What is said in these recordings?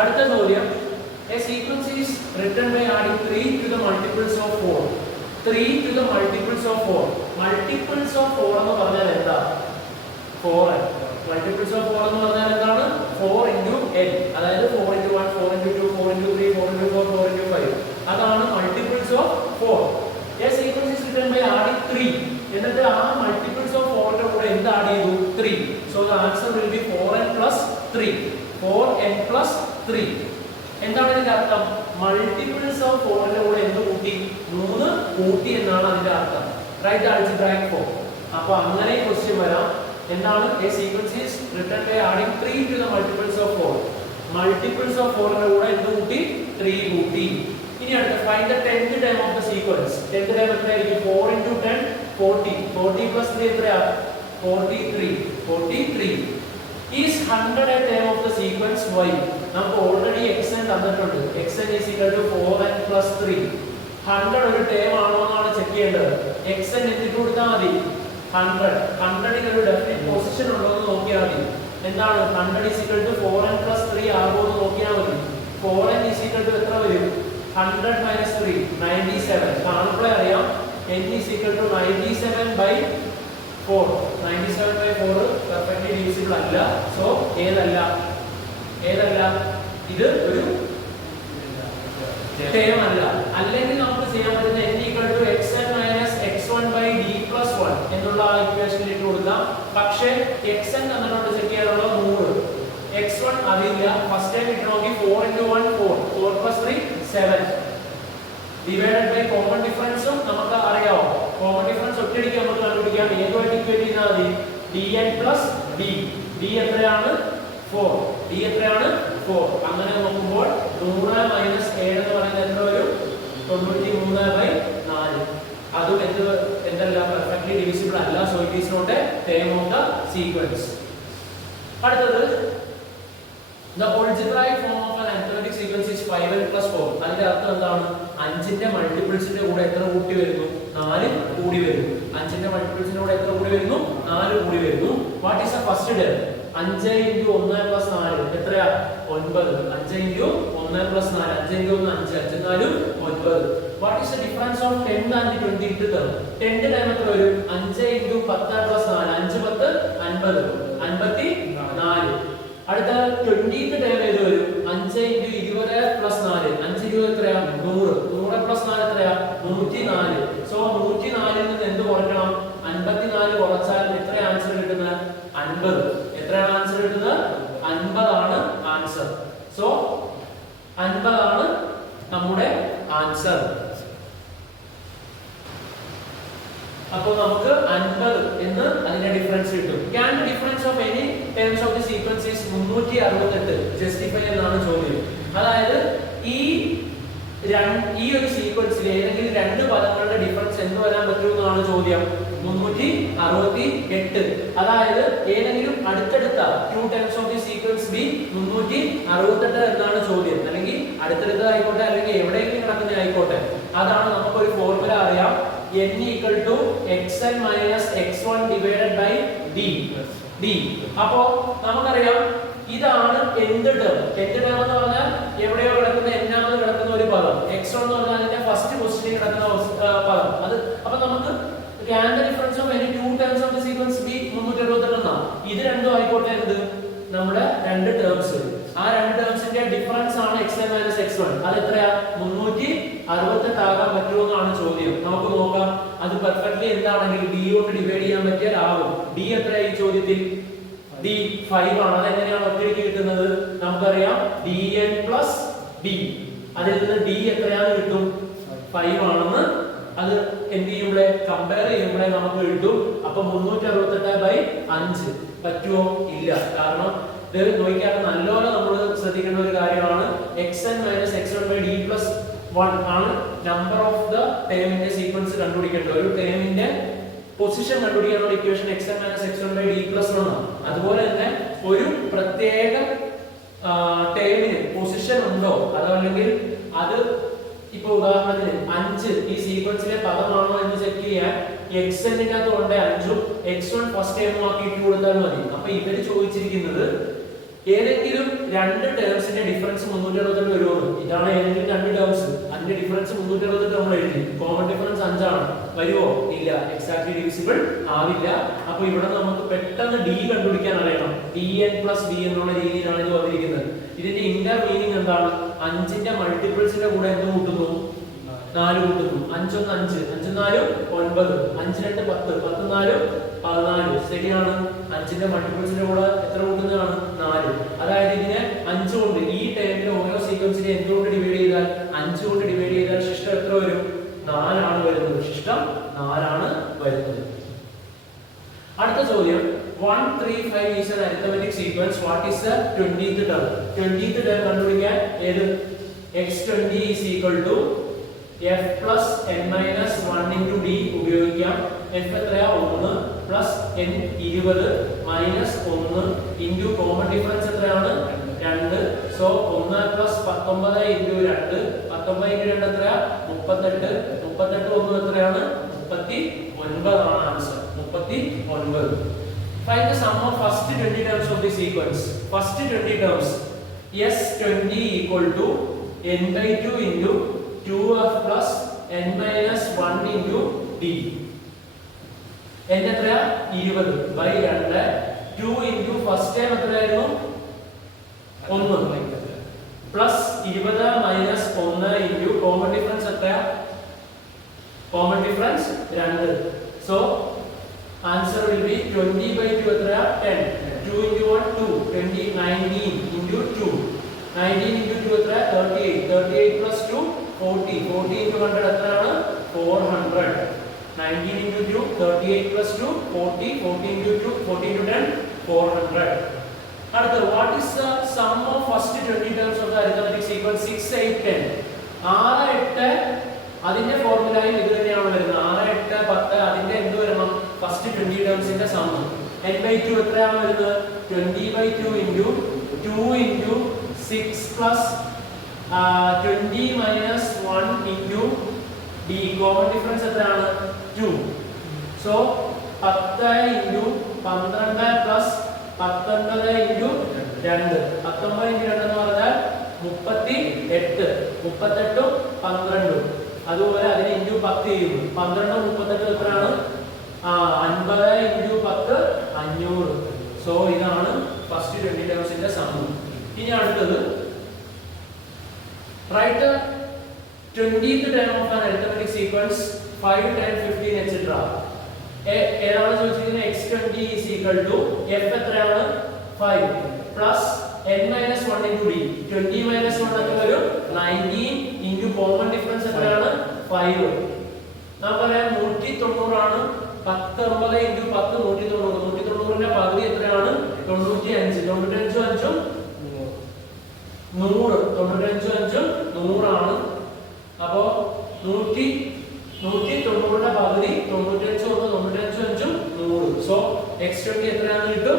അടുത്ത ചോദ്യം, a sequence is written by adding 3 to the multiples of 4. 3 to the multiples of 4. Multiples of 4 എന്ന് പറഞ്ഞാൽ എന്താ? 4n. Multiples of 4 എന്ന് പറഞ്ഞാൽ എന്താണ്? 4 into n. അതായത് 4 into 1, 4 into 2, 4 into 3, 4 into 4, 4 into 5. അതാണ് multiples of 4. A sequence is written by adding 3. എന്നിട്ട് ആ multiples of 4 ന്റെ കൂടെ എന്ത് ആഡ് ചെയ്തു? 3. So the answer will be 4n plus 3. 4n plus 3. എന്താണ് ഇതിന്റെ അർത്ഥം? മൾട്ടിപ്പിൾസ് ഓഫ് 4 ന്റെ കൂടെ എന്ത് കൂട്ടി? 3 കൂട്ടി എന്നാണ് അതിന്റെ അർത്ഥം. Write algebraic form. അപ്പോൾ അങ്ങനെ ക്വസ്റ്റ്യൻ വരാം. എന്താണ്? a sequence is written by adding 3 to the multiples of 4. Multiples of 4 ന്റെ കൂടെ എന്ത് കൂട്ടി? 3 കൂട്ടി. ഇനി അടുത്ത find the 10th time of the sequence. 10th time എത്രയായിരിക്കും? 4 into 10 40. 40 plus 3 എത്രയാ? 43. 43. Is 100 a term of the sequence y? നമുക്ക് ഓൾറെഡി xn തന്നിട്ടുണ്ട്. xn is equal to 4n plus 3. 100 ഒരു ടേം ആണോ എന്നാണ് ചെക്ക് ചെയ്യേണ്ടത്. xn എന്നിട്ട് കൊടുത്താൽ മതി 100. 100 ന് ഒരു ഡെഫിനിറ്റ് പൊസിഷൻ ഉണ്ടോ എന്ന് നോക്കിയാൽ മതി. എന്താണ്? 100 is equal to 4n plus 3 ആകുമോ എന്ന് നോക്കിയാൽ മതി. 4n is equal to എത്ര വരും? 100 minus 3 97. കാണുമ്പോഴേ അറിയാം n is equal to 97 by 4. 97 by 4 perfectly divisible അല്ല. സോ ഏതല്ല? ഇത് ഒരു ടേം അല്ല. അല്ലെങ്കിൽ നമുക്ക് ചെയ്യാൻ പറ്റുന്ന n equal to xn minus x1 by d plus 1 എന്നുള്ള ആ ഇക്വേഷനിൽ ഇട്ട് കൊടുക്കാം. പക്ഷേ xn തന്നിട്ടുണ്ട് ചെക്ക് ചെയ്യാനുള്ളത് 100. x1 അറിയില്ല. ഫസ്റ്റ് ടൈം ഇട്ടണമെങ്കിൽ 4 into 1 4. 4 plus 3 7. Divided by common ഡിഫറൻസും നമുക്ക് അറിയാമോ? കോമൺ ഡിഫറൻസ് ഒറ്റയടിക്ക് നമുക്ക് കണ്ടുപിടിക്കാം. ഏതുമായിട്ട് ഇക്വേറ്റ് ചെയ്താൽ മതി? dn plus d. d എത്രയാണ്? 4. d എത്രയാണ്? 4. അങ്ങനെ നോക്കുമ്പോൾ 100 മൈനസ് 7 എന്ന് പറയുന്നത് എത്ര വരും? 93/4. അതും എന്തല്ല? പെർഫെക്റ്റ്ലി ഡിവിസിബിൾ അല്ല. So it is not a term of the sequence. അടുത്തത്, the algebraic form of an arithmetic sequence is 5n plus 4. അതിന്റെ അർത്ഥം എന്താണ്? 5ന്റെ മൾട്ടിപ്പിൾസിന്റെ കൂടെ എത്ര കൂട്ടി വരുന്നു? 4 കൂടി വരുന്നു. 5ന്റെ മൾട്ടിപ്പിൾസിന്റെ കൂടെ എത്ര കൂടി വരുന്നു? 4 കൂടി വരുന്നു. What is the first term? 5 into 1 plus 4 എത്രയാ? 9. 5 into 1 plus 4. 5 into 1 5. 5 4 9. What is the difference of 10th and 20th term? 10th term എത്ര വരും? 5 into 10 plus 4. 5 10 50. 54. അടുത്ത 20th ടേം ഏത് വരും? 5 into 20 plus 4. 5 20 എത്രയാ? 100. 100 plus 4 എത്രയാ? 104. സോ 104 ൽ നിന്ന് എന്ത് കുറയ്ക്കണം? 54 കുറച്ചാൽ എത്ര ആൻസർ കിട്ടുന്നത്? 50. എത്രയാണ് ആൻസർ കിട്ടുന്നത്? 50 ആണ് ആൻസർ. സോ 50 ആണ് നമ്മുടെ ആൻസർ. അപ്പോൾ നമുക്ക് 50 എന്ന് അതിന്റെ ഡിഫറൻസ് കിട്ടും. Can the difference of any terms of the sequence is 368 justify എന്നാണ് ചോദ്യം. അതായത് ഈ ഒരു സീക്വൻസിൽ ഏതെങ്കിലും രണ്ട് പദങ്ങളുടെ ഡിഫറൻസ് എന്ത് വരാൻ പറ്റുമെന്നാണ് ചോദ്യം. 368. അതായത് ഏതെങ്കിലും അടുത്തടുത്ത 2 terms of the sequence be 368 എന്നാണ് ചോദ്യം. അല്ലെങ്കിൽ അടുത്തടുത്തായിക്കോട്ടെ അല്ലെങ്കിൽ എവിടെയെങ്കിലും കിടക്കുന്ന ആയിക്കോട്ടെ. അതാണ് നമുക്കൊരു ഫോർമുല അറിയാം. n equal to xn minus x1 divided by d. അപ്പോൾ നമുക്കറിയാം ഇതാണ് nth ടേം. nth ടേം എന്ന് പറഞ്ഞാൽ എവിടെയോ കിടക്കുന്ന n ആണെന്ന് കിടക്കുന്ന ഒരു പദം. x1 എന്ന് പറഞ്ഞാൽ അതിന്റെ ഫസ്റ്റ് പൊസിഷനിൽ കിടക്കുന്ന പദം. അത് അപ്പോൾ നമുക്ക് can the difference of any two terms of the sequence be 368 എന്നാ. ഇത് രണ്ടും ആയിക്കോട്ടെ എന്ത്? നമ്മുടെ രണ്ട് ടേംസ്. ആ രണ്ട് ടേംസിന്റെ ഡിഫറൻസ് ആണ് xn minus x1. അത് എത്രയാ? 368 ആകാൻ പറ്റുമോ എന്നാണ് ചോദ്യം. നമുക്ക് നോക്കാം. അത് പെർഫെക്റ്റ്ലി എന്താണെങ്കിൽ d കൊണ്ട് ഡിവൈഡ് ചെയ്യാൻ പറ്റിയാൽ ആകും. d എത്രയാ ഈ ചോദ്യത്തിൽ? d 5 ആണ്. അതെങ്ങനെയാണ് ഒറ്റയ്ക്ക് കിട്ടുന്നത്? നമുക്കറിയാം dn plus d. അതിൽ നിന്ന് d എത്രയാണെന്ന് കിട്ടും? 5 ആണെന്ന്. അത് എന്ത് ചെയ്യുമ്പോഴേ കമ്പയർ ചെയ്യുമ്പോഴേ നമുക്ക് കിട്ടും. അപ്പൊ 368/5 പറ്റുമോ? ഇല്ല. കാരണം ഇത് നോക്കിയാൽ നല്ലോണം നമ്മൾ ശ്രദ്ധിക്കേണ്ട ഒരു കാര്യമാണ്. xn minus x1 by d plus 1 ആണ് നമ്പർ ഓഫ് ദ ടേമിന്റെ സീക്വൻസ് കണ്ടുപിടിക്കേണ്ടത്. ഒരു ടേമിന്റെ പൊസിഷൻ കണ്ടുപിടിക്കാനുള്ള equation xn minus x1 by d plus 1 ആണ്. അതുപോലെ തന്നെ ഒരു പ്രത്യേക ടേമിന് പൊസിഷൻ ഉണ്ടോ അതല്ലെങ്കിൽ അത് ഇപ്പൊ ഉദാഹരണത്തിന് 5 ഈ സീക്വൻസിലെ പദമാണോ എന്ന് ചെക്ക് ചെയ്യാൻ xn ന്റെ കൊണ്ട് 5ഉം x1 ഫസ്റ്റ് ടേമും ആക്കി ഇട്ട് കൊടുത്താൽ മതി. അപ്പൊ ഇവര് ചോദിച്ചിരിക്കുന്നത് ഏതെങ്കിലും രണ്ട് ടേംസിന്റെ ഡിഫറൻസ് ഇതാണ് ഏതെങ്കിലും രണ്ട് ടേംസ്, അതിന്റെ ഡിഫറൻസ് 360 നമ്മൾ എഴുതി. കോമൺ ഡിഫറൻസ് 5 ആണ്. വരുമോ? ഇല്ല, എക്സാക്ട്ലി ഡിവിസിബിൾ ആവില്ല. അപ്പൊ ഇവിടെ നമുക്ക് പെട്ടെന്ന് d കണ്ടുപിടിക്കാൻ അറിയണം. dn + d എന്നുള്ള രീതിയിലാണ് ഇത് വന്നിരിക്കുന്നത്. ഇതിന്റെ ഇന്റർ മീനിങ് എന്താണ്? 5ന്റെ മൾട്ടിപ്പിൾസിന്റെ കൂടെ എന്ത് കൂട്ടുന്നു? 4 കൂട്ടുന്നു. 5 1 5, 5 4 9, 5 2 10, 10 4 14. ശരിയാണ്. 5ന്റെ മൾട്ടിപ്പിൾസിന്റെ കൂടെ എത്ര കൂട്ടുന്നതാണ്? 4. അതായത് ഇതിനെ 5 കൊണ്ട് ഈ ടേമിലെ ഓരോ സീക്വൻസിനെ എന്തുകൊണ്ട് ഡിവൈഡ് ചെയ്താൽ 5 കൊണ്ട് ഡിവൈഡ് ചെയ്താൽ ശിഷ്ടം എത്ര വരും? 4 ആണ് വരുന്നത്. ശിഷ്ടം 4 ആണ് വരുന്നത്. അടുത്ത ചോദ്യം 1 3 5 is an arithmetic sequence. What is the 20th term? 20th term കണ്ടുപിടിക്കാൻ ഏത്? x20 is equal to f plus n minus 1 into d ഉപയോഗിക്കാം. f എത്രയാ? 1 plus n 20 minus 1 into common difference എത്രയാണ്? 2. so 1 plus 19 into 2, 19 into 2 എത്രയാ? 38. 38 1 എത്രയാണ്? 39 ആണ് answer. 39. Find the sum of first 20 terms of the sequence. First 20 terms s20 equal to n by 2 into 2f plus n minus 1 into d. n എത്രയാ? 20 by 2. 2 into first term എത്രയായിരുന്നു? 1 plus 20 minus 1 into common difference എത്രയാ? common difference 2. so answer will be 20 by 2 എത്രയാ? 10. 2 into 1 2, 20 19 into 2. 19 into 2 എത്രയാ? 38. 38 plus 2 40. 40 into 100 എത്രയാണ്? 400. 19 into 2 38 plus 2 40. 40 into 2 40 into 10 400. അടുത്ത what is the sum of first 20 terms of the arithmetic sequence 6 8 10? 6 8 അതിന്റെ ഫോർമുലയും ഇത് തന്നെയാണ് വരുന്നത്. 6 8 10 അതിന്റെ എന്ത് വരണം? ഫസ്റ്റ് 20 ടേംസിന്റെ സം. n by 2 എത്രയാണ് വരുന്നത്? 20 by 2 into 2 into 6 plus 20 minus 1 into d. common difference എത്രയാണ്? 2. so 10 into 12 plus 19 into 2. 19 into 2 എന്ന് പറഞ്ഞാൽ 38. 38 12. അതുപോലെ അതിനെ ഇൻറ്റു 10 ചെയ്യുന്നു. 12 38 എത്രയാണ്? 50 ഇൻറ്റു 10 500. സോ ഇതാണ് ഫസ്റ്റ് 20 ടേംസിന്റെ സം. ഇനി അടുത്തത് write the 20th term of an arithmetic sequence 5 10 15 etc. ഏതാണ് ചോദിച്ചിരിക്കുന്നത്? x20 is equal to f എത്രയാണ്? 5 plus n minus 1 into d. 20 minus 1 എത്ര വരും? 19 into common difference എത്രയാണ്? 5. നാം പറയാം 190 ആണ്. 10 9 into 10 190. 190ന്റെ പകുതി എത്രയാണ്? 95. 95 5 100. 95 5 100 ആണ്. അപ്പോ 190ന്റെ പകുതി 95 1 95 5 100. സോ x20 എത്രയാണ് കിട്ടും?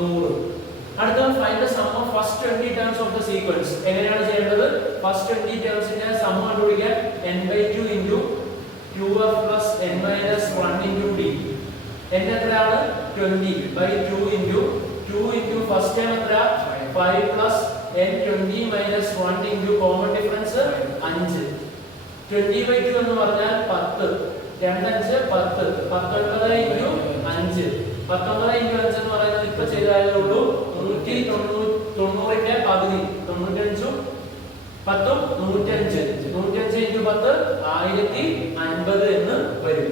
100. അടുത്ത find the sum of first 20 terms of the sequence. എങ്ങനെയാണ് ചെയ്യേണ്ടത്? ഫസ്റ്റ് 20 ടേംസിന്റെ സം കണ്ടുപിടിക്കാൻ n by 2 into 2f plus n minus 1 into d. n എത്രയാണ്? 20 by 2 into 2 into first term എത്ര? 5 plus n 20 minus 1 into common difference 5. 20 by 2 എന്ന് പറഞ്ഞാൽ 10. 2 5 10. 19 into 5. 19 into 5 എന്ന് പറയുന്നത് ഇപ്പോ ചെയ്താലേ ഉള്ളൂ 190ന്റെ പകുതി 95 10 105. 105 into 10 1050 എന്ന് വരും.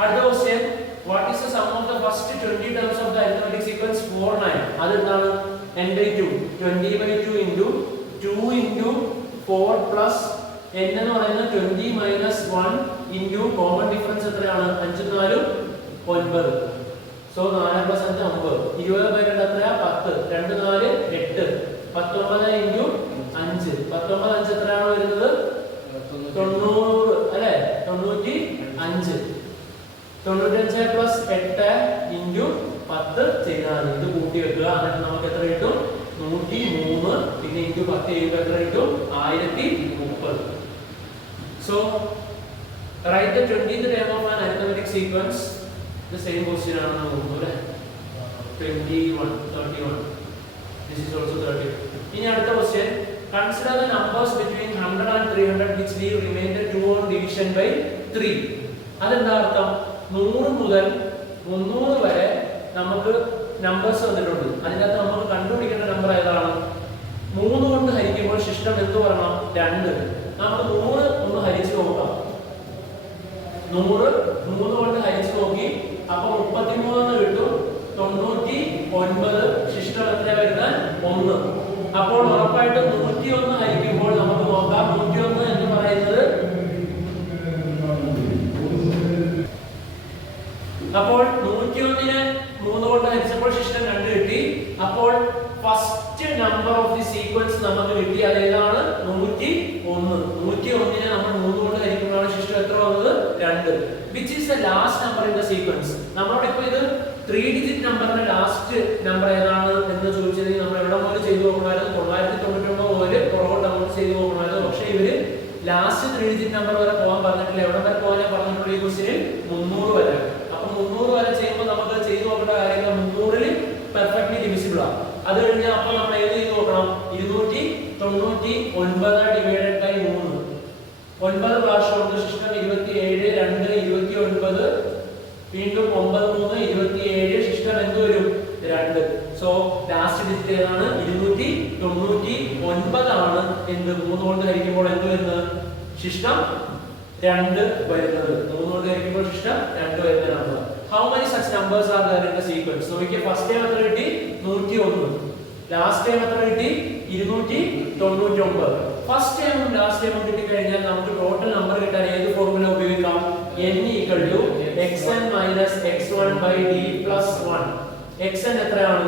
അടുത്ത question what is the sum of the first 20 terms of the arithmetic sequence 4 9? അതെന്താണ്? n by 2 20 by 2 into 2 into 4 plus n എന്ന് പറയുന്നത് 20 minus 1 into common difference എത്രയാണ്? 5 4 9. so 4 plus 5 9. 20 by 2 എത്രയാ? 10. 2 4 8. 19 into 5. 19 5 എത്രയാണ് വരുന്നത്? 90 അല്ലേ? 95. 95 plus 8 into 10 ചെയ്താൽ ഇത് കൂട്ടി വെക്കുക. എന്നിട്ട് നമുക്ക് എത്ര കിട്ടും? 103. പിന്നെ into 10 ചെയ്യുമ്പോൾ എത്ര കിട്ടും? 1030. so write the 20th term of an arithmetic sequence. the same question ആണെന്ന് നോക്കുന്നു അല്ലേ? 21 31. this is also 30. ഇനി അടുത്ത question Consider the numbers between 100 and 300 which leave remainder 2 on division by 3. അതെന്താ അർത്ഥം? 100 മുതൽ 300 വരെ നമുക്ക് നമ്പേഴ്സ് വന്നിട്ടുണ്ട്. അതിനകത്ത് നമുക്ക് കണ്ടുപിടിക്കേണ്ട നമ്പർ ഏതാണ്? 3 കൊണ്ട് ഹരിക്കുമ്പോൾ ശിഷ്ടം എന്ത് പറയണം? 2. നമുക്ക് 100 ഒന്ന് ഹരിച്ചു നോക്കാം. 100 3 കൊണ്ട് ഹരിച്ചു നോക്കി. അപ്പോൾ 33 കിട്ടും. 99 ശിഷ്ടം എത്ര വരുന്നത്? 1. അപ്പോൾ ഉറപ്പായിട്ടും 101 ഹരിക്കുമ്പോൾ നമുക്ക് നോക്കാം. 101 എന്ന് പറയുന്നത് അപ്പോൾ 101നെ 3 കൊണ്ട് ഹരിച്ചപ്പോൾ ശിഷ്ടം 2 കിട്ടി. അപ്പോൾ first number of the sequence നമുക്ക് കിട്ടി. അതേതാണ്? 101. 101നെ നമ്മൾ 3 കൊണ്ട് ഹരിക്കുമ്പോഴാണ് ശിഷ്ടം എത്ര വന്നത്? 2. Which is the last number in the sequence? നമ്മളോട് ഇപ്പോൾ ഇത് 3 ഡിജിറ്റ് നമ്പറിന്റെ ലാസ്റ്റ് നമ്പർ ഏതാണ് എന്ന് ചോദിച്ചത് നമ്മൾ എവിടെ മുതൽ ചെയ്തു നോക്കണമായിരുന്നു? 999 മുതൽ പുറകോട്ട് അങ്ങോട്ട് ചെയ്തു നോക്കണമായിരുന്നു. പക്ഷേ ഇവര് ലാസ്റ്റ് 3 ഡിജിറ്റ് നമ്പർ വരെ പോകാൻ പറഞ്ഞിട്ടില്ല. എവിടെ വരെ പോകാൻ പറഞ്ഞിട്ടുള്ള ഈ ക്വസ്റ്റിന് 300 വരെ. അപ്പൊ 300 വരെ ചെയ്യുമ്പോൾ നമുക്ക് ചെയ്തു നോക്കേണ്ട കാര്യങ്ങൾ 300ൽ പെർഫെക്റ്റ്ലി ഡിവിസിബിൾ ആണ്. അത് കഴിഞ്ഞാൽ അപ്പോൾ നമ്മൾ ഏത് ചെയ്ത് നോക്കണം? 299 ഡിവൈഡഡ് ബൈ 3. 9 പ്രാവശ്യം കൊണ്ട് ശിഷ്ടം 27, 2, 29, വീണ്ടും 9, 3, 27 ശിഷ്ടം എന്ത് വരും? 2. സോ ലാസ്റ്റ് ഡിജിറ്റ് ഏതാണ്? 299 ആണ്. എന്ത് 3 കൊണ്ട് ഹരിക്കുമ്പോൾ എന്ത് വരുന്നത്? ശിഷ്ടം 2 വരുന്നത്. 3 കൊണ്ട് ഹരിക്കുമ്പോൾ ശിഷ്ടം 2 വരുന്ന number. How many such numbers are there in the sequence? So നോക്കിയേ, ഫസ്റ്റ് ടൈം എത്ര കിട്ടി? 101. ലാസ്റ്റ് ടൈം എത്ര കിട്ടി? 299. ഫസ്റ്റ് ടൈമും ലാസ്റ്റ് ടൈമും കിട്ടി കഴിഞ്ഞാൽ നമുക്ക് ടോട്ടൽ നമ്പർ കിട്ടാൻ ഏത് ഫോർമുല ഉപയോഗിക്കാം? n = xn - x1 / d + 1. xn എത്രയാണ്?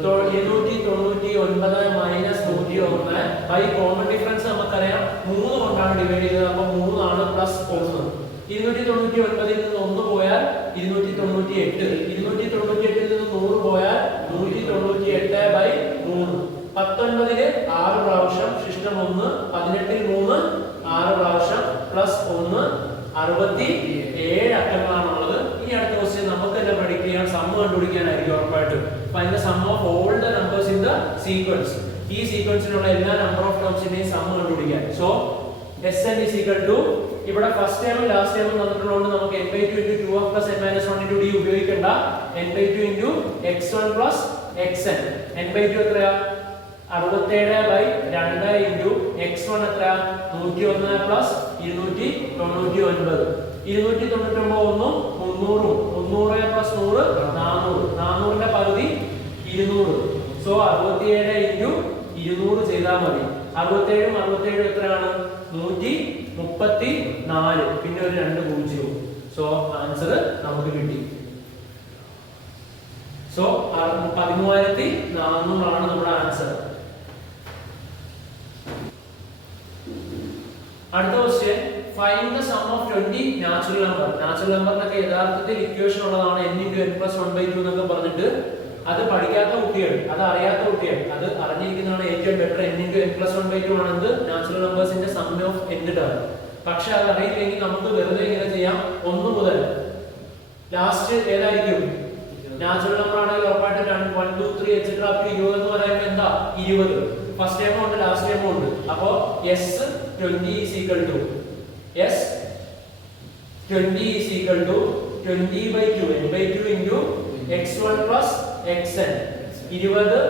299 - 101 ബൈ കോമൺ ഡിഫറൻസ് നമുക്കറിയാം 3 കൊണ്ടാണ് ഡിവൈഡ് ചെയ്തത്. അപ്പോൾ 3 ആണ് പ്ലസ് 1. 299ൽ നിന്ന് 1 പോയാൽ 298. 298ൽ നിന്ന് 100 പോയാൽ 198/3. 19ല് 6 പ്രാവശ്യം ശിഷ്ടം 1. 18ൽ 3 6 പ്രാവശ്യം പ്ലസ് 1 67 അക്കങ്ങളാണുള്ളത്. ഇനി അടുത്ത ക്വസ്റ്റ്യൻ നമുക്ക് തന്നെ predict ചെയ്യാൻ സം കണ്ടുപിടിക്കാനായിരിക്കും ഉറപ്പായിട്ടും. Find the sum of all the numbers in the sequence. ഈ സീക്വൻസിലുള്ള എല്ലാ നമ്പർ ഓഫ് ടേംസിന്റെയും സം കണ്ടുപിടിക്കാൻ. So Sn is equal to, ഇവിടെ ഫസ്റ്റ് ടൈമും ലാസ്റ്റ് ടൈമും തന്നിട്ടുള്ളതുകൊണ്ട് നമുക്ക് n/2 * 2f + n - 1 * d ഉപയോഗിക്കണ്ട. n/2 * x1 + xn. n/2 എത്രയാ? 67/2 * x1 എത്രയാ? 101 + 299. 299 ഒന്നും 300. 300 + 100 400. 400ന്റെ പകുതി 200. സോ 67 * 200 ചെയ്താൽ മതി. 67 67 എത്രയാണ്? 134. പിന്നെ ഒരു 2 0. സോ ആൻസർ നമുക്ക് കിട്ടി. സോ 13400 ആണ് നമ്മുടെ ആൻസർ. അടുത്ത question, find the sum of 20 natural number. Natural നമ്പറിനൊക്കെ യഥാർത്ഥത്തിൽ ഇക്വേഷൻ ഉള്ളതാണ്. n × n + 1/2 എന്നൊക്കെ പറഞ്ഞിട്ട് അത് പഠിക്കാത്ത കുട്ടികൾ, അത് അറിയാത്ത കുട്ടികൾ, അത് അറിഞ്ഞിരിക്കുന്നതാണ് ഏറ്റവും ബെറ്റർ. n × n + 1/2 ആണെന്ന് നാച്ചുറൽ നമ്പേഴ്സിന്റെ സം ഓഫ് n ടേം. പക്ഷെ അത് അറിയില്ലെങ്കിൽ നമുക്ക് വെറുതെ ഇങ്ങനെ ചെയ്യാം. 1 മുതൽ ലാസ്റ്റ് ഏതായിരിക്കും? നാച്ചുറൽ നമ്പർ ആണെങ്കിൽ ഉറപ്പായിട്ട് 1 2 3 etc. up to 20 എന്ന് പറയുമ്പോൾ എന്താ? 20. ഫസ്റ്റ് ടൈമും ഉണ്ട് ലാസ്റ്റ് ടൈമും ഉണ്ട്. അപ്പോൾ S20 is equal to 20/2 n/2 into x1 plus xn 20/2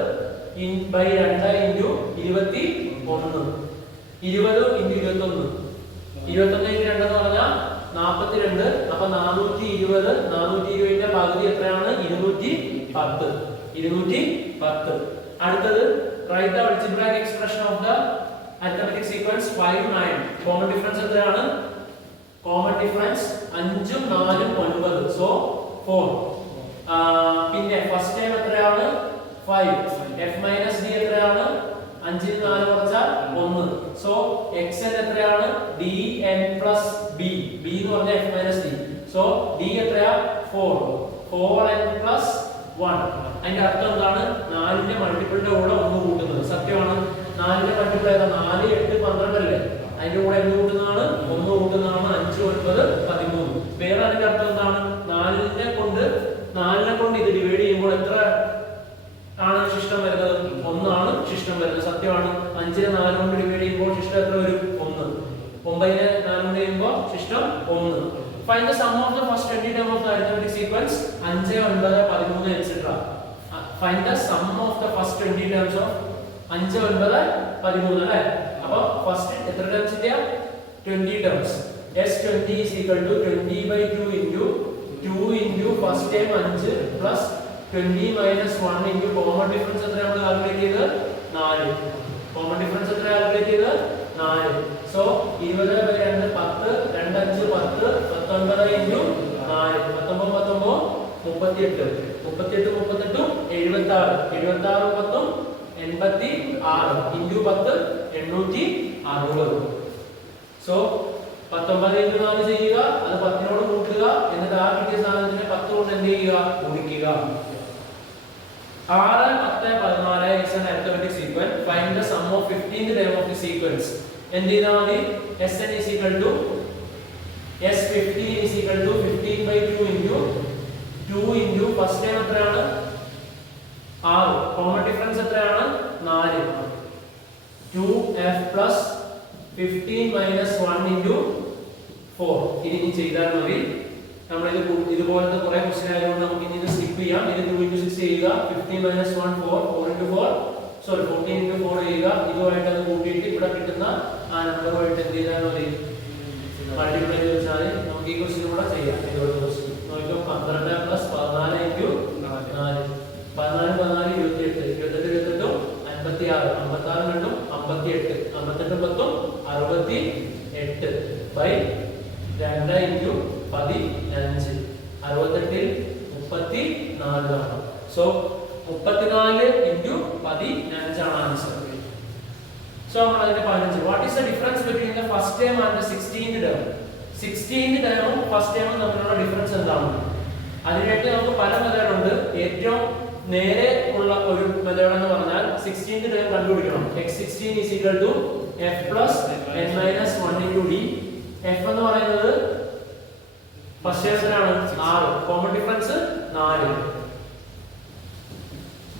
into 21. 20 into 21. 21 into 2 എന്ന് പറഞ്ഞാൽ 42. അപ്പോൾ 420. 420ന്റെ പകുതി എത്രയാണ്? 210. അടുത്തത്, write the algebraic expression of the arithmetic sequence 5 9. Common difference എത്രയാണ്? കോമൺ ഡിഫറൻസ് 5ഉം 4ഉം 9. സോ 4. പിന്നെ ഫസ്റ്റ് ടൈം എത്രയാണ്? 5. f - d എത്രയാണ്? 5ൽ 4 കുറച്ചാൽ 1. സോ xn എത്രയാണ്? dn plus b. b എന്ന് പറഞ്ഞാൽ f - d. സോ d എത്രയാ? 4. 4n plus 1. അതിന്റെ അർത്ഥം എന്താണ്? 4ന്റെ മൾട്ടിപ്പിളിന്റെ കൂടെ 1 കൂട്ടുന്നത്. സത്യമാണ്. 4ന്റെ മൾട്ടിപ്പിൾ ഏതാ? 4 8 12 അല്ലേ? അതിന്റെ കൂടെ എന്ത് കൂട്ടുന്നതാണ്? 1 കൂട്ടുന്നതാണ്. 5 9 13. വേറെ അതിന്റെ അർത്ഥം എന്താണ്? 4നെ കൊണ്ട് ഇത് ഡിവൈഡ് ചെയ്യുമ്പോൾ എത്ര ആണ് ശിഷ്ടം വരുന്നത്? 1 ആണ് ശിഷ്ടം വരുന്നത്. സത്യമാണ്. 5നെ 4 കൊണ്ട് ഡിവൈഡ് ചെയ്യുമ്പോൾ ശിഷ്ടം എത്ര വരും? 1. 9നെ 4 കൊണ്ട് ചെയ്യുമ്പോൾ ശിഷ്ടം 1. Find the sum of the first 20 term of the arithmetic sequence 5, 9, 13 etc. Find the sum of the first 20 terms of 5, 9, 13 അല്ലേ? അപ്പോൾ ഫസ്റ്റ് എത്ര ടേംസ് കിട്ടിയ? 20 terms. S20 is equal to 20/2 into 2 into first term 5 plus 20 minus 1 into common difference എത്ര നമ്മൾ calculate ചെയ്തത്? 4. common difference എത്ര calculate ചെയ്തത്? 4. So 20/2 10, 2 5 10, 19 into 4, 19 38, 38 76, 76 10 86 into 10 860. So 19 into 4 ചെയ്യുക, അത് 10 നോട് കൂട്ടുക, എന്നിട്ട് ആ കിട്ടിയ സാധനത്തിനെ 10 കൊണ്ട് എന്ത് ചെയ്യുക? ഗുണിക്കുക. 6, 10, 14 is an arithmetic sequence. Find the sum of 15th term of the sequence. എന്ത് ചെയ്താൽ മതി? Sn is equal to S15 is equal to 15/2 into 2 into first term എത്രയാണ്? 6. common difference എത്രയാണ്? 4. 2f plus 15 minus 1 into 4. ഇനി ചെയ്താൽ മതി. നമ്മൾ ഇതുപോലത്തെ കുറെ ക്വസ്റ്റ്യൻ ആയതുകൊണ്ട് നമുക്ക് ഇനി ഇത് സ്കിപ്പ് ചെയ്യാം. ഇത് 2 into 6 ചെയ്യുക, 15 minus 1 4, 4 into 4 സോറി 14 into 4 ചെയ്യുക. ഇതുമായിട്ട് അത് കൂട്ടിയിട്ട് ഇവിടെ കിട്ടുന്ന ആ നമ്പറുമായിട്ട് എന്ത് ചെയ്താൽ മതി? മൾട്ടിപ്ലൈ ചെയ്ത് വെച്ചാൽ നമുക്ക് ഈ ക്വസ്റ്റ്യൻ കൂടെ ചെയ്യാം. ഇതുപോലെ ക്വസ്റ്റ്യൻ നോക്കിയോ. 12 plus 14 into 4, 14 14 28, 28 28 56, 56 രണ്ടും 58, 58 10 68 by 2 into 15, 68ൽ 34 ആണ്. സോ 34 into 15 ആണ് ആൻസർ. So അതിന്റെ 15. What is the difference between the first term and the 16th term? 16th term ഉം first term ഉം തമ്മിലുള്ള ഡിഫറൻസ് എന്താണ്? അതിനായിട്ട് നമുക്ക് പല മെത്തേഡ് ഉണ്ട്. ഏറ്റവും നേരെ ഉള്ള ഒരു മെത്തേഡ് എന്ന് പറഞ്ഞാൽ 16th term കണ്ടുപിടിക്കണം. x16 is equal to f plus n minus 1 into d. f എന്ന് പറയുന്നത് first ടേമിലാണ് 6, common difference 4.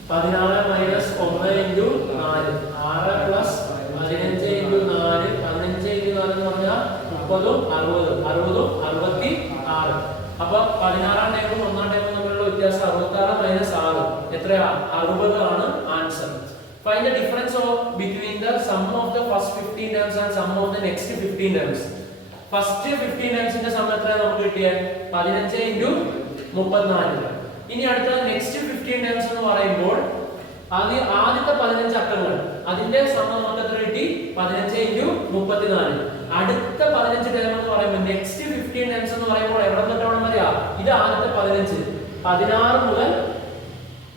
16 minus 1 into 4, 6 plus 15 into 4, 15 into 4 എന്ന് പറഞ്ഞാൽ 30 60, 60 66. അപ്പൊ 16ാം ടൈമും 1ാം ടൈമും തമ്മിലുള്ള വ്യത്യാസം 66 minus 6 എത്രയാ? 60 ആണ് answer. Find the difference between the sum of the first 15 terms and sum of the next 15 terms. First 15 terms ന്റെ സം എത്രയാ നമുക്ക് കിട്ടിയത്? 15 into 34. ഇനി അടുത്ത നെക്സ്റ്റ് 15 ടേംസ് എന്ന് പറയുമ്പോൾ ആദ്യത്തെ 15 അക്കങ്ങൾ അതിന്റെ സം നമുക്ക് എത്ര കിട്ടി? 15 into 34. അടുത്ത 15 ടേം എന്ന് പറയുമ്പോൾ നെക്സ്റ്റ് 15 ടേംസ് എന്ന് പറയുമ്പോൾ എവിടെ തൊട്ട് എവിടെ വരെയാ? ഇത് ആദ്യത്തെ 15, 16 മുതൽ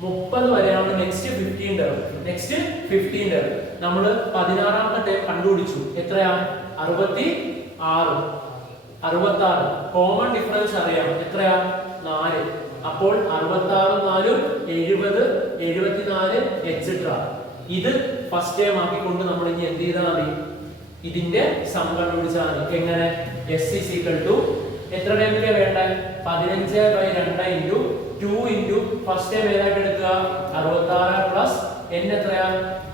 30 വരെയാണ് നെക്സ്റ്റ് 15 ടേം. നെക്സ്റ്റ് 15 ടേം നമ്മൾ 16ാമത്തെ ടേം കണ്ടുപിടിച്ചു. എത്രയാ? 66. കോമൺ ഡിഫറൻസ് അറിയാം. എത്രയാ? 4. അപ്പോൾ 66 4 70 74 etc. ഇത് ഫസ്റ്റ് ടൈം ആക്കിക്കൊണ്ട് നമ്മൾ ഇനി എന്ത് ചെയ്താൽ മതി? ഇതിന്റെ സം കണ്ടുപിടിച്ചാൽ മതി. എങ്ങനെ? s is equal to എത്ര ടൈമിലെ വേണ്ട? 15/2 into 2 into ഫസ്റ്റ് ടൈം ഏതായിട്ട് എടുക്കുക? 66 പ്ലസ് n എത്രയാ?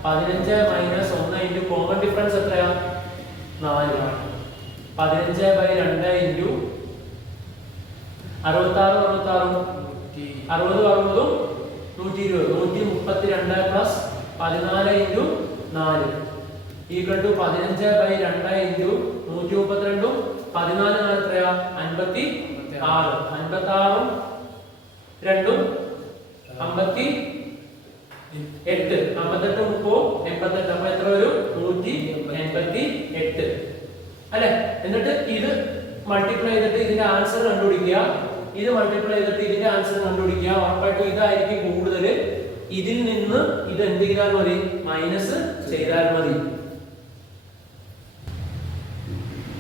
15 minus 1 into കോമൺ ഡിഫറൻസ് എത്രയാ? 4. 15/2 into 66 60 120 132 plus 14 into 4 equal to 15/2 into 132 14 എത്രയാ? 56. 56 രണ്ടും 58, 58 30 88. അപ്പൊ എത്ര വരും? 188 അല്ലെ? എന്നിട്ട് ഇത് മൾട്ടിപ്ലൈ ചെയ്തിട്ട് ഇതിന്റെ ആൻസർ കണ്ടുപിടിക്കുക. ഇത് മൾട്ടിപ്ലൈ ചെയ്തിട്ട് ഇതിന്റെ ആൻസർ കണ്ടുപിടിക്കുക. ഉറപ്പായിട്ടും ഇതായിരിക്കും കൂടുതൽ. ഇതിൽ നിന്ന് ഇത് എന്ത് ചെയ്താൽ മതി? മൈനസ് ചെയ്താൽ മതി.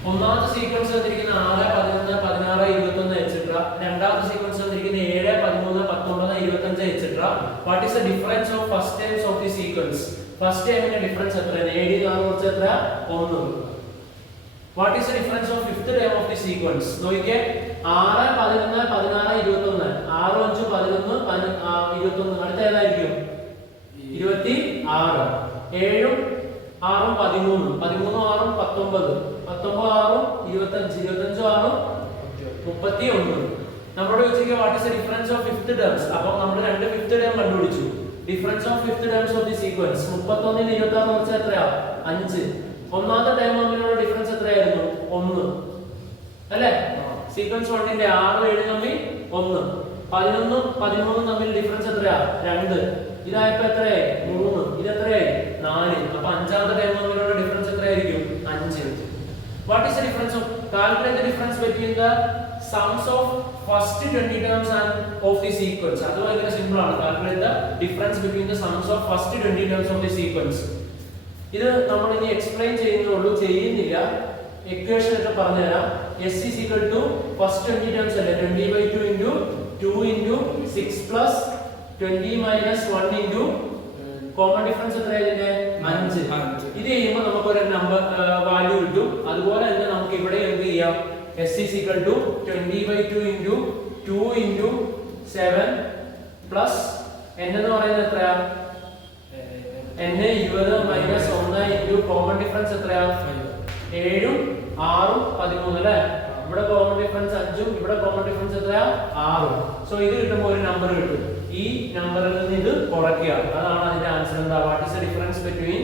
ഒന്നാമത്തെ സീക്വൻസ് തന്നിരിക്കുന്ന 6 11 16 21 etc. രണ്ടാമത്തെ സീക്വൻസ് തന്നിരിക്കുന്ന 7 13 19 25 etc. What is the difference of first times of the sequence? First ടൈമിന്റെ ഡിഫറൻസ് എത്രയാണ്? 7 4 കുറച്ച് എത്ര? 1. What is the difference of fifth term of the sequence? നോക്കിക്കേ 6 11 16 21 6 5 11 21 അടുത്ത ഏതായിരിക്കും? 26. 7 ആറും 13, 13 ആറും 19, 19 ആറും 25, 25 ആറും 31. നമ്മളോട് ചോദിച്ചിരിക്കുക what is the difference of fifth terms. അപ്പോൾ നമ്മൾ രണ്ട് ഫിഫ്ത്ത് ടേം കണ്ടുപിടിച്ചു. Difference of fifth terms of the sequence 31 ന് 26 കുറച്ചാൽ എത്രയാ? 5. ഒന്നാമത്തെ ടേം തമ്മിലുള്ള ഡിഫറൻസ് എത്രയായിരുന്നു? 1 അല്ലേ? സീക്വൻസ് 1ന്റെ 6 7 തമ്മിൽ 1, 11 13 തമ്മിൽ ഡിഫറൻസ് എത്രയാ? 2. ഇതായപ്പോ എത്രയായി? 3. ഇത് എത്രയായി? 4. അപ്പൊ അഞ്ചാമത്തെ ടേം തമ്മിലുള്ള ഡിഫറൻസ് എത്രയായിരിക്കും? 5. What is the difference of calculate the difference between the sums of first 20 terms and of the sequence. അത് ഭയങ്കര സിമ്പിൾ ആണ്. Calculate the difference between the sums of first 20 terms of the sequence. ഇത് നമ്മൾ ഇനി explain ചെയ്യുന്നുള്ളൂ, ചെയ്യുന്നില്ല. Equation ഒക്കെ പറഞ്ഞു തരാം. s is equal to first 20 terms അല്ലേ 20/2 into 2 into 6 plus 20 minus 1 into common difference എത്രയാ? 5. ഇത് ചെയ്യുമ്പോൾ നമുക്ക് ഒരു നമ്പർ വാല്യൂ കിട്ടും. അതുപോലെ തന്നെ നമുക്ക് ഇവിടെ എന്ത് ചെയ്യാം? s is equal to 20/2 into 2 into 7 plus n എന്ന് പറയുന്നത് എത്രയാ? n 20 minus 1 into common difference എത്രയാ? 7 ഉം 6 ഉം 13 അല്ലേ? ഇവിടെ കോമൺ ഡിഫറൻസ് 5 ഉം ഇവിടെ കോമൺ ഡിഫറൻസ് എത്രയാ? 6 ഉം. സോ ഇത് കിട്ടുമ്പോൾ ഒരു നമ്പർ കിട്ടും. ഈ നമ്പറിൽ നിന്ന് ഇത് കുറയ്ക്കുക. അതാണ് അതിന്റെ ആൻസർ. എന്താ? What is the difference between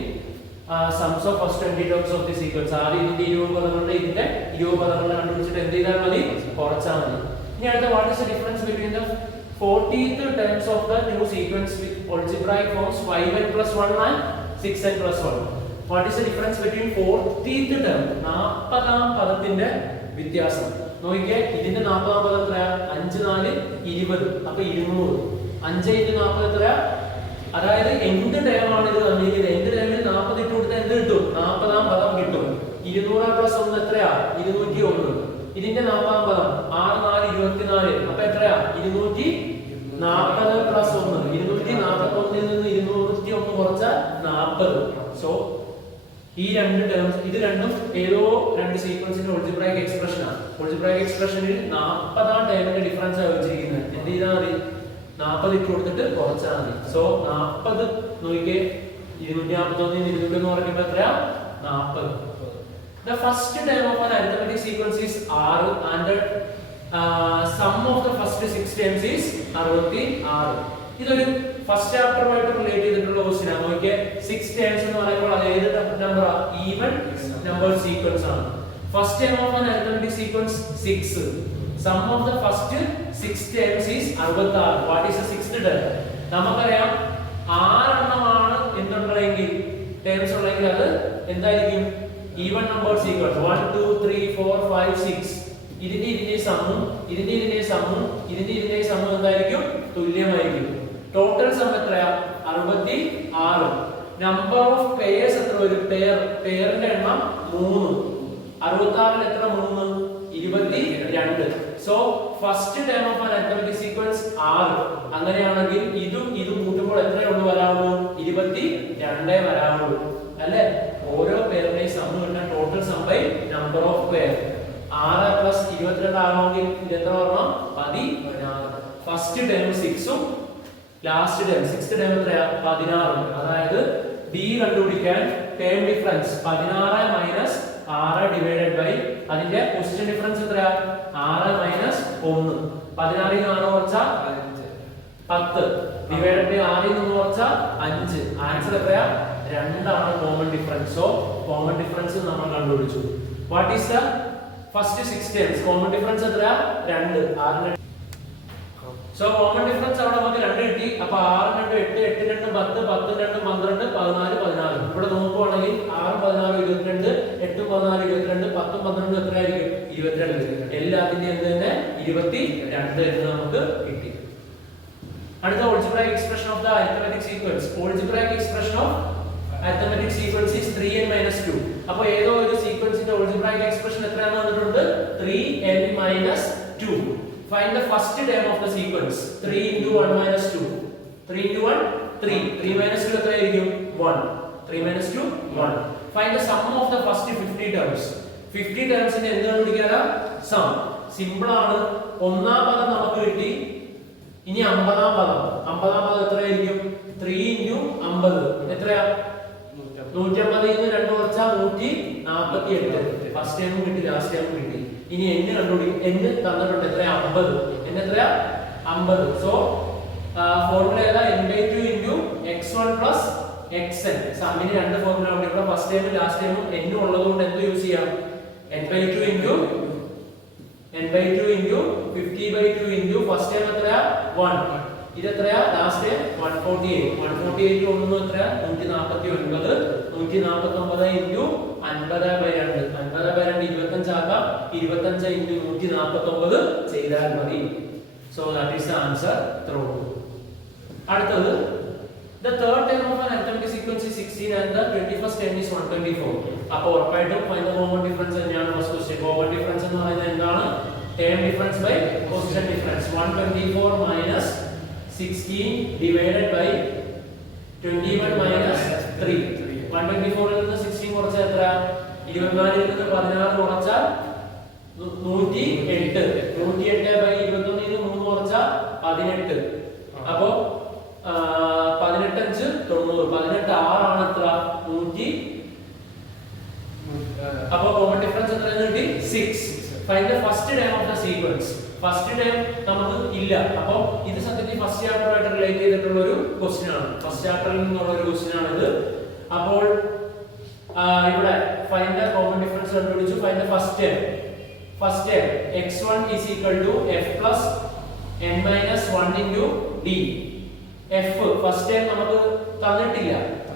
sums of first 20 terms of the sequence. ആദ്യം ഇതിന്റെ 20 പദങ്ങളുടെ ഇതിന്റെ 20 പദങ്ങളുടെ കണ്ടുപിടിച്ചിട്ട് എന്ത് ചെയ്താൽ മതി? കുറച്ചാൽ മതി. ഇനി അടുത്ത what is the difference between the 40th terms of the two sequence with algebraic forms 5n plus 1 and 6n plus 1. What is the difference between 40th term 40ാം പദത്തിന്റെ വ്യത്യാസം? നോക്കിക്കേ, ഇതിന്റെ 40ാം പദം എത്രയാ? 5 4 20. അപ്പോൾ 200. 5 × 40 എത്രയാ? അതായത് എന്ത് ടേം ആണ് ഇത് തന്നിരിക്കുന്നത്? എന്ത് ടേമിൽ 40 ഇട്ട് കൊടുത്താൽ എന്ത് കിട്ടും? 40ാം പദം കിട്ടും. 200 പ്ലസ് 1 എത്രയാ? 201. ഇതിന്റെ 40ാം പദം 6 4 24. അപ്പോൾ എത്രയാ? 240 പ്ലസ് 1. 241 ൽ നിന്ന് 201 കുറച്ചാൽ 40. സോ ഈ രണ്ട് ടേംസ്, ഇത് രണ്ടും ഏതോ രണ്ട് സീക്വൻസിന്റെ ഓൾജിബ്രായിക് എക്സ്പ്രഷൻ ആണ്. ഓൾജിബ്രായിക് എക്സ്പ്രഷനിൽ 40ാം ടേമിന്റെ ഡിഫറൻസ് ആണ് വെച്ചിരിക്കുന്നത്. എന്ത് ചെയ്താൽ മതി? 40 ഇട്ട് കൊടുത്തിട്ട് കുറച്ചാൽ മതി. സോ 40 നോക്കിക്കേ, 241 200 എന്ന് പറയുമ്പോൾ എത്രയാ? 40. The first term of an arithmetic sequence is 6 and the sum of the first 6 terms is 66. ഇതൊരു ഫസ്റ്റ് ചാപ്റ്ററുമായിട്ട് റിലേറ്റ് ചെയ്തിട്ടുള്ള ക്വസ്റ്റ്യൻ ആണ്. നോക്കിയേ, 6 ടേംസ് എന്ന് പറയുമ്പോൾ അത് ഏത് നമ്പറാ? ഈവൻ നമ്പർ സീക്വൻസ് ആണ്. First term of an arithmetic sequence 6. Sum of the first 6 terms is 66. What is the sixth term? നമുക്കറിയാം 6 എണ്ണമാണ് എന്തുള്ളതെങ്കിൽ ടേംസ് ഉള്ളെങ്കിൽ അത് എന്തായിരിക്കും? Even number sequence 1 2 3 4 5 6. ഇതിന്റെ സമ്മും ഇതിന്റെ സമ്മും ഇതിന്റെ സമ്മും എന്തായിരിക്കും? തുല്യമായിരിക്കും. ടോട്ടൽ സം എത്രയാ? 66. നമ്പർ ഓഫ് പെയർസ് എത്ര വരും? പെയറിന്റെ എണ്ണം 3. 66ൽ എത്ര? 3 22. So first term of an arithmetic sequence 6. അങ്ങനെയാണെങ്കിൽ ഇതും കൂട്ടുമ്പോൾ എത്രയുള്ളൂ വരാവുള്ളൂ? 22 വരാവുള്ളൂ അല്ലേ? ഓരോ പെയറിന്റെയും സം കിട്ടാൻ total sum by number of pair. 6 plus 22 ആണെങ്കിൽ ഇത് എത്ര വരണം? 16. ഫസ്റ്റ് ടേം 6 ഉം ലാസ്റ്റ് ടേം സിക്സ്ത് ടേം എത്രയാ? 16. അതായത് ബി കണ്ടുപിടിക്കാൻ term difference 16 minus 6 divided by അതിന്റെ ക്വസ്റ്റ്യൻ ഡിഫറൻസ് എത്രയാ? 6 മൈനസ് 1. 16ൽ നിന്ന് 6 കുറച്ചാൽ 10 ഡിവൈഡഡ് ബൈ 6ൽ നിന്ന് കുറച്ചാൽ 5. ആൻസർ എത്രയാ? 2 ആണ് common difference. So common difference നമ്മൾ കണ്ടുപിടിച്ചു. What is the first 6 terms? Common difference എത്രയാ? 2. 6 സോ കോമൺ ഡിഫറൻസ് അവിടെ നമുക്ക് 2 കിട്ടി. അപ്പൊ 6 2 8 8 2 10 10 2 12 14 14. ഇവിടെ നോക്കുവാണെങ്കിൽ 6 16 22 8 14 22 10 12 എത്രയായിരിക്കും? 22. എല്ലാത്തിന്റെയും എന്ത് തന്നെ 22 എന്ന് നമുക്ക് കിട്ടി. അടുത്ത algebraic expression of the arithmetic sequence. Algebraic expression of arithmetic sequence is 3n minus 2. അപ്പോൾ ഏതോ ഒരു സീക്വൻസിന്റെ algebraic expression എത്രയാണെന്ന് വന്നിട്ടുണ്ട്? 3n minus 2. Find the first term of the sequence. 3 into 1 minus 2. 3 into 1 3. 3 minus 2 എത്രയായിരിക്കും? 1. 3 minus 2 1. Find the sum of the first 50 terms. 50 termsന്റെ എന്ത് കണ്ടുപിടിക്കാനാ? Some. Simple ആണ്. ഒന്നാം പദം നമുക്ക് കിട്ടി. ഇനി 50ാം പദം. 50ാം പദം എത്രയായിരിക്കും? 3 into 50 എത്രയാ? 150 ൽ നിന്ന് 2 കുറച്ചാൽ 148. ഫസ്റ്റ് ടൈമും കിട്ടി, ലാസ്റ്റ് ടൈമും കിട്ടി. ഇനി n കണ്ടുപിടിക്കും. n തന്നിട്ടുണ്ട് എത്രയാ? 50. n എത്രയാ? 50. സോ ഫോർമുല ഏതാ? n/2 into x1 plus xn. സമ്മിന് രണ്ട് ഫോർമുല ഉണ്ട്. ഇവിടെ ഫസ്റ്റ് ടൈമും ലാസ്റ്റ് ടൈമും n ഉള്ളതുകൊണ്ട് എന്ത് യൂസ് ചെയ്യാം? n/2 into 50/2 into first time എത്രയാ? 1. ഇത് എത്രയാ? Last time 148. 148 ഒന്നും എത്രയാ? 149. 149 into 50/2. 50/2 25 ആക്കാം. 25 into 149 ചെയ്താൽ മതി. So that is the answer through. അടുത്തത് the third term of an arithmetic sequence is 16 and the 21st term is 124. അപ്പോൾ ഉറപ്പായിട്ടും find the common difference തന്നെയാണ് ഫസ്റ്റ് ക്വസ്റ്റ്യൻ. common difference എന്ന് പറയുന്നത് എന്താണ്? term difference by position difference. 124 minus 16 divided by 21 minus 3. 124 ൽ നിന്ന് 16 കുറച്ചാൽ എത്ര? 24 ൽ നിന്ന് 16 കുറച്ചാൽ 108. 108 by 21 ൽ നിന്ന് 3 കുറച്ചാൽ 18. അപ്പോൾ 18 5 90. 18 6 ആണ് എത്ര? 100. അപ്പോൾ കോമൺ ഡിഫറൻസ് എത്രയെന്ന് കിട്ടി? 6. Find the first time of the sequence. First time നമുക്ക് ഇല്ല. അപ്പോൾ ഇത് സത്യത്തിൽ ഫസ്റ്റ് ചാപ്റ്ററുമായിട്ട് റിലേറ്റ് ചെയ്തിട്ടുള്ള ഒരു ക്വസ്റ്റ്യൻ ആണ്. ഫസ്റ്റ് ചാപ്റ്ററിൽ നിന്നുള്ള ഒരു ക്വസ്റ്റ്യൻ ആണ് ഇത്. അപ്പോൾ ഇവിടെ ഫൈൻഡ് ദ കോമൺ ഡിഫറൻസ് കണ്ടുപിടിച്ചു. Find the first time. First time x1 is equal to f plus n minus 1 into d. f first time നമുക്ക് തന്നിട്ടില്ല,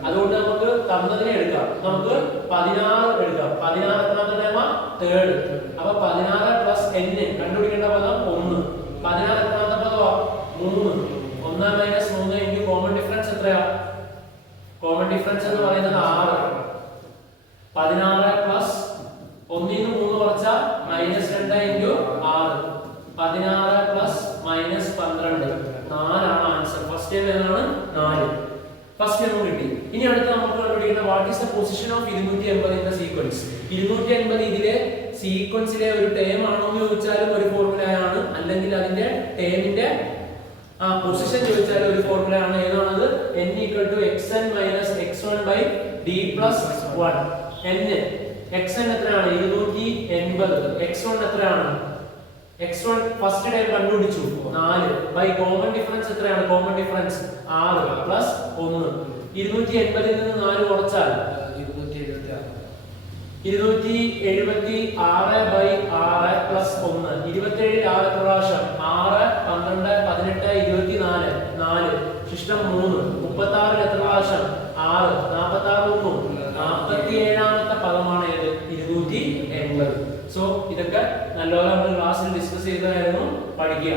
അതുകൊണ്ട് നമുക്ക് തന്നതിനെ എടുക്കാം. നമുക്ക് 16 എടുക്കാം. 16 എത്രാമത്തെ ടൈമാ? തേർഡ്. അപ്പൊ 16 പ്ലസ് n കണ്ടുപിടിക്കേണ്ട പദം 1. 16 എത്രാമത്തെ പദമാ? 3. 1 മൈനസ് 3 ഇൻറ്റു കോമൺ ഡിഫറൻസ് എത്രയാ? കോമൺ ഡിഫറൻസ് എന്ന് പറയുന്നത് 6. 16 പ്ലസ് 1 ൽ നിന്ന് 3 കുറച്ചാൽ -2 ഇൻറ്റു 6. 16 പ്ലസ് -12. 4 ആണ് ആൻസർ. ഫസ്റ്റ് ടൈം ഏതാണ്? 4. ഫസ്റ്റ് ടൈം കിട്ടി. ഇനി അടുത്ത നമുക്ക് കണ്ടുപിടിക്കേണ്ട what is the position of 280 in the sequence. 280 ഇതിലെ സീക്വൻസിലെ ഒരു ടേം ആണോ എന്ന് ചോദിച്ചാലും ഒരു ഫോർമുലയാണ്, അല്ലെങ്കിൽ അതിന്റെ ടേമിന്റെ പൊസിഷൻ ചോദിച്ചാലും ഒരു ഫോർമുലയാണ്. ഏതാണത്? n = xn - x1/d + 1. n xn എത്രയാണ്? 280. x1 എത്രയാണ്? x1 ഫസ്റ്റ് ടൈം കണ്ടുപിടിച്ചു 4 ബൈ കോമൺ ഡിഫറൻസ് എത്രയാണ്? Common difference 6 plus 1. 280 ൽ നിന്ന് 4 കുറച്ചാൽ 276 ബൈ 6 പ്ലസ് 1. 27 ൽ 6 പ്രാവശ്യം 6 12 18 24 4 ശിഷ്ടം 3. 36 ൽ എത്ര പ്രാവശ്യം? 6 46 47ാമത്തെ പദമാണ് ഏത്? 280. സോ ഇതൊക്കെ നല്ലോണം നമ്മൾ ക്ലാസ്സിൽ ഡിസ്കസ് ചെയ്തായിരുന്നു. പഠിക്കുക.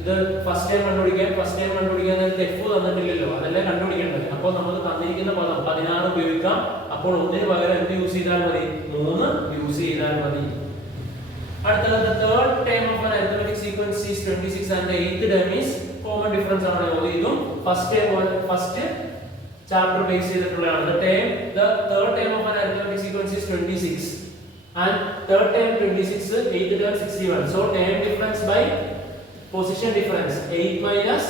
ഇത് ഫസ്റ്റ് ടൈം കണ്ടുപിടിക്കാൻ നേരത്തെ f തന്നിട്ടില്ലല്ലോ, അതല്ലേ കണ്ടുപിടിക്കേണ്ടത്. അപ്പോൾ നമ്മൾ തന്നിരിക്കുന്ന പദം 16 ഉപയോഗിക്കാം. അപ്പോൾ ഒന്നിന് പകരം എന്ത് യൂസ് ചെയ്താൽ മതി? 3 യൂസ് ചെയ്താൽ മതി. അടുത്തത് third term of an arithmetic sequence is 26 and the eighth term is common difference ആണ്. ഇതും ഫസ്റ്റ് ചാപ്റ്റർ ബേസ് ചെയ്തിട്ടുള്ളതാണ്. The third term of an arithmetic sequence is 26 and third term 26, eighth term 61. So term difference by position difference 8 minus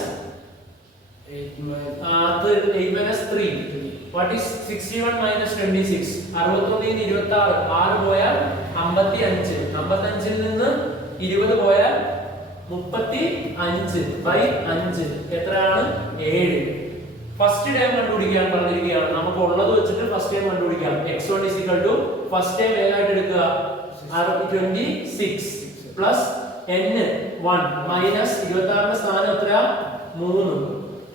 3. What is 61 minus 26? 61 ൽ 26 6 പോയാൽ 55. 55 ൽ നിന്ന് 20 പോയാൽ 35 by 5 എത്രയാണ്? 7. First time കണ്ടുപിടിക്കാൻ പറഞ്ഞിരിക്കുകയാണ്. നമുക്ക് ഉള്ളത് വെച്ചിട്ട് ഫസ്റ്റ് ടൈം കണ്ടുപിടിക്കാം. x1 is equal to first time ഏതായിട്ട് എടുക്കുക? 26 പ്ലസ് n 1 മൈനസ് 26ന്റെ സ്ഥാനം എത്രയാ? 3.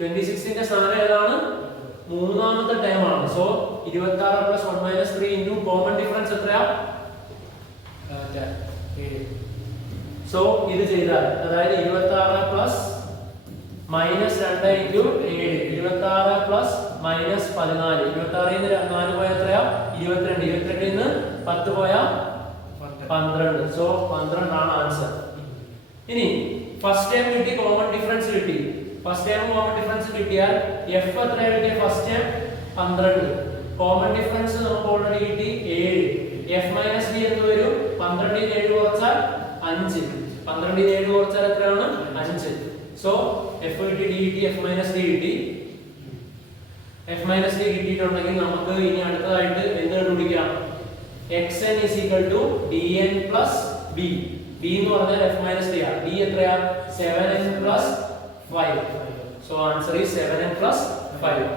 26ന്റെ സ്ഥാനം ഏതാണ്? മൂന്നാമത്തെ ടൈം ആണ്. So 26 plus 1 minus 3 into common difference എത്രയാ? സോ ഇത് ചെയ്താൽ അതായത് 26 plus minus 2 into 7. 26 plus minus 14. 26ൽ നിന്ന് 4 പോയാൽ എത്രയാ? 22. 22ൽ നിന്ന് 10 പോയാൽ 12. സോ 12 ആണ് ആൻസർ. ഇനി ഫസ്റ്റ് ടൈം കിട്ടി, കോമൺ ഡിഫറൻസ് കിട്ടി. ഫസ്റ്റ് ടൈം കോമൺ ഡിഫറൻസ് കിട്ടിയാൽ f എത്ര കിട്ടിയ? First time 12. കോമൺ ഡിഫറൻസ് നമുക്ക് ഓൾറെഡി കിട്ടി 7. f മൈനസ് d എന്ന് വരും. 12ൽ 7 കുറച്ചാൽ 5. 12ൽ 7 കുറച്ചാൽ എത്രയാണ്? 5. സോ f കിട്ടി, d കിട്ടി, f മൈനസ് d കിട്ടി. f മൈനസ് ഡി കിട്ടിയിട്ടുണ്ടെങ്കിൽ നമുക്ക് ഇനി അടുത്തതായിട്ട് എന്ത് കണ്ടുപിടിക്കാം? xn is equal to dn plus b. b എന്ന് പറഞ്ഞാൽ f മൈനസ് ഡി ആണ്. d എത്രയാ? 7n plus 5. So answer is 7n plus 5.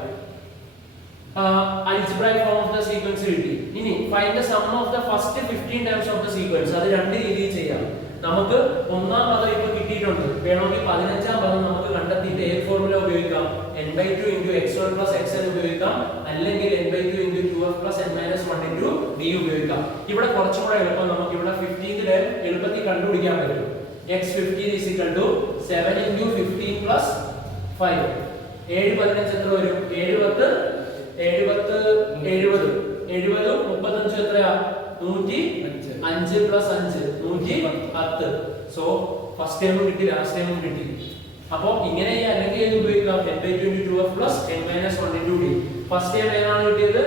Algebraic form of the sequence കിട്ടി. ഇനി find the sum of the first 15 terms of the sequence. അത് രണ്ട് രീതിയിൽ ചെയ്യാം. നമുക്ക് ഒന്നാം പദം ഇപ്പോൾ കിട്ടിയിട്ടുണ്ട്. വേണമെങ്കിൽ 15ാം പദം നമുക്ക് കണ്ടെത്തിയിട്ട് ഏത് ഫോർമുല ഉപയോഗിക്കാം? n/2 * x1 + xn ഉപയോഗിക്കാം, അല്ലെങ്കിൽ n/2 * 2f + n - 1 * d ഉപയോഗിക്കാം. ഇവിടെ കുറച്ചും കൂടെ എളുപ്പം നമുക്ക് ഇവിടെ 15th ടേം എളുപ്പത്തിൽ കണ്ടുപിടിക്കാൻ പറ്റും. x15 = 7 * 15 + 5. 7 15 എത്ര വരും? 7 10 70 70 35 എത്രയാ? 105 + 5 110. സോ ഫസ്റ്റ് ടൈമും കിട്ടി, ലാസ്റ്റ് ടൈമും കിട്ടി. അപ്പോ ഇങ്ങനെ അല്ലെങ്കിൽ ഏത് ഉപയോഗിക്കാം? n/2 * 2f + n - 1 * d. First time ഏതാണ് കിട്ടിയത്?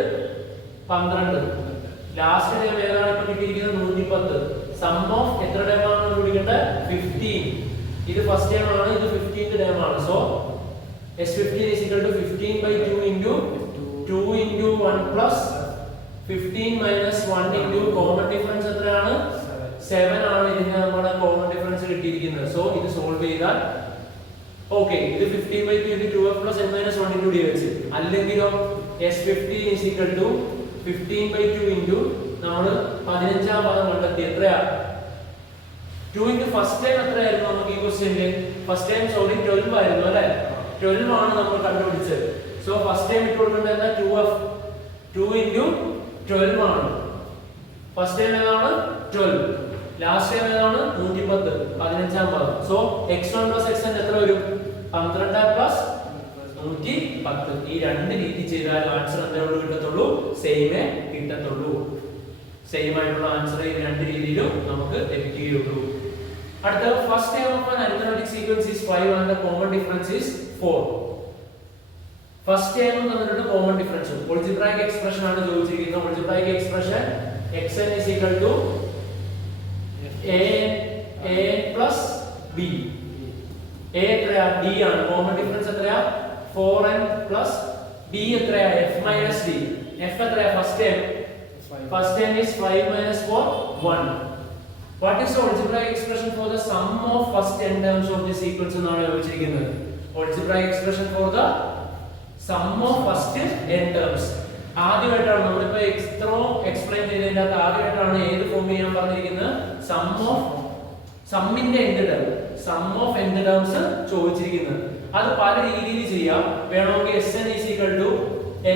12. ലാസ്റ്റ് ടൈം ഏതാണ് ഇപ്പോൾ കിട്ടിയിരിക്കുന്നത്? 110. സം ഓഫ് എത്ര ടൈം ആണ് കണ്ടുപിടിക്കേണ്ടത്? 15. ഇത് ഫസ്റ്റ് ടൈം ആണ്, ഇത് 15th ടൈം ആണ്. സോ s15 = 15/2 * 2 * 1 + 15 - 1 * കോമൺ ഡിഫറൻസ് എത്രയാണ്? 7 ആണ്. ഇതിന് നമ്മുടെ കോമൺ ഡിഫറൻസ് കിട്ടിയിരിക്കുന്നത്. സോ ഇത് സോൾവ് ചെയ്താൽ ഓക്കേ, ഇത് 15/2 * 2f + n - 1 * d വെച്ച്. അല്ലെങ്കിലോ s15 = 15/2 നമ്മൾ 15ാം പദം കണ്ടെത്തി. എത്രയാ? 2 * ഫസ്റ്റ് ടൈം എത്രയായിരുന്നു നമുക്ക് ഈ ക്വസ്റ്റ്യനിൽ? ഫസ്റ്റ് ടൈം 12 ആയിരുന്നു അല്ലേ? 12 ആണ് നമ്മൾ കണ്ടുപിടിച്ചത്. സോ ഫസ്റ്റ് ടൈം ഇട്ട് കൊടുക്കേണ്ടത് എന്താ? 2f. 2 * 12 ആണ്. ഫസ്റ്റ് ടൈം ഏതാണ്? 12. ലാസ്റ്റ് ടൈം ഏതാണ്? 110. 15ാം പദം. സോ x1 + xn എത്ര വരും? 12 + 110. ഈ രണ്ട് രീതി ചെയ്താൽ ആൻസർ എന്തേ കിട്ടത്തുള്ളൂ? സെയിമേ കിട്ടത്തുള്ളൂ. സെയിം ആയിട്ടുള്ള ആൻസർ ഈ രണ്ട് രീതിയിലും നമുക്ക് ലഭിക്കുകയുള്ളൂ. അടുത്ത first time of an arithmetic sequence is 5 and the common difference is 4. First time തന്നിട്ടുണ്ട്, കോമൺ ഡിഫറൻസും. algebraic എക്സ്പ്രഷൻ ആണ് ചോദിച്ചിരിക്കുന്നത്. algebraic expression xn is equal to a plus b. a എത്രയാ? d ആണ്. കോമൺ ഡിഫറൻസ് എത്രയാ? 4n plus b എത്രയാ? f minus d. f എത്രയാ? First time. First time is 5 minus 4 1. What is the algebraic expression for the sum of first n terms of the sequence എന്നാണ് ചോദിച്ചിരിക്കുന്നത്. algebraic expression for the sum of first n terms. ആദ്യമായിട്ടാണ് നമ്മളിപ്പോ ഇത്രയും explain ചെയ്തതിന്റെ അകത്ത് ആദ്യമായിട്ടാണ് ഏത് form ചെയ്യാൻ പറഞ്ഞിരിക്കുന്നത്? സമ്മിന്റെ എന്ത് ടേം, സം ഓഫ് എന്ത് ടേംസ് ചോദിച്ചിരിക്കുന്നത്. അത് പല രീതിയിൽ ചെയ്യാം. വേണമെങ്കിൽ Sn is equal to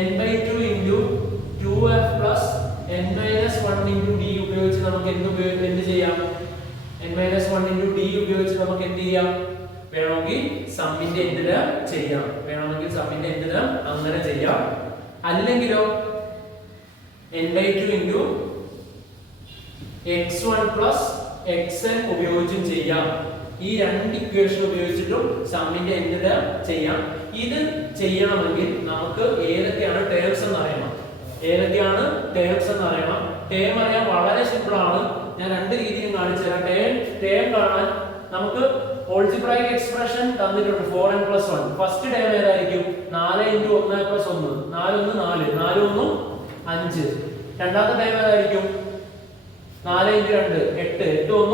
n/2 * 2f + n - 1 * d ഉപയോഗിച്ച് നമുക്ക് എന്ത് ചെയ്യാം? n - 1 * d ഉപയോഗിച്ച് നമുക്ക് എന്ത് ചെയ്യാം? വേണമെങ്കിൽ സമ്മിന്റെ എന്ത് ടേം ചെയ്യാം. വേണമെങ്കിൽ സമ്മിന്റെ എന്ത് ടേം അങ്ങനെ ചെയ്യാം. അല്ലെങ്കിലോ n/2 * x1 + xn ഉപയോഗിച്ചും ചെയ്യാം. ഈ രണ്ട് ഇക്വേഷൻ ഉപയോഗിച്ചിട്ടും സമ്മിന്റെ എന്ത് ടേം ചെയ്യാം. ഇത് ചെയ്യണമെങ്കിൽ നമുക്ക് ഏതൊക്കെയാണ് ടേംസ് എന്ന് അറിയണം. ടേം അറിയാൻ വളരെ സിമ്പിൾ ആണ്. ഞാൻ രണ്ട് രീതിയിലും കാണിച്ചു തരാം. ടേം കാണാൻ നമുക്ക് algebraic expression തന്നിട്ടുണ്ട് 4n + 1. ഫസ്റ്റ് ടേം ഏതായിരിക്കും? 4 * 1 + 1. 4 1 4 4 1 5. രണ്ടാമത്തെ ടേം ഏതായിരിക്കും? 4 * 2 8 8 1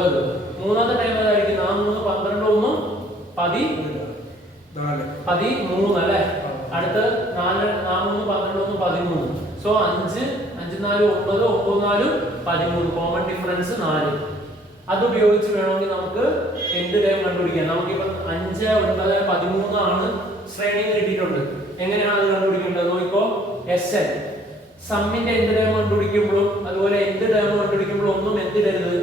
9. മൂന്നാമത്തെ ടൈം ഏതായിരിക്കും? 4 3 12 1 13 അല്ലേ? അടുത്ത 4 3 12 1 13. സോ 5 5 4 9 9 4 13. Common difference 4. അത് ഉപയോഗിച്ച് വേണമെങ്കിൽ നമുക്ക് എന്ത് ടൈം കണ്ടുപിടിക്കാം. നമുക്കിപ്പോൾ 5 9 13 ആണ് ശ്രേണിയിൽ കിട്ടിയിട്ടുണ്ട്. എങ്ങനെയാണ് അത് കണ്ടുപിടിക്കേണ്ടത്? നോക്കിക്കോ. Sn സമ്മിന്റെ എന്ത് ടൈം കണ്ടുപിടിക്കുമ്പോഴും അതുപോലെ എന്ത് ടൈം കണ്ടുപിടിക്കുമ്പോഴും ഒന്നും എന്തിടരുത്,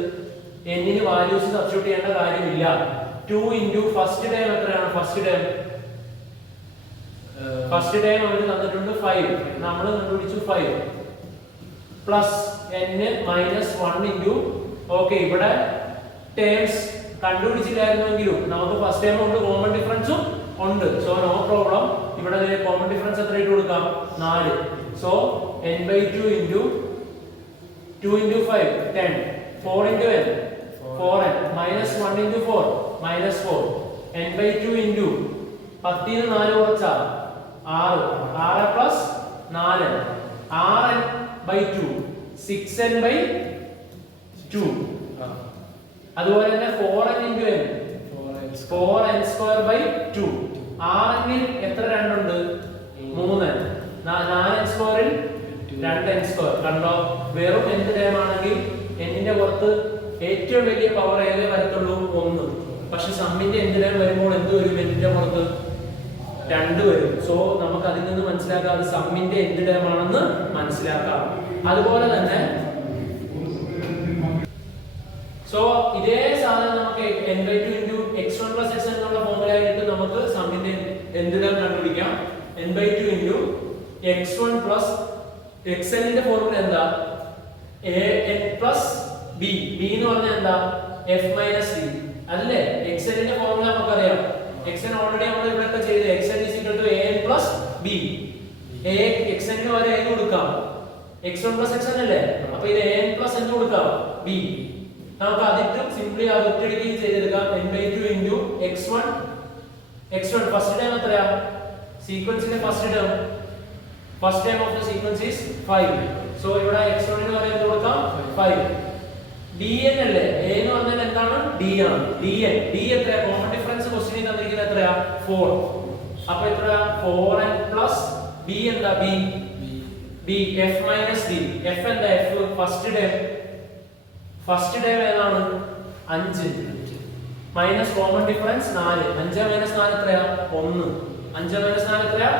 എന്നിന് വാല്യൂസ് സബ്സ്റ്റിറ്റ്യൂട്ട് ചെയ്യേണ്ട കാര്യമില്ല. 2 * ഫസ്റ്റ് ടൈം എത്രയാണ്? ഫസ്റ്റ് ടൈം അവർ തന്നിട്ടുണ്ട് 5. നമ്മൾ കണ്ടുപിടിച്ചു 5 പ്ലസ് n - 1 ഓക്കെ. ഇവിടെ ടേംസ് കണ്ടുപിടിച്ചില്ലായിരുന്നെങ്കിലും നമുക്ക് ഫസ്റ്റ് ടൈം ഉണ്ട്, കോമൺ ഡിഫറൻസും ഉണ്ട്. So no problem. ഇവിടെ കോമൺ ഡിഫറൻസ് എത്ര ഇട്ട് കൊടുക്കാം? 4. So n/2 * 2 * 5 10. 4 * n 4n - 1 * 4 -4. n/2 * 10 ന് 4 കുറച്ചാ 6 6 പ്ലസ് 4 6n/2 6n/2. അതുപോലെ തന്നെ 4n into n 4n²/2. 6n എത്ര 2 ഉണ്ട്? 3n. 4n² 2n². കണ്ടോ? വെറും എന്ത് ടേം ആണെങ്കിൽ n-ന്റെ പുറത്ത് ഏറ്റവും വലിയ പവർ ഏതേ വരത്തുള്ളൂ? 1. പക്ഷെ സമ്മിന്റെ എന്ത് ടേം വരുമ്പോൾ എന്ത് വരും? n-ന്റെ പുറത്ത് 2 വരും. സോ നമുക്ക് അതിൽ നിന്ന് മനസ്സിലാക്കാം അത് സമ്മിന്റെ എന്ത് ടേം ആണെന്ന് മനസ്സിലാക്കാം. അതുപോലെ തന്നെ സോ ഇതേ സാധനം നമുക്ക് n/2 into x1 plus xn എന്നുള്ള ഫോർമുല ആയിട്ട് നമുക്ക് സമ്മിന്റെ എന്ത് ടേം കണ്ടുപിടിക്കാം. n/2 into x1 plus xn ന്റെ ഫോർമുല എന്താ? an plus b. b എന്ന് പറഞ്ഞാൽ എന്താ? f minus d അല്ലേ? xn ന്റെ ഫോർമുല നമുക്കറിയാം. xn ഓൾറെഡി നമ്മൾ ഇവിടെ ചെയ്തു. xn is equal to an plus b. xn ന് വരെ n കൊടുക്കാം. x1 plus xn അല്ലേ? അപ്പോൾ ഇത് an plus n കൊടുക്കാം b. നമുക്ക് അതിട്ടും സിംപ്ലി ആ ഒറ്റയടിക്ക് ചെയ്തെടുക്കാം. n/2 into x1 first time എത്രയാ? സീക്വൻസിന്റെ first time of the sequence is 5. So ഇവിടെ x1 ന് വരെ എന്ത് കൊടുക്കാം? 5. dn അല്ലേ? a എന്ന് പറഞ്ഞാൽ എന്താണ്? d ആണ്. dn d എത്രയാ? കോമൺ ഡിഫറൻസ് ക്വസ്റ്റ്യനിൽ തന്നിരിക്കുന്നത് എത്രയാ? 4. അപ്പോൾ എത്ര? 4n plus b എന്താ? b f minus d. f എന്താ? f ഫസ്റ്റ് ടൈം ഏതാണ്? 5 മൈനസ് കോമൺ ഡിഫറൻസ് 4. 5 മൈനസ് 4 എത്രയാ? 1. 5 മൈനസ് 4 എത്രയാ?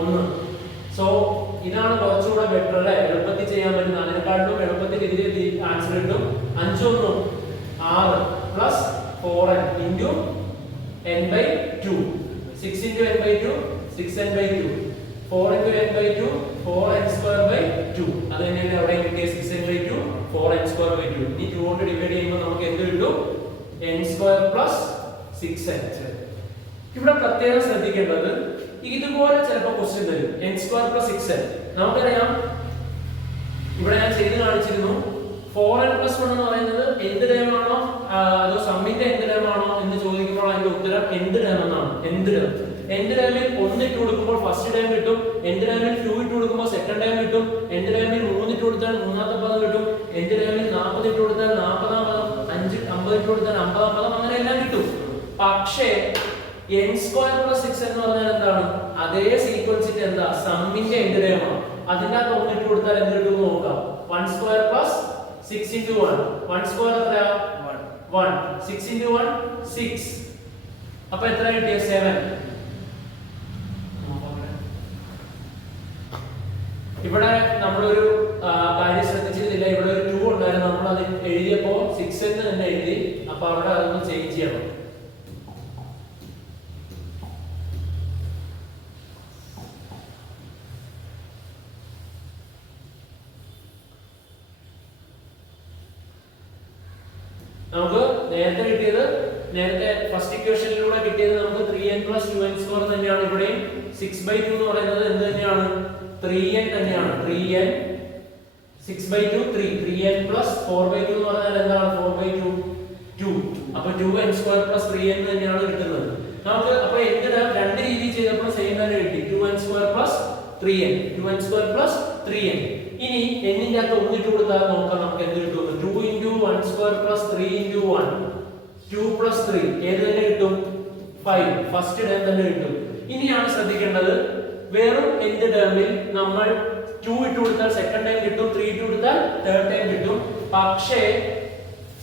1. സോ ഇതാണ് കുറച്ചുകൂടെ ബെറ്റർ അല്ലേ? എളുപ്പത്തിൽ ചെയ്യാൻ പറ്റുന്ന. അതിനെക്കാളും എളുപ്പത്തിൽ ഇതിൽ ആൻസർ കിട്ടും. 5 1 6 plus 4n into n/2. 6 into n/2 6n/2. 4 into n/2 4n²/2. അത് തന്നെയാണ് അവിടെ കിട്ടിയ 6n/2 4n²/2. ഈ 2 കൊണ്ട് ഡിവൈഡ് ചെയ്യുമ്പോൾ നമുക്ക് എന്ത് കിട്ടും? n² plus 6n. ഇവിടെ പ്രത്യേകം ശ്രദ്ധിക്കേണ്ടത് ഇതുപോലെ ചിലപ്പോൾ ക്വസ്റ്റ്യൻ തരും. n² plus 6n. നമുക്കറിയാം ഇവിടെ ഞാൻ ചെയ്ത് കാണിച്ചിരുന്നു. 4n plus 1 എന്ന് പറയുന്നത് എന്ത് ടേം ആണോ അതോ സമ്മിന്റെ എന്ത് ടേം ആണോ എന്ന് ചോദിക്കുമ്പോൾ അതിന്റെ ഉത്തരം എന്ത് ടേം എന്നാണ്. എന്ത് ടേമിൽ 1 ഇട്ട് കൊടുക്കുമ്പോൾ ഫസ്റ്റ് ടൈം കിട്ടും. എന്ത് ടൈമിൽ 2 ഇട്ട് കൊടുക്കുമ്പോൾ സെക്കൻഡ് ടൈം കിട്ടും. എന്ത് ടൈമിൽ 3 ഇട്ട് കൊടുത്താൽ മൂന്നാമത്തെ പദം കിട്ടും. എന്ത് ടൈമിൽ 40 ഇട്ട് കൊടുത്താൽ 40ആം പദം, 50 ഇട്ട് കൊടുത്താൽ 50ആം പദം, അങ്ങനെ എല്ലാം കിട്ടും. പക്ഷേ n² plus 6 എന്ന് പറഞ്ഞാൽ എന്താണ്? അതേ സീക്വൻസിന്റെ എന്താ? സമ്മിന്റെ എന്ത് ടൈം ആണ്. അതിന്റെ അകത്ത് 1 ഇട്ട് കൊടുത്താൽ എന്ത് കിട്ടും നോക്കാം. 1² plus 6 into 1. 1² എത്രയാ? 1. 6 into 1 6. അപ്പോൾ എത്ര കിട്ടിയ? 7. ഇവിടെ നമ്മളൊരു കാര്യം ശ്രദ്ധിച്ചിട്ടില്ല. ഇവിടെ ഒരു 2 ഉണ്ടായിരുന്നു. നമ്മൾ അത് എഴുതിയപ്പോൾ 6 എന്ന് തന്നെ എഴുതി. അപ്പോൾ അവിടെ അതൊന്ന് ചേഞ്ച് ചെയ്യണം. നമുക്ക് നേരത്തെ ഫസ്റ്റ് ഇക്വേഷനിലൂടെ കിട്ടിയത് നമുക്ക് 3n plus 2n² തന്നെയാണ്. ഇവിടെയും 6/2 എന്ന് പറയുന്നത് എന്ത് തന്നെയാണ്? 3n തന്നെയാണ്. 3n 6/2 3n plus 4/2 എന്ന് പറഞ്ഞാൽ എന്താണ്? 4/2 2. അപ്പോൾ 2n² plus 3n തന്നെയാണ് കിട്ടുന്നത് നമുക്ക്. അപ്പോൾ എന്ത് രണ്ട് രീതിയിൽ ചെയ്തപ്പോൾ സെയിം തന്നെ കിട്ടി. 2n² plus 3n 2n² plus 3n. ഇനി n-ന്റെ അകത്ത് 1 ഇട്ട് കൊടുത്താൽ നോക്കാം നമുക്ക് എന്ത് കിട്ടും. 2 into 1² plus 3 into 1 2 plus 3 ഏത് തന്നെ കിട്ടും? 5. ഫസ്റ്റ് ടേം തന്നെ കിട്ടും. ഇനിയാണ് ശ്രദ്ധിക്കേണ്ടത് വെറും എന്ത് ടേമിൽ നമ്മൾ 2 ഇട്ട് കൊടുത്താൽ സെക്കൻഡ് ടൈം കിട്ടും, 3 ഇട്ട് കൊടുത്താൽ തേർഡ് ടൈം കിട്ടും. പക്ഷേ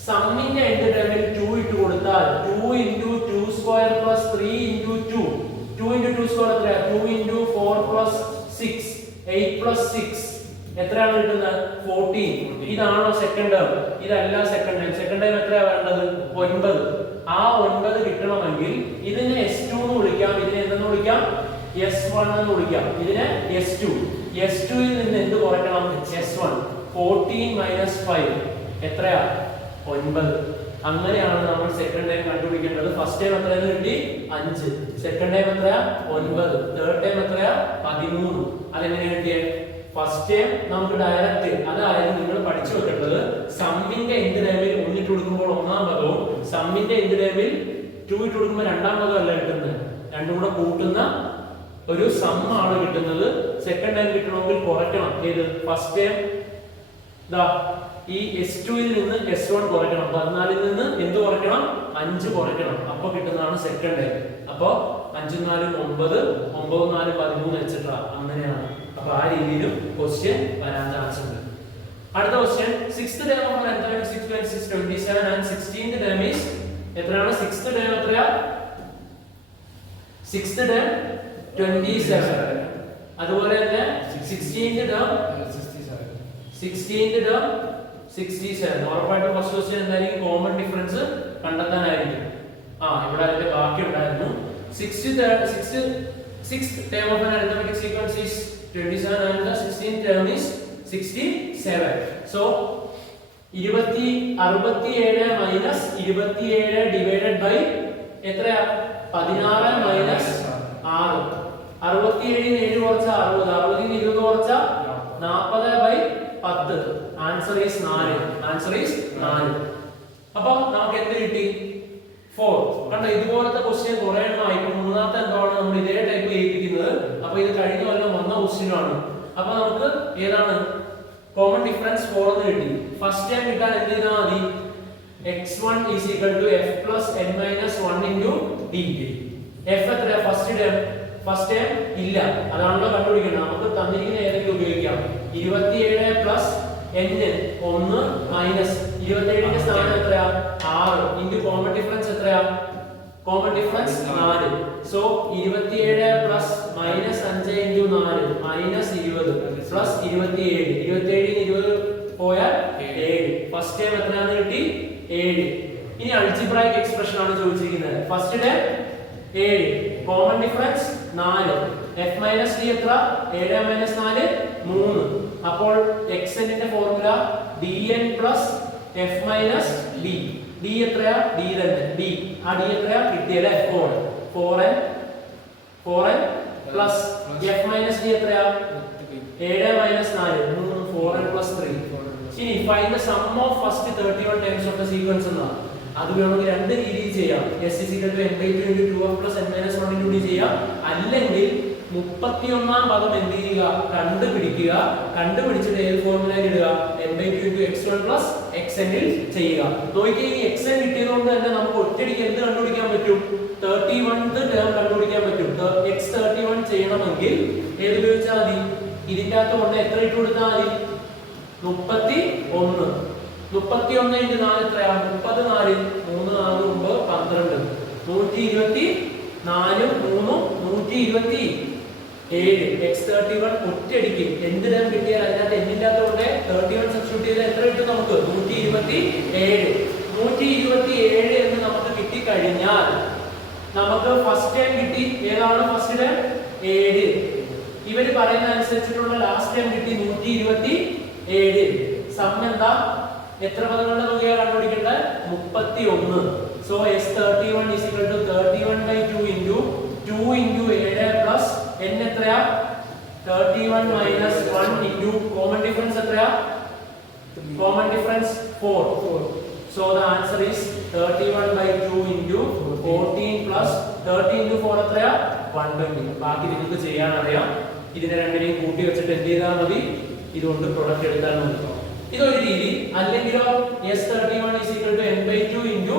സമ്മിന്റെ എന്ത് ടേമിൽ 2 ഇട്ട് കൊടുത്താൽ 2 into 2² plus 3 into 2 2 into 2² എത്രയാ? 2 into 4 plus 6 8 plus 6 എത്രയാണ് കിട്ടുന്നത്? 14. ഇതാണോ സെക്കൻഡ് ടേം? ഇതല്ല സെക്കൻഡ് ടൈം. സെക്കൻഡ് ടൈം എത്രയാ വേണ്ടത്? 9. ആ 9 കിട്ടണമെങ്കിൽ ഇതിനെ S2 എന്ന് വിളിക്കാം. ഇതിനെ എന്തെന്ന് വിളിക്കാം? S1 എന്ന് വിളിക്കാം. ഇതിനെ S2. S2 ൽ നിന്ന് എന്ത് കുറയ്ക്കണം? S1. 14 minus 5 എത്രയാ? 9. അങ്ങനെയാണ് നമ്മൾ സെക്കൻഡ് ടൈം കണ്ടുപിടിക്കേണ്ടത്. ഫസ്റ്റ് ടൈം എത്രയെന്ന് കിട്ടി? 5. സെക്കൻഡ് ടൈം എത്രയാ? 9. തേർഡ് ടൈം എത്രയാ? 13. അതെങ്ങനെ കിട്ടിയേ? ഫസ്റ്റ് ടൈം നമുക്ക് ഡയറക്റ്റ്, അതായത് നിങ്ങൾ പഠിച്ചു വെക്കേണ്ടത് സമ്മിന്റെ എന്ത് ടൈമിൽ 1 ഇട്ട് കൊടുക്കുമ്പോൾ ഒന്നാം പദവും സമ്മിന്റെ എന്ത് ടൈമിൽ 2 ഇട്ട് കൊടുക്കുമ്പോൾ രണ്ടാം പദവും അല്ല കിട്ടുന്നത്. രണ്ടും കൂടെ കൂട്ടുന്ന ഒരു സം ആണ് കിട്ടുന്നത്. സെക്കൻഡ് ടൈം കിട്ടണമെങ്കിൽ കുറയ്ക്കണം. ഏത് ഫസ്റ്റ് ടൈം ദാ ഈ S2 ൽ നിന്ന് S1 കുറയ്ക്കണം. 14 ൽ നിന്ന് എന്ത് കുറയ്ക്കണം? 5 കുറയ്ക്കണം. അപ്പോൾ കിട്ടുന്നതാണ് സെക്കൻഡ് ടൈം. അപ്പോൾ 5 4 9 9 4 13 എക്സെട്ര അങ്ങനെയാണ്. അപ്പോൾ ആ രീതിയിലും ക്വസ്റ്റ്യൻ വരാൻ ചാൻസ് ഉണ്ട്. അടുത്ത question 6th time of arithmetic sequence is 27 and 16th time is എത്രയാണ്? 6th ടൈം എത്രയാ? 6th time 27. അതുപോലെ തന്നെ 16th ടൈം 67. ഉറപ്പായിട്ടും ഫസ്റ്റ് ക്വസ്റ്റ്യൻ എന്തായിരിക്കും? കോമൺ ഡിഫറൻസ് കണ്ടെത്താനായിരിക്കും. ഇവിടെ അതിന്റെ ബാക്കി ഉണ്ടായിരുന്നു. 6th term of an arithmetic sequence is 27 and the 16th term is 67. So 67 minus 27 divided by എത്രയാ? 16 minus 6. 67 ന് 7 കുറച്ചാ 60, 60 ന് 20 കുറച്ചാ 40 by 10. Answer is 4. Answer is 4. അപ്പോൾ നമുക്ക് എന്ത് കിട്ടി? 4. കണ്ടോ, ഇതുപോലത്തെ ക്വസ്റ്റ്യൻ കുറെ എണ്ണമായി. ഇപ്പോൾ മൂന്നാമത്തെ എന്താണ് നമ്മൾ ഇതേ ടൈപ്പ് ചെയ്യിപ്പിക്കുന്നത്. അപ്പോൾ ഇത് കഴിഞ്ഞ കൊല്ലം വന്ന ക്വസ്റ്റ്യൻ ആണ്. അപ്പോൾ നമുക്ക് ഏതാണ് കോമൺ ഡിഫറൻസ് 4 എന്ന് കിട്ടി. ഫസ്റ്റ് ടൈം കിട്ടാൻ എന്ത് ചെയ്താൽ മതി? x1 is equal to f plus n minus 1 into dt. f എത്രയാ? ഫസ്റ്റ് ടൈം ഇല്ല, അതാണല്ലോ കണ്ടുപിടിക്കുന്നത്. നമുക്ക് തന്നിരിക്കുന്ന ഏതെങ്കിലും ഉപയോഗിക്കാം. 27 പ്ലസ് n 1 മൈനസ് 27 ന്റെ സ്ഥാനം എത്രയാ? 6 ഇൻടു കോമൺ ഡിഫറൻസ് എത്രയാ? Common difference 4. So 27 plus minus 5 into 4 minus 20 plus 27. 27 ന് 20 പോയാൽ 7. ഫസ്റ്റ് ടൈം എത്രയാണെന്ന് കിട്ടി? 7. ഇനി അൾജിബ്രായിക് എക്സ്പ്രഷൻ ആണ് ചോദിച്ചിരിക്കുന്നത്. First time 7, common difference 4. f minus d എത്ര? 7 മൈനസ് 4 3. അപ്പോൾ xn ന്റെ formula dn plus f minus d. d എത്രയാ? d തന്നെ. d ആ d എത്രയാ കിട്ടിയല്ലേ? 4n plus f minus d എത്രയാ? 7 മൈനസ് 4 3 4n പ്ലസ് 3. ഇനി find the sum of first 31 times of the sequence എന്നാണ്. അത് വേണമെങ്കിൽ രണ്ട് രീതിയിൽ ചെയ്യാം. s n/2 * 2f + n - 1 * d ചെയ്യാം. അല്ലെങ്കിൽ 31ാം പദം എന്ത് ചെയ്യുക? കണ്ടുപിടിക്കുക. കണ്ടുപിടിച്ചിട്ട് ഏത് ഫോർമുലയിൽ ഇടുക? n/2 * x1 + xn ൽ ചെയ്യുക. നോക്കിയേ, ഈ xn കിട്ടിയതുകൊണ്ട് തന്നെ നമുക്ക് ഒറ്റയടിക്ക് എന്ത് കണ്ടുപിടിക്കാൻ പറ്റും? 31th ടേം കണ്ടുപിടിക്കാൻ പറ്റും. x31 ചെയ്യണമെങ്കിൽ ഏത് ഉപയോഗിച്ചാൽ മതി? ഇതിന്റെ അകത്ത് കൊണ്ട് എത്ര ഇട്ട് കൊടുത്താൽ മതി? 31. 31 × 4 എത്രയാ? 34. 3 4 9 12. 124 3 127. x31 ഒറ്റയടിക്ക് എന്ത് ടേം കിട്ടിയാൽ അതിനകത്ത് എന്നിന്റെ അകത്ത് കൊണ്ട് 31 സബ്സ്റ്റിറ്റ്യൂട്ട് ചെയ്താൽ എത്ര കിട്ടും നമുക്ക്? 127. 127 എന്ന് നമുക്ക് കിട്ടിക്കഴിഞ്ഞാൽ നമുക്ക് ഫസ്റ്റ് ടൈം കിട്ടി. ഏതാണ് ഫസ്റ്റ് ടൈം? 7. ഇവര് പറയുന്ന അനുസരിച്ചിട്ടുള്ള ലാസ്റ്റ് ടൈം കിട്ടി 127. സം എന്താ? എത്ര പദങ്ങളുടെ തുകയാണ് കണ്ടുപിടിക്കേണ്ടത്? 31. So s31 is equal to 31/2 into 2 into 7 plus n എത്രയാ? 31 minus 1 into common difference എത്രയാ? Common difference 4. So the answer is 31/2 into 14 plus 30 into 4 എത്രയാ? 120. ബാക്കി നിങ്ങൾക്ക് ചെയ്യാൻ അറിയാം. ഇതിനെ രണ്ടിനെയും കൂട്ടി വെച്ചിട്ട് എന്ത് ചെയ്താൽ മതി? ഇതുകൊണ്ട് പ്രൊഡക്റ്റ് എടുത്താൽ മതി. ഇതൊരു രീതി. അല്ലെങ്കിലോ s31 is equal to n/2 into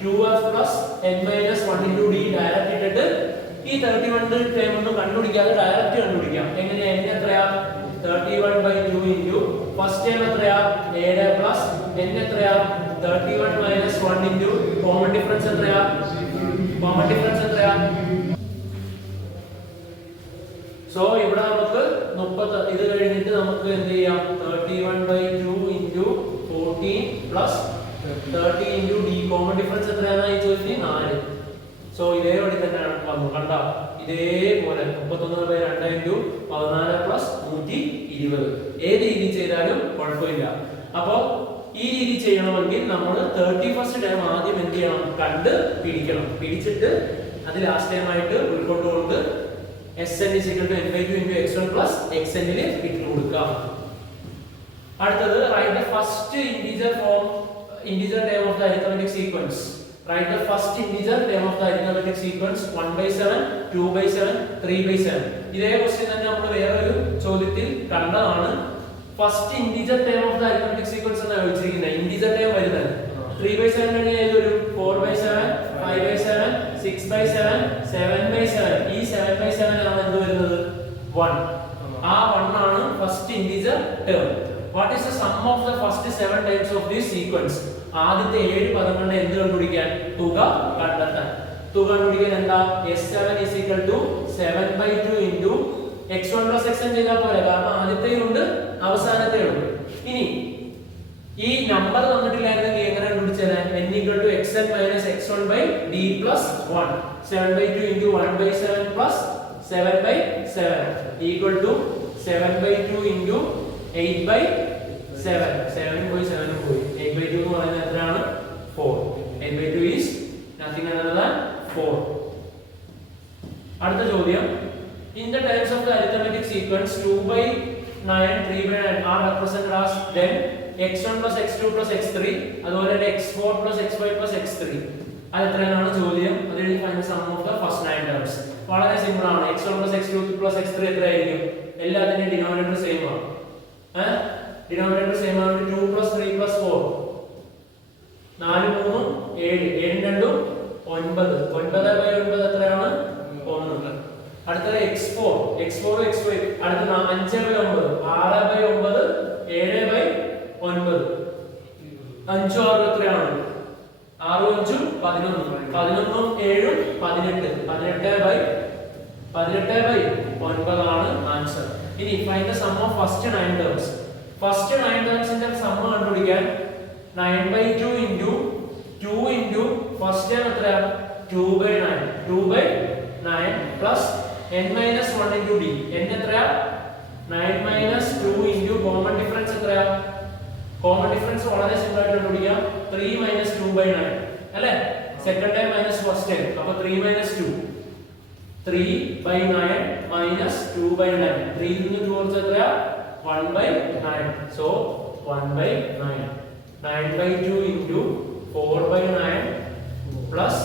2f plus n minus 1 into d direct ഇട്ടിട്ട് ഈ 31 ടേം ഒന്നും കണ്ടുപിടിക്കാതെ ഡയറക്റ്റ് കണ്ടുപിടിക്കാം. എങ്ങനെ? n എത്രയാ? 31/2 into ഫസ്റ്റ് ടേം എത്രയാ? 7 plus n എത്രയാ? 31 minus 1 into കോമൺ ഡിഫറൻസ് എത്രയാ? കോമൺ ഡിഫറൻസ് എത്രയാ? സോ ഇവിടെ നമുക്ക് 30 ഇത് കഴിഞ്ഞിട്ട് നമുക്ക് എന്ത് ചെയ്യാം? 31/2 into 14 plus 30 into d common difference എത്രയാണെന്ന് ചോദിച്ചാൽ 4. സോ ഇതേപടി തന്നെ വന്നു. കണ്ടോ? ഇതേപോലെ 31/2 into 14 plus 120. ഏത് രീതി ചെയ്താലും കുഴപ്പമില്ല. അപ്പോൾ ഈ രീതി ചെയ്യണമെങ്കിൽ നമ്മൾ 31st ടൈം ആദ്യം എന്ത് ചെയ്യണം? കണ്ട് പിടിക്കണം. പിടിച്ചിട്ട് അത് ലാസ്റ്റ് ടൈം ആയിട്ട് ഉൾക്കൊണ്ടുകൊണ്ട് Sn is equal to n/2 into x1 plus xn ൽ ഇട്ട് കൊടുക്കാം. അടുത്തത് write the first integer term of the arithmetic sequence. Write the first integer term of the arithmetic sequence 1/7, 2/7, 3/7. ഇതേ ക്വസ്റ്റ്യൻ തന്നെ നമ്മൾ വേറൊരു ചോദ്യത്തിൽ കണ്ടതാണ്. First integer term of the arithmetic sequence എന്നാണ് ചോദിച്ചിരിക്കുന്നത്. ഇന്റിജർ ടേം വരുന്നത് 3/7 ആണെങ്കിൽ ഏതൊരു 4/7, 5/7, 6/7, 7/7. ഈ 7/7 ആണ് എന്ത് വരുന്നത് 1. ആ 1 ആണ് first integer term. What is the sum of the first 7 terms of this sequence? ആദ്യത്തെ 7 പദങ്ങളുടെ എന്ത് കണ്ടുപിടിക്കാൻ? തുക കണ്ടെത്താൻ. തുക കണ്ടുപിടിക്കാൻ എന്താ? S7 is equal to 7/2 into x1 plus xn ചെയ്താൽ പോലെ, കാരണം ആദ്യത്തെയും ഉണ്ട് അവസാനത്തെയും ഉണ്ട്. ഇനി ഈ നമ്പർ തന്നിട്ടില്ലായിരുന്നെങ്കിൽ എങ്ങനെ കണ്ടുപിടിച്ചാൽ n equal to xn minus x1 by d plus 1. 7/2 into 1/7 plus 7/7 equal to 7/2 into 8/7. 7/7 പോയി. 8/2 എന്ന് പറയുന്നത് എത്രയാണ്? 4. 8/2 is nothing other than 4. അടുത്ത ചോദ്യം. In the terms of the arithmetic sequence 2/9, 3/9 are represented as then x1 plus x2 plus x3 അതുപോലെ തന്നെ x4 plus x5 plus x3. അത് എത്രയാണ് ചോദ്യം? അതിൽ find the sum of the first 9 terms. വളരെ simple ആണ്. x1 plus x2 plus x3 എത്രയായിരിക്കും? എല്ലാത്തിന്റെയും ഡിനോമിനേറ്റർ സെയിം ആണ്. ഡിനോമിനേറ്റർ സെയിം ആണ്. 2 plus 3 plus 4 4 3 7 7 2 9 9/9 എത്രയാണ്? 1. അടുത്തത് x4 x5 അടുത്ത 5/9 6/9 7/9 5 6 എത്രയാണ്? 6 5 11 11 7 18 18/9 ആണ് ആൻസർ. ഇനി find the sum of first 9 terms. First 9 ടേംസിന്റെ സം കണ്ടുപിടിക്കാൻ 9/2 into 2 into ഫസ്റ്റ് ടേം എത്രയാണ്? 2/9 2/9 plus n minus 1 into d. n എത്രയാ? 9 minus 2 into common difference എത്രയാ? common difference വളരെ സിമ്പിൾ ആയിട്ട് കണ്ടുപിടിക്കാം. 3 minus 2/9 അല്ലേ? Second time minus first time. അപ്പോൾ 3 minus 2 3/9 minus 2/9. 3 ൽ നിന്ന് 2 കുറച്ച് എത്രയാ? 1/9. so 1/9. 9/2 into 4/9 plus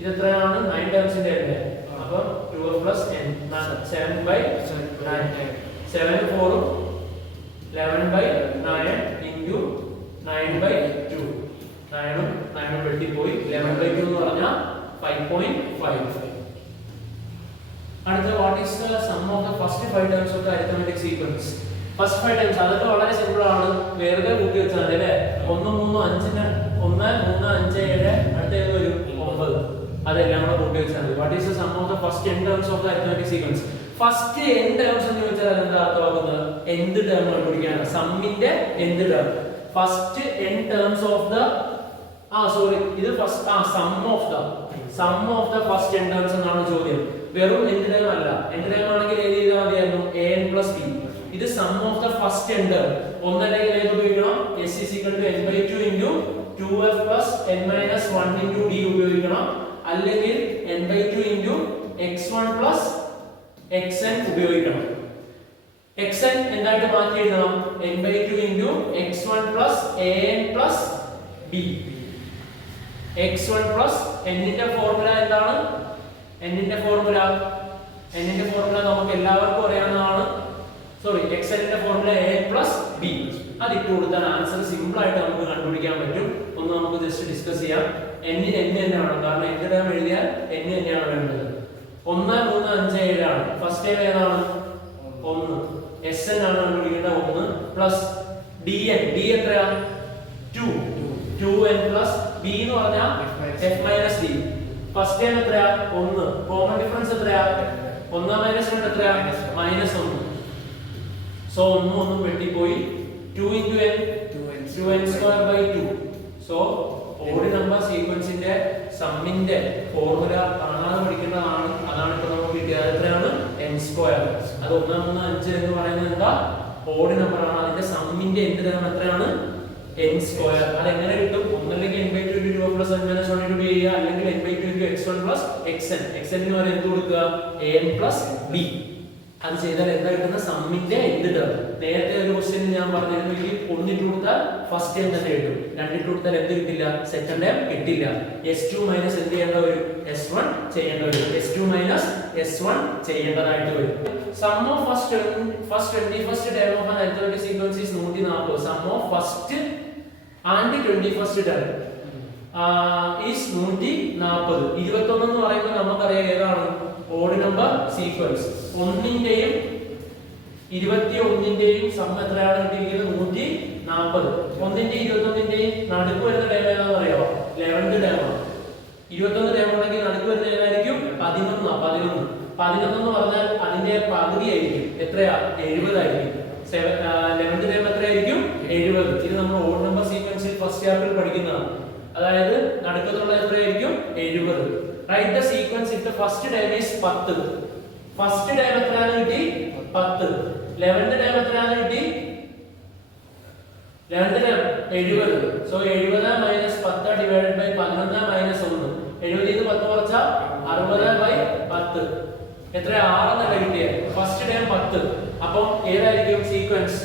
ഇത് എത്രയാണ്? 9 ടേംസിന്റെ അല്ലേ? അപ്പോൾ 2 plus n 7/9. 7 4 11/9 into 9/2. 9 9 വെട്ടി പോയി. 11/2 എന്ന് പറഞ്ഞാൽ 5.5. അടുത്ത what is the sum of the first 5 terms of the arithmetic sequence? First 5 times അതൊക്കെ വളരെ സിമ്പിൾ ആണ്. വെറുതെ കൂട്ടി വെച്ചാൽ മതി അല്ലേ? 1 3 5 1 3 5 7 അടുത്ത വരും 9. അതെല്ലാം കൂടെ കൂട്ടി വെച്ചാൽ മതി. What is the sum of the first n terms of the arithmetic sequence? First n terms എന്ന് ചോദിച്ചാൽ എന്താ അർത്ഥമാക്കുന്നത്? nth ടേം കണ്ടുപിടിക്കാനാണ്. സമ്മിന്റെ nth term. First n terms of the ഇത് first sum of the first n terms എന്നാണ് ചോദ്യം. വെറും nth ടേം അല്ല. nth ടേം ആണെങ്കിൽ ഏത് ചെയ്താൽ മതിയായിരുന്നു? an plus b. ഇത് sum of the first n term. ഒന്നല്ലെങ്കിൽ ഏത് ഉപയോഗിക്കണം? s is equal to n/2 into 2f plus n minus 1 into d ഉപയോഗിക്കണം. അല്ലെങ്കിൽ n/2 into x1 plus xn ഉപയോഗിക്കണം. xn എന്തായിട്ട് മാറ്റി എഴുതണം? n/2 into x1 plus an plus b. x1 plus n ന്റെ ഫോർമുല എന്താണ്? n ന്റെ ഫോർമുല നമുക്ക് എല്ലാവർക്കും അറിയാവുന്നതാണ്. xn ന്റെ ഫോർമുല an plus b. അത് ഇട്ട് കൊടുത്താൽ ആൻസർ സിമ്പിൾ ആയിട്ട് നമുക്ക് കണ്ടുപിടിക്കാൻ പറ്റും. ഒന്ന് നമുക്ക് ജസ്റ്റ് ഡിസ്കസ് ചെയ്യാം. n തന്നെയാണ്, കാരണം n ടേം എഴുതിയാൽ n തന്നെയാണ് വേണ്ടത്. 1 3 5 7 ആണ്. ഫസ്റ്റ് ടൈം ഏതാണ്? 1. sn ആണ് കണ്ടുപിടിക്കേണ്ടത്. 1 പ്ലസ് dn. d എത്രയാ? 2. 2n പ്ലസ് b എന്ന് പറഞ്ഞാൽ f minus d. First time എത്രയാ? 1. കോമൺ ഡിഫറൻസ് എത്രയാ? 1 minus 2 എത്രയാ? -1. സോ 1 വെട്ടി പോയി. 2 into n 2n square by 2. So odd number സീക്വൻസിന്റെ സമ്മിന്റെ ഫോർമുല കാണാതെ പഠിക്കുന്നതാണ്. അതാണ് ഇപ്പോൾ നമുക്ക് കിട്ടിയത്. എത്രയാണ്? n square. അത് 1 3 5 എന്ന് പറയുന്നത് എന്താ? ഓഡ് നമ്പർ ആണ്. അതിന്റെ സമ്മിന്റെ nth ടേം എത്രയാണ്? n square. അത് എങ്ങനെ കിട്ടും? ഒന്നല്ലെങ്കിൽ n/2 into 2 plus n minus 1 into b ചെയ്യുക, അല്ലെങ്കിൽ n/2 into x1 plus xn. xn ന് വരെ എന്ത് കൊടുക്കുക? an plus b. അത് ചെയ്താൽ എന്താ കിട്ടുന്ന? സമ്മിന്റെ nth ടേം. നേരത്തെ ഒരു ക്വസ്റ്റ്യൻ ഞാൻ പറഞ്ഞിരുന്നു, ഈ ഒന്നിട്ട് കൊടുത്താൽ ഫസ്റ്റ് ടൈം തന്നെ കിട്ടും, രണ്ടിട്ട് കൊടുത്താൽ എന്ത് കിട്ടില്ല, സെക്കൻഡ് ടൈം കിട്ടില്ല. S2 മൈനസ് എന്ത് ചെയ്യേണ്ട വരും, S1 ചെയ്യേണ്ട വരും. S2 മൈനസ് S1 ചെയ്യേണ്ടതായിട്ട് വരും. Sum of first 21st term of an arithmetic sequence is 140. Sum of first and 21st term is 140. 21 എന്ന് പറയുമ്പോൾ നമുക്കറിയാം ഏതാണ്, ഓഡ് നമ്പർ സീക്വൻസ്. 1ന്റെയും 21ന്റെയും സം എത്രയാണ് കിട്ടിയിരിക്കുന്നത്, 140. 1ന്റെയും 21ന്റെയും നടുക്ക് വരുന്ന ടേം ഏതാണെന്ന് അറിയാമോ, 11th ടേം ആണ്. 21 ടേം ഉണ്ടെങ്കിൽ നടുക്ക് വരുന്ന ഏതായിരിക്കും, 11. 11 എന്ന് പറഞ്ഞാൽ അതിന്റെ പകുതി ആയിരിക്കും, എത്രയാ, 70 ആയിരിക്കും. 11th ടേം എത്രയായിരിക്കും, 70. ഇത് നമ്മൾ ഓഡ് നമ്പർ സീക്വൻസിൽ ഫസ്റ്റ് ചാപ്റ്ററിൽ പഠിക്കുന്നതാണ്. അതായത് നടുക്കത്തുള്ള എത്രയായിരിക്കും, 70. Write the sequence if the first term is 10. First term എത്രയാണ് കിട്ടി, 10. 11th ടേം എത്രയാണ് കിട്ടി, 2 term 70. So 70 minus 10 divided by 11 minus 1. 70 ന്ന് 10 കുറച്ചാൽ 60 ബൈ 10 എത്ര, 6 എന്നല്ല കിട്ടിയത്. First term 10. അപ്പോൾ ഏതായിരിക്കും sequence,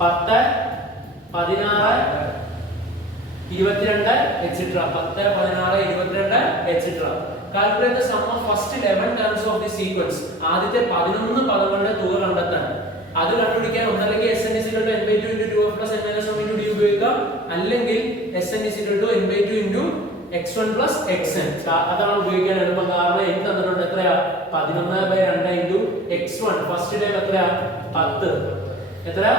10 16 22 etc. 10 16 22 etc. Calculate the sum of first 11 terms of the sequence. ആദ്യത്തെ 11 പദങ്ങളുടെ തുക കണ്ടെത്താൻ. അത് കണ്ടുപിടിക്കാൻ ഒന്നല്ലെങ്കിൽ Sn = n/2 * 2f + n - 1 * d ഉപയോഗിക്കാം, അല്ലെങ്കിൽ Sn = n/2 * x1 + xn. അതാണ് ഉപയോഗിക്കാൻ എളുപ്പം. കാരണം n തന്നിട്ടുണ്ട്, എത്രയാ, 11/2 * x1. ഫസ്റ്റ് ടൈം എത്രയാ, 10. എത്രയാ,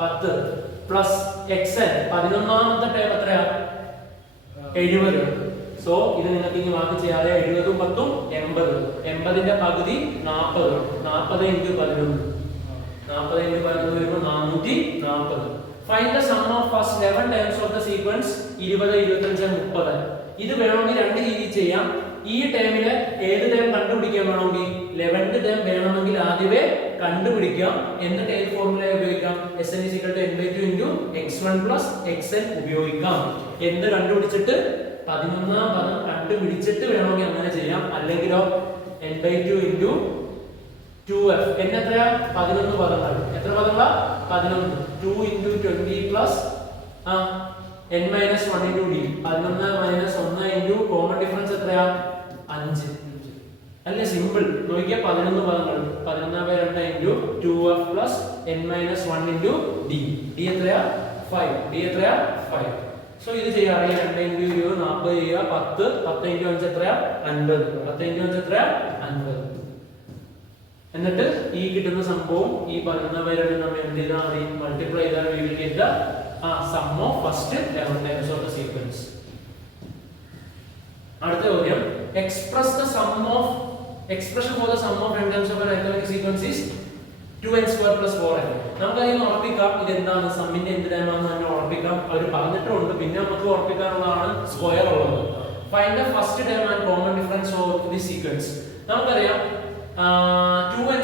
10 പ്ലസ് xn 11ാമത്തെ ടൈം എത്രയാ, 70. സോ ഇത് നിങ്ങൾക്ക് ഇനി മാർക്ക് ചെയ്യാതെ 70 ഉം 10 ഉം 80. 80ന്റെ പകുതി 40. 40 × 11. 40 × 11 വരുമ്പോൾ 440. Find the sum of first 11 times of the sequence 20 25 30. ഇത് വേണമെങ്കിൽ രണ്ട് രീതിയിൽ ചെയ്യാം. ഈ ടൈമില് ഏത് ടൈം കണ്ടുപിടിക്കാൻ വേണമെങ്കിൽ 11th ടൈം വേണമെങ്കിൽ ആദ്യമേ കണ്ടുപിടിക്കാം. എന്നിട്ട് ഏത് ഫോർമുല ഉപയോഗിക്കാം, Sn = n/2 * x1 + xn ഉപയോഗിക്കാം. എന്ത് കണ്ടുപിടിച്ചിട്ട് 11ാം പദം കണ്ടുപിടിച്ചിട്ട് വേണമെങ്കിൽ അങ്ങനെ ചെയ്യാം. അല്ലെങ്കിലോ n/2 * 2f. n എത്രയാ, 11 പദങ്ങൾ. എത്ര പദങ്ങളാ, 11. 2 × 20 plus n - 1 × d. 11 - 1 × common difference എത്രയാ, 5. അല്ലേ, സിമ്പിൾ. നോക്കിയാ 11 പദങ്ങൾ. 11/2 × 2f plus n - 1 × d. d എത്രയാ, 5. d എത്രയാ, 5. സോ ഇത് ചെയ്യാം. 2 × 20 40 ചെയ്യുക. 10 10 × 5 എത്രയാ, 50. 10 × 5 എത്രയാ, 50. എന്നിട്ട് ഈ കിട്ടുന്ന സംഭവം ഈ 11/2 നമ്മൾ എന്ത് ചെയ്താൽ മതി, മൾട്ടിപ്ലൈ ചെയ്താൽ we will get the sum of first 11 times of the sequence. അടുത്ത ചോദ്യം, expression for the sum of n times of an arithmetic sequence is 2n² + 4n. നമുക്ക് അതിന് ഉറപ്പിക്കാം ഇത് എന്താണ്, സമ്മിന്റെ എന്ത് ടൈം ആണെന്ന് തന്നെ ഉറപ്പിക്കാം. അവർ പറഞ്ഞിട്ടുണ്ട്, പിന്നെ നമുക്ക് ഉറപ്പിക്കാനുള്ളതാണ് സ്ക്വയർ ഉള്ളത്. Find the first time and common difference of the sequence. നമുക്കറിയാം 2n²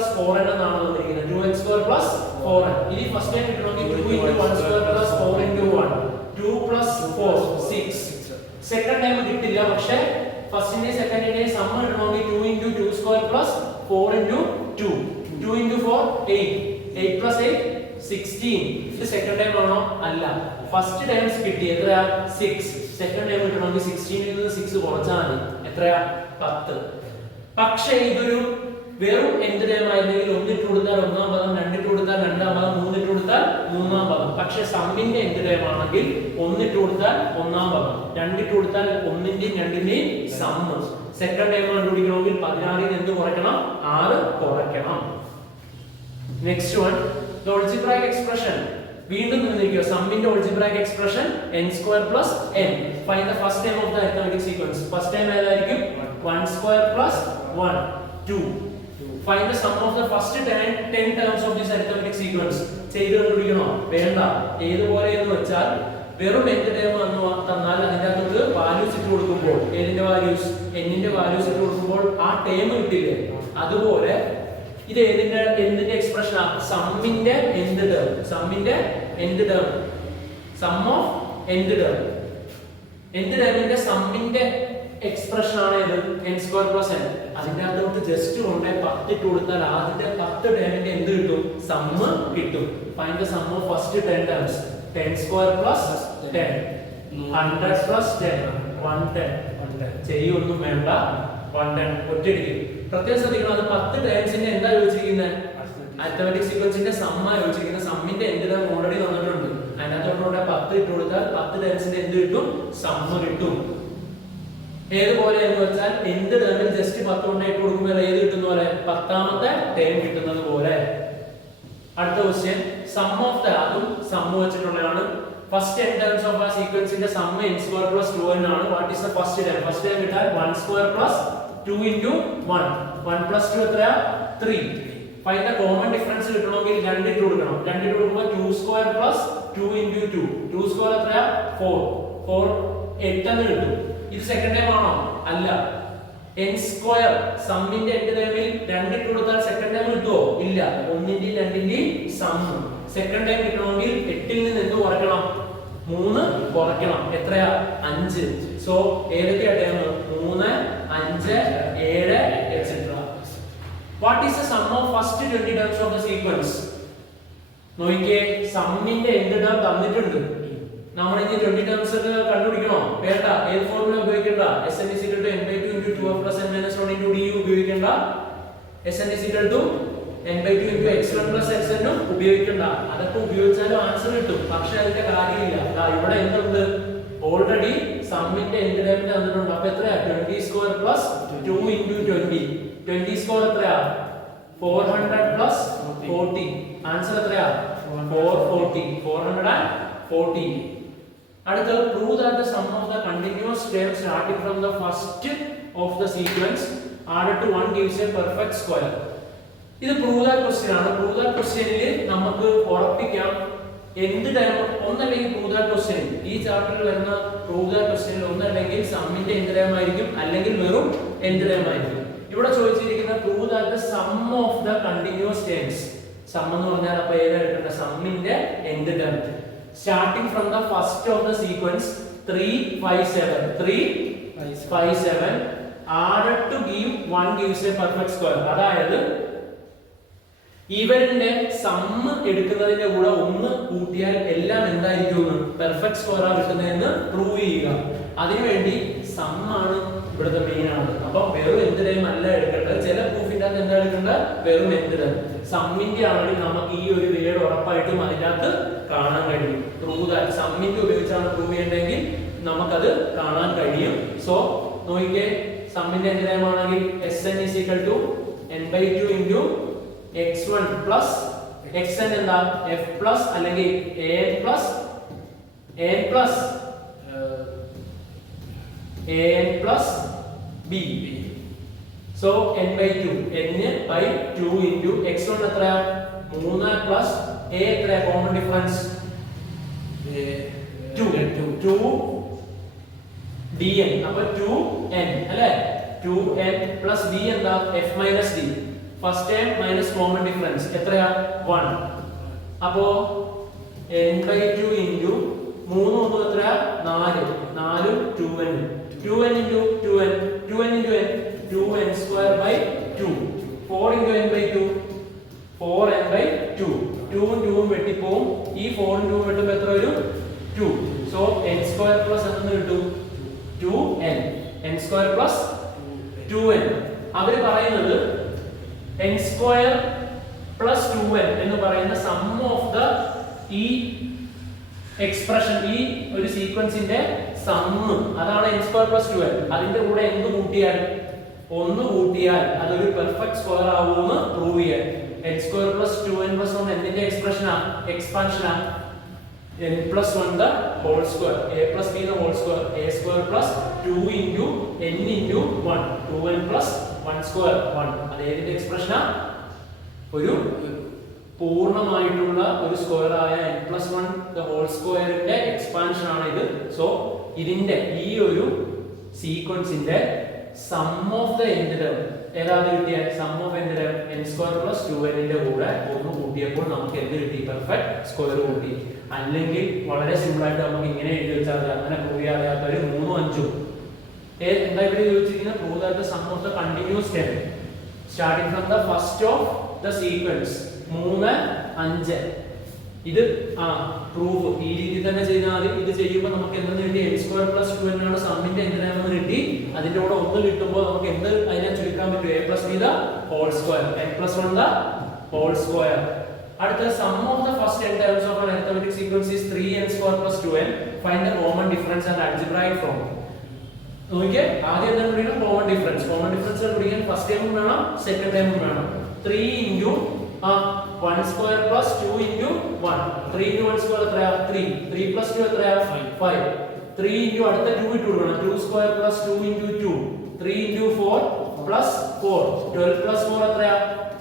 + 4n എന്നാണ് തന്നിരിക്കുന്നത്. 2n² + 4n. ഇനി ഫസ്റ്റ് ടൈം കിട്ടണമെങ്കിൽ 2 × 1² + 4 × 1. 2 + 4 6. സെക്കൻഡ് ടൈം കിട്ടില്ല, പക്ഷേ ഫസ്റ്റിന്റെ സെക്കൻഡിന്റെ സം കിട്ടണമെങ്കിൽ 2 × 2² + 4 × 2. 2 × 4 8. 8 + 8 16. ഇത് സെക്കൻഡ് ടൈം ആണോ, അല്ല. ഫസ്റ്റ് ടൈംസ് കിട്ടി, എത്രയാ, 6. സെക്കൻഡ് ടൈം കിട്ടണമെങ്കിൽ 16 ൽ നിന്ന് 6 കുറച്ചാൽ മതി, എത്രയാ, 10. പക്ഷേ ഇതൊരു വെറും എന്ത് ടൈം ആയിരുന്നെങ്കിൽ 1 ഇട്ട് കൊടുത്താൽ 1ാം പദം, 2 ഇട്ട് കൊടുത്താൽ 2ാം പദം, 3 ഇട്ട് കൊടുത്താൽ 3ാം പദം. പക്ഷേ സമ്മിന്റെ എന്ത് ടൈം ആണെങ്കിൽ 1 ഇട്ട് കൊടുത്താൽ 1ാം പദം, 2 ഇട്ട് കൊടുത്താൽ 1ന്റെയും 2ന്റെയും സം. സെക്കൻഡ് ടൈം കണ്ടുപിടിക്കണമെങ്കിൽ 16ൽ നിന്ന് എന്ത് കുറയ്ക്കണം, 6 കുറയ്ക്കണം. Next one, the algebraic expression. വീണ്ടും നിന്നിരിക്കുക, സമ്മിന്റെ algebraic expression n² + n. Find the first time of the arithmetic sequence. First time ഏതായിരിക്കും, 1² + 1 2. Find the sum of the first 10 terms of this arithmetic sequence. ചെയ്തു കണ്ടുപിടിക്കണോ, വേണ്ട. ഏതുപോലെ എന്ന് വെച്ചാൽ വെറും എന്ത് ടൈം തന്നാൽ അതിന്റെ അകത്ത് വാല്യൂസ് ഇട്ട് കൊടുക്കുമ്പോൾ, ഏതിന്റെ വാല്യൂസ്, n-ന്റെ വാല്യൂസ് ഇട്ട് കൊടുക്കുമ്പോൾ ആ ടൈം കിട്ടില്ലേ, അതുപോലെ ഇത് എന്തിന്റെ എക്സ്പ്രഷൻ ആണ്, സമ്മിന്റെ എന്ത് ടേം, സമ്മിന്റെ എന്ത് ടേം, സം ഓഫ് എന്ത് ടേം, എന്ത് ടേമിന്റെ സമ്മിന്റെ എക്സ്പ്രഷൻ ആണ് ഇത് n² + n. അതിന്റെ അകത്തോട്ട് ജസ്റ്റ് കൊണ്ട് 10 ഇട്ട് കൊടുത്താൽ ആദ്യത്തെ 10 ടേമിന്റെ എന്ത് കിട്ടും? സമ്മ് കിട്ടും. Find the sum of first 10 terms. 10 square plus 10, 100 plus 10, 110. ചെയ്യൊന്നും വേണ്ട, 110 ഒറ്റയടിക്ക്. പ്രത്യേകം ശ്രദ്ധിക്കണം, അത് 10 ടേംസിന്റെ എന്താ ചോദിച്ചിരിക്കുന്നത്? അരിത്തമെറ്റിക് സീക്വൻസിന്റെ സമ്മ ചോദിച്ചിരിക്കുന്നത്. സമ്മിന്റെ എന്ത് ടേം ഓൾറെഡി തന്നിട്ടുണ്ട്. അതിനകത്തോടെ 10 ഇട്ട് കൊടുത്താൽ 10 ടേംസിന്റെ എന്ത് കിട്ടും? സമ്മ് കിട്ടും. ഏതുപോലെ എന്ന് വെച്ചാൽ എന്ത് ടേമിൽ ജസ്റ്റ് 10 കൊണ്ട് ഇട്ട് കൊടുക്കുമ്പോൾ ഏത് കിട്ടുന്ന പോലെ? 10ാമത്തെ ടേം കിട്ടുന്നത് പോലെ. അടുത്ത ക്വസ്റ്റ്യൻ, സം ഓഫ് ദ, അതും സമ്മ് വെച്ചിട്ടുള്ളതാണ്. ഫസ്റ്റ് 10 ടേംസ് ഓഫ് ആ സീക്വൻസിന്റെ sum n square plus 2n ആണ്. What is the first term? First term കിട്ടാൻ 1 സ്ക്വയർ പ്ലസ് 2 into 1. 1 plus 2 എത്രയാ? 3. ഫൈൻഡ് ദ കോമൺ ഡിഫറൻസ് കിട്ടണമെങ്കിൽ 2 ഇട്ട് കൊടുക്കണം. 2 ഇട്ട് കൊടുക്കുമ്പോൾ 2 സ്ക്വയർ പ്ലസ് 2 into 2. 2 സ്ക്വയർ എത്രയാ? 4. 4 8 എന്ന് കിട്ടും. ഇത് സെക്കൻഡ് ടൈം ആണോ? അല്ല. n സ്ക്വയർ സമ്മിന്റെ എന്ത് ടൈമിൽ 2 ഇട്ട് കൊടുത്താൽ സെക്കൻഡ് ടൈം കിട്ടുമോ? ഇല്ല. 1ന്റെയും 2ന്റെയും സം. സെക്കൻഡ് ടൈം കിട്ടണമെങ്കിൽ 8ൽ നിന്ന് എന്ത് കുറയ്ക്കണം? 3 കുറയ്ക്കണം. എത്രയാ? 5. സോ ഏതൊക്കെയാ time? 3, 5, 7 etc. What is the sum of first 20 terms of the sequence? നോക്കിയേ, സമ്മിന്റെ എന്ത് ടേം തന്നിട്ടുണ്ട്. നമ്മൾ ഇനി 20 ടേംസ് ഒക്കെ കണ്ടുപിടിക്കണോ? വേണ്ട. ഏത് formula ഉപയോഗിക്കണ്ട? Sn = n/2 * 2f + n - 1 * du ഉപയോഗിക്കണ്ട. Sn = n/2 * x1 + xn ഉപയോഗിക്കണ്ട. അതൊക്കെ ഉപയോഗിച്ചാലും ആൻസർ കിട്ടും. പക്ഷെ അതിന്റെ കാര്യമില്ല. ഇവിടെ എന്തുണ്ട്? ഓൾറെഡി സമ്മിന്റെ എന്ത് ടേം തന്നിട്ടുണ്ട്. അപ്പോൾ എത്രയാ? 20 സ്ക്വയർ പ്ലസ് 2 into 20. 20 സ്ക്വയർ എത്രയാ? 400 പ്ലസ് 40. ആൻസർ എത്രയാ? 440. 440. അടുത്ത, prove that the sum of the continuous terms starting from the first of the sequence added to 1 gives a perfect square. ഇത് prove that question ആണ്. prove that questionൽ നമുക്ക് ഉറപ്പിക്കാം എന്ത് time ഒന്നല്ലെങ്കിൽ prove that question. ഈ ചാപ്റ്ററിൽ വരുന്ന prove that questionൽ ഒന്നല്ലെങ്കിൽ സമ്മിന്റെ എന്ത് ടൈം ആയിരിക്കും, അല്ലെങ്കിൽ വെറും എന്ത് ടൈം ആയിരിക്കും. ഇവിടെ ചോദിച്ചിരിക്കുന്ന prove that the sum of the continuous terms. Sum എന്ന് പറഞ്ഞാൽ അപ്പോൾ ഏതാ എടുക്കേണ്ട? സമ്മിന്റെ എന്ത് time starting from the first of the sequence 3, 5, 7. 3, 5, 7 added to give 1 gives a perfect square. അതായത് ഇവരുടെ സമ്മ് എടുക്കുന്നതിന്റെ കൂടെ 1 കൂട്ടിയാൽ എല്ലാം എന്തായിരിക്കും? പെർഫെക്റ്റ് സ്ക്വയർ ആണ് കിട്ടുന്നതെന്ന് പ്രൂവ് ചെയ്യുക. അതിനുവേണ്ടി സമ്മാണ് ഇവിടുത്തെ മെയിൻ ആണ്. അപ്പൊ വെറും എന്ത് ടൈം അല്ല എടുക്കേണ്ടത്. ചില പ്രൂഫിന്റെ അകത്ത് എന്താ എടുക്കേണ്ടത്? വെറും എന്ത് ടൈം. സമ്മിന്റെ ആണെങ്കിൽ നമുക്ക് ഈ ഒരു വേർഡ് ഉറപ്പായിട്ടും അതിന്റെ അകത്ത് കാണാൻ കഴിയും. പ്രൂവ് ദാറ്റ് സമ്മിന്റെ ഉപയോഗിച്ചാണ് പ്രൂവ് ചെയ്യേണ്ടതെങ്കിൽ നമുക്കത് കാണാൻ കഴിയും. സോ നോക്കിക്കേ, സമ്മിന്റെ എന്ത് ടൈം ആണെങ്കിൽ Sn = n/2 into x1 plus xn എന്താ? f plus അല്ലെങ്കിൽ an plus b. So n/2 n/2 into x1 എത്രയാ? 3 plus a എത്രയാ? Common difference 2 dn. അപ്പോൾ 2n അല്ലേ? 2n plus d എന്താ? f minus d. First time minus common difference എത്രയാ? 1. അപ്പോ n/2 into 3 1 എത്രയാ? 4. 4 2n. 2n into 2n. 2n into n. 2n square by 2. 4 into n/2. 4n/2. 2 ഉം 2 ഉം വെട്ടിപ്പോവും. ഈ 4 ഉം 2 ഉം വെട്ടുമ്പോൾ എത്ര വരും? 2. സോ n square plus എന്ന് കിട്ടും 2n. n square plus 2n. അവർ പറയുന്നത് n square plus 2n എന്ന് പറയുന്ന സം ഓഫ് ദ ഈ എക്സ്പ്രഷൻ, ഈ ഒരു സീക്വൻസിന്റെ സമ്മ്, അതാണ് n square plus 2n. അതിന്റെ കൂടെ എന്ത് കൂട്ടിയാൽ? 1 കൂട്ടിയാൽ അതൊരു പെർഫെക്റ്റ് സ്ക്വയർ ആവുമെന്ന് പ്രൂവ് ചെയ്യാൻ. n square plus 2n plus 1 എന്തിന്റെ എക്സ്പ്രഷനാ? എക്സ്പാൻഷനാ. n plus 1 the whole square, a plus b the whole square, a square plus 2 into n into 1, 2n plus 1 square 1. അത് ഏതിന്റെ എക്സ്പ്രഷനാ? ഒരു പൂർണ്ണമായിട്ടുള്ള ഒരു സ്ക്വയർ ആയ n plus 1 the whole squareന്റെ expansion ആണ് ഇത്. So ഇതിന്റെ ഈ ഒരു സീക്വൻസിന്റെ സം ഓഫ് ദ എന്ത് ടേം ഏതാണ് കിട്ടിയ? സം ഓഫ് എന്ത് term? n square plus 2n ന്റെ കൂടെ 1 കൂട്ടിയപ്പോൾ നമുക്ക് എന്ത് കിട്ടി? പെർഫെക്റ്റ് സ്ക്വയർ കൂട്ടി. അല്ലെങ്കിൽ വളരെ സിമ്പിൾ ആയിട്ട് നമുക്ക് ഇങ്ങനെ എഴുതി വെച്ചാൽ അങ്ങനെ പ്രൂവ് ചെയ്യാത്ത ഒരു 3 5 എന്താ ഇവിടെ ചോദിച്ചിരിക്കുന്നത്? Prove that the sum of the continuous term starting from the first of the sequence 3 5. ഇത് പ്രൂഫ് ഈ രീതിയിൽ തന്നെ ചെയ്താൽ മതി. ഇത് ചെയ്യുമ്പോൾ നമുക്ക് എന്തെന്ന് കിട്ടി? n² + 2n ആണ് സമ്മിന്റെ എന്ത് ടേം എന്ന് കിട്ടി. അതിന്റെ കൂടെ 1 കിട്ടുമ്പോൾ നമുക്ക് എന്ത് അതിനെ ചുരുക്കാൻ പറ്റും? a + b the whole square, n + 1 the whole square. അടുത്ത sum of the first n terms of an arithmetic sequence is 3n² + 2n. Find the common difference and algebraic form. നോക്കിയേ, ആദ്യം എന്താണ് പഠിക്കണം? Common difference. കോമൺ ഡിഫറൻസ് പഠിക്കാൻ first ടൈമും വേണം second ടൈമും വേണം. 3 * 1² + 2 * 1. 3 * 1² എത്രയാ? 3. 3 + 2 എത്രയാ? 5. 3 * അടുത്ത 2 ഇട്ട് കൊടുക്കണം. 2² + 2 * 2. 3 * 4 + 4. 12 + 4 എത്രയാ?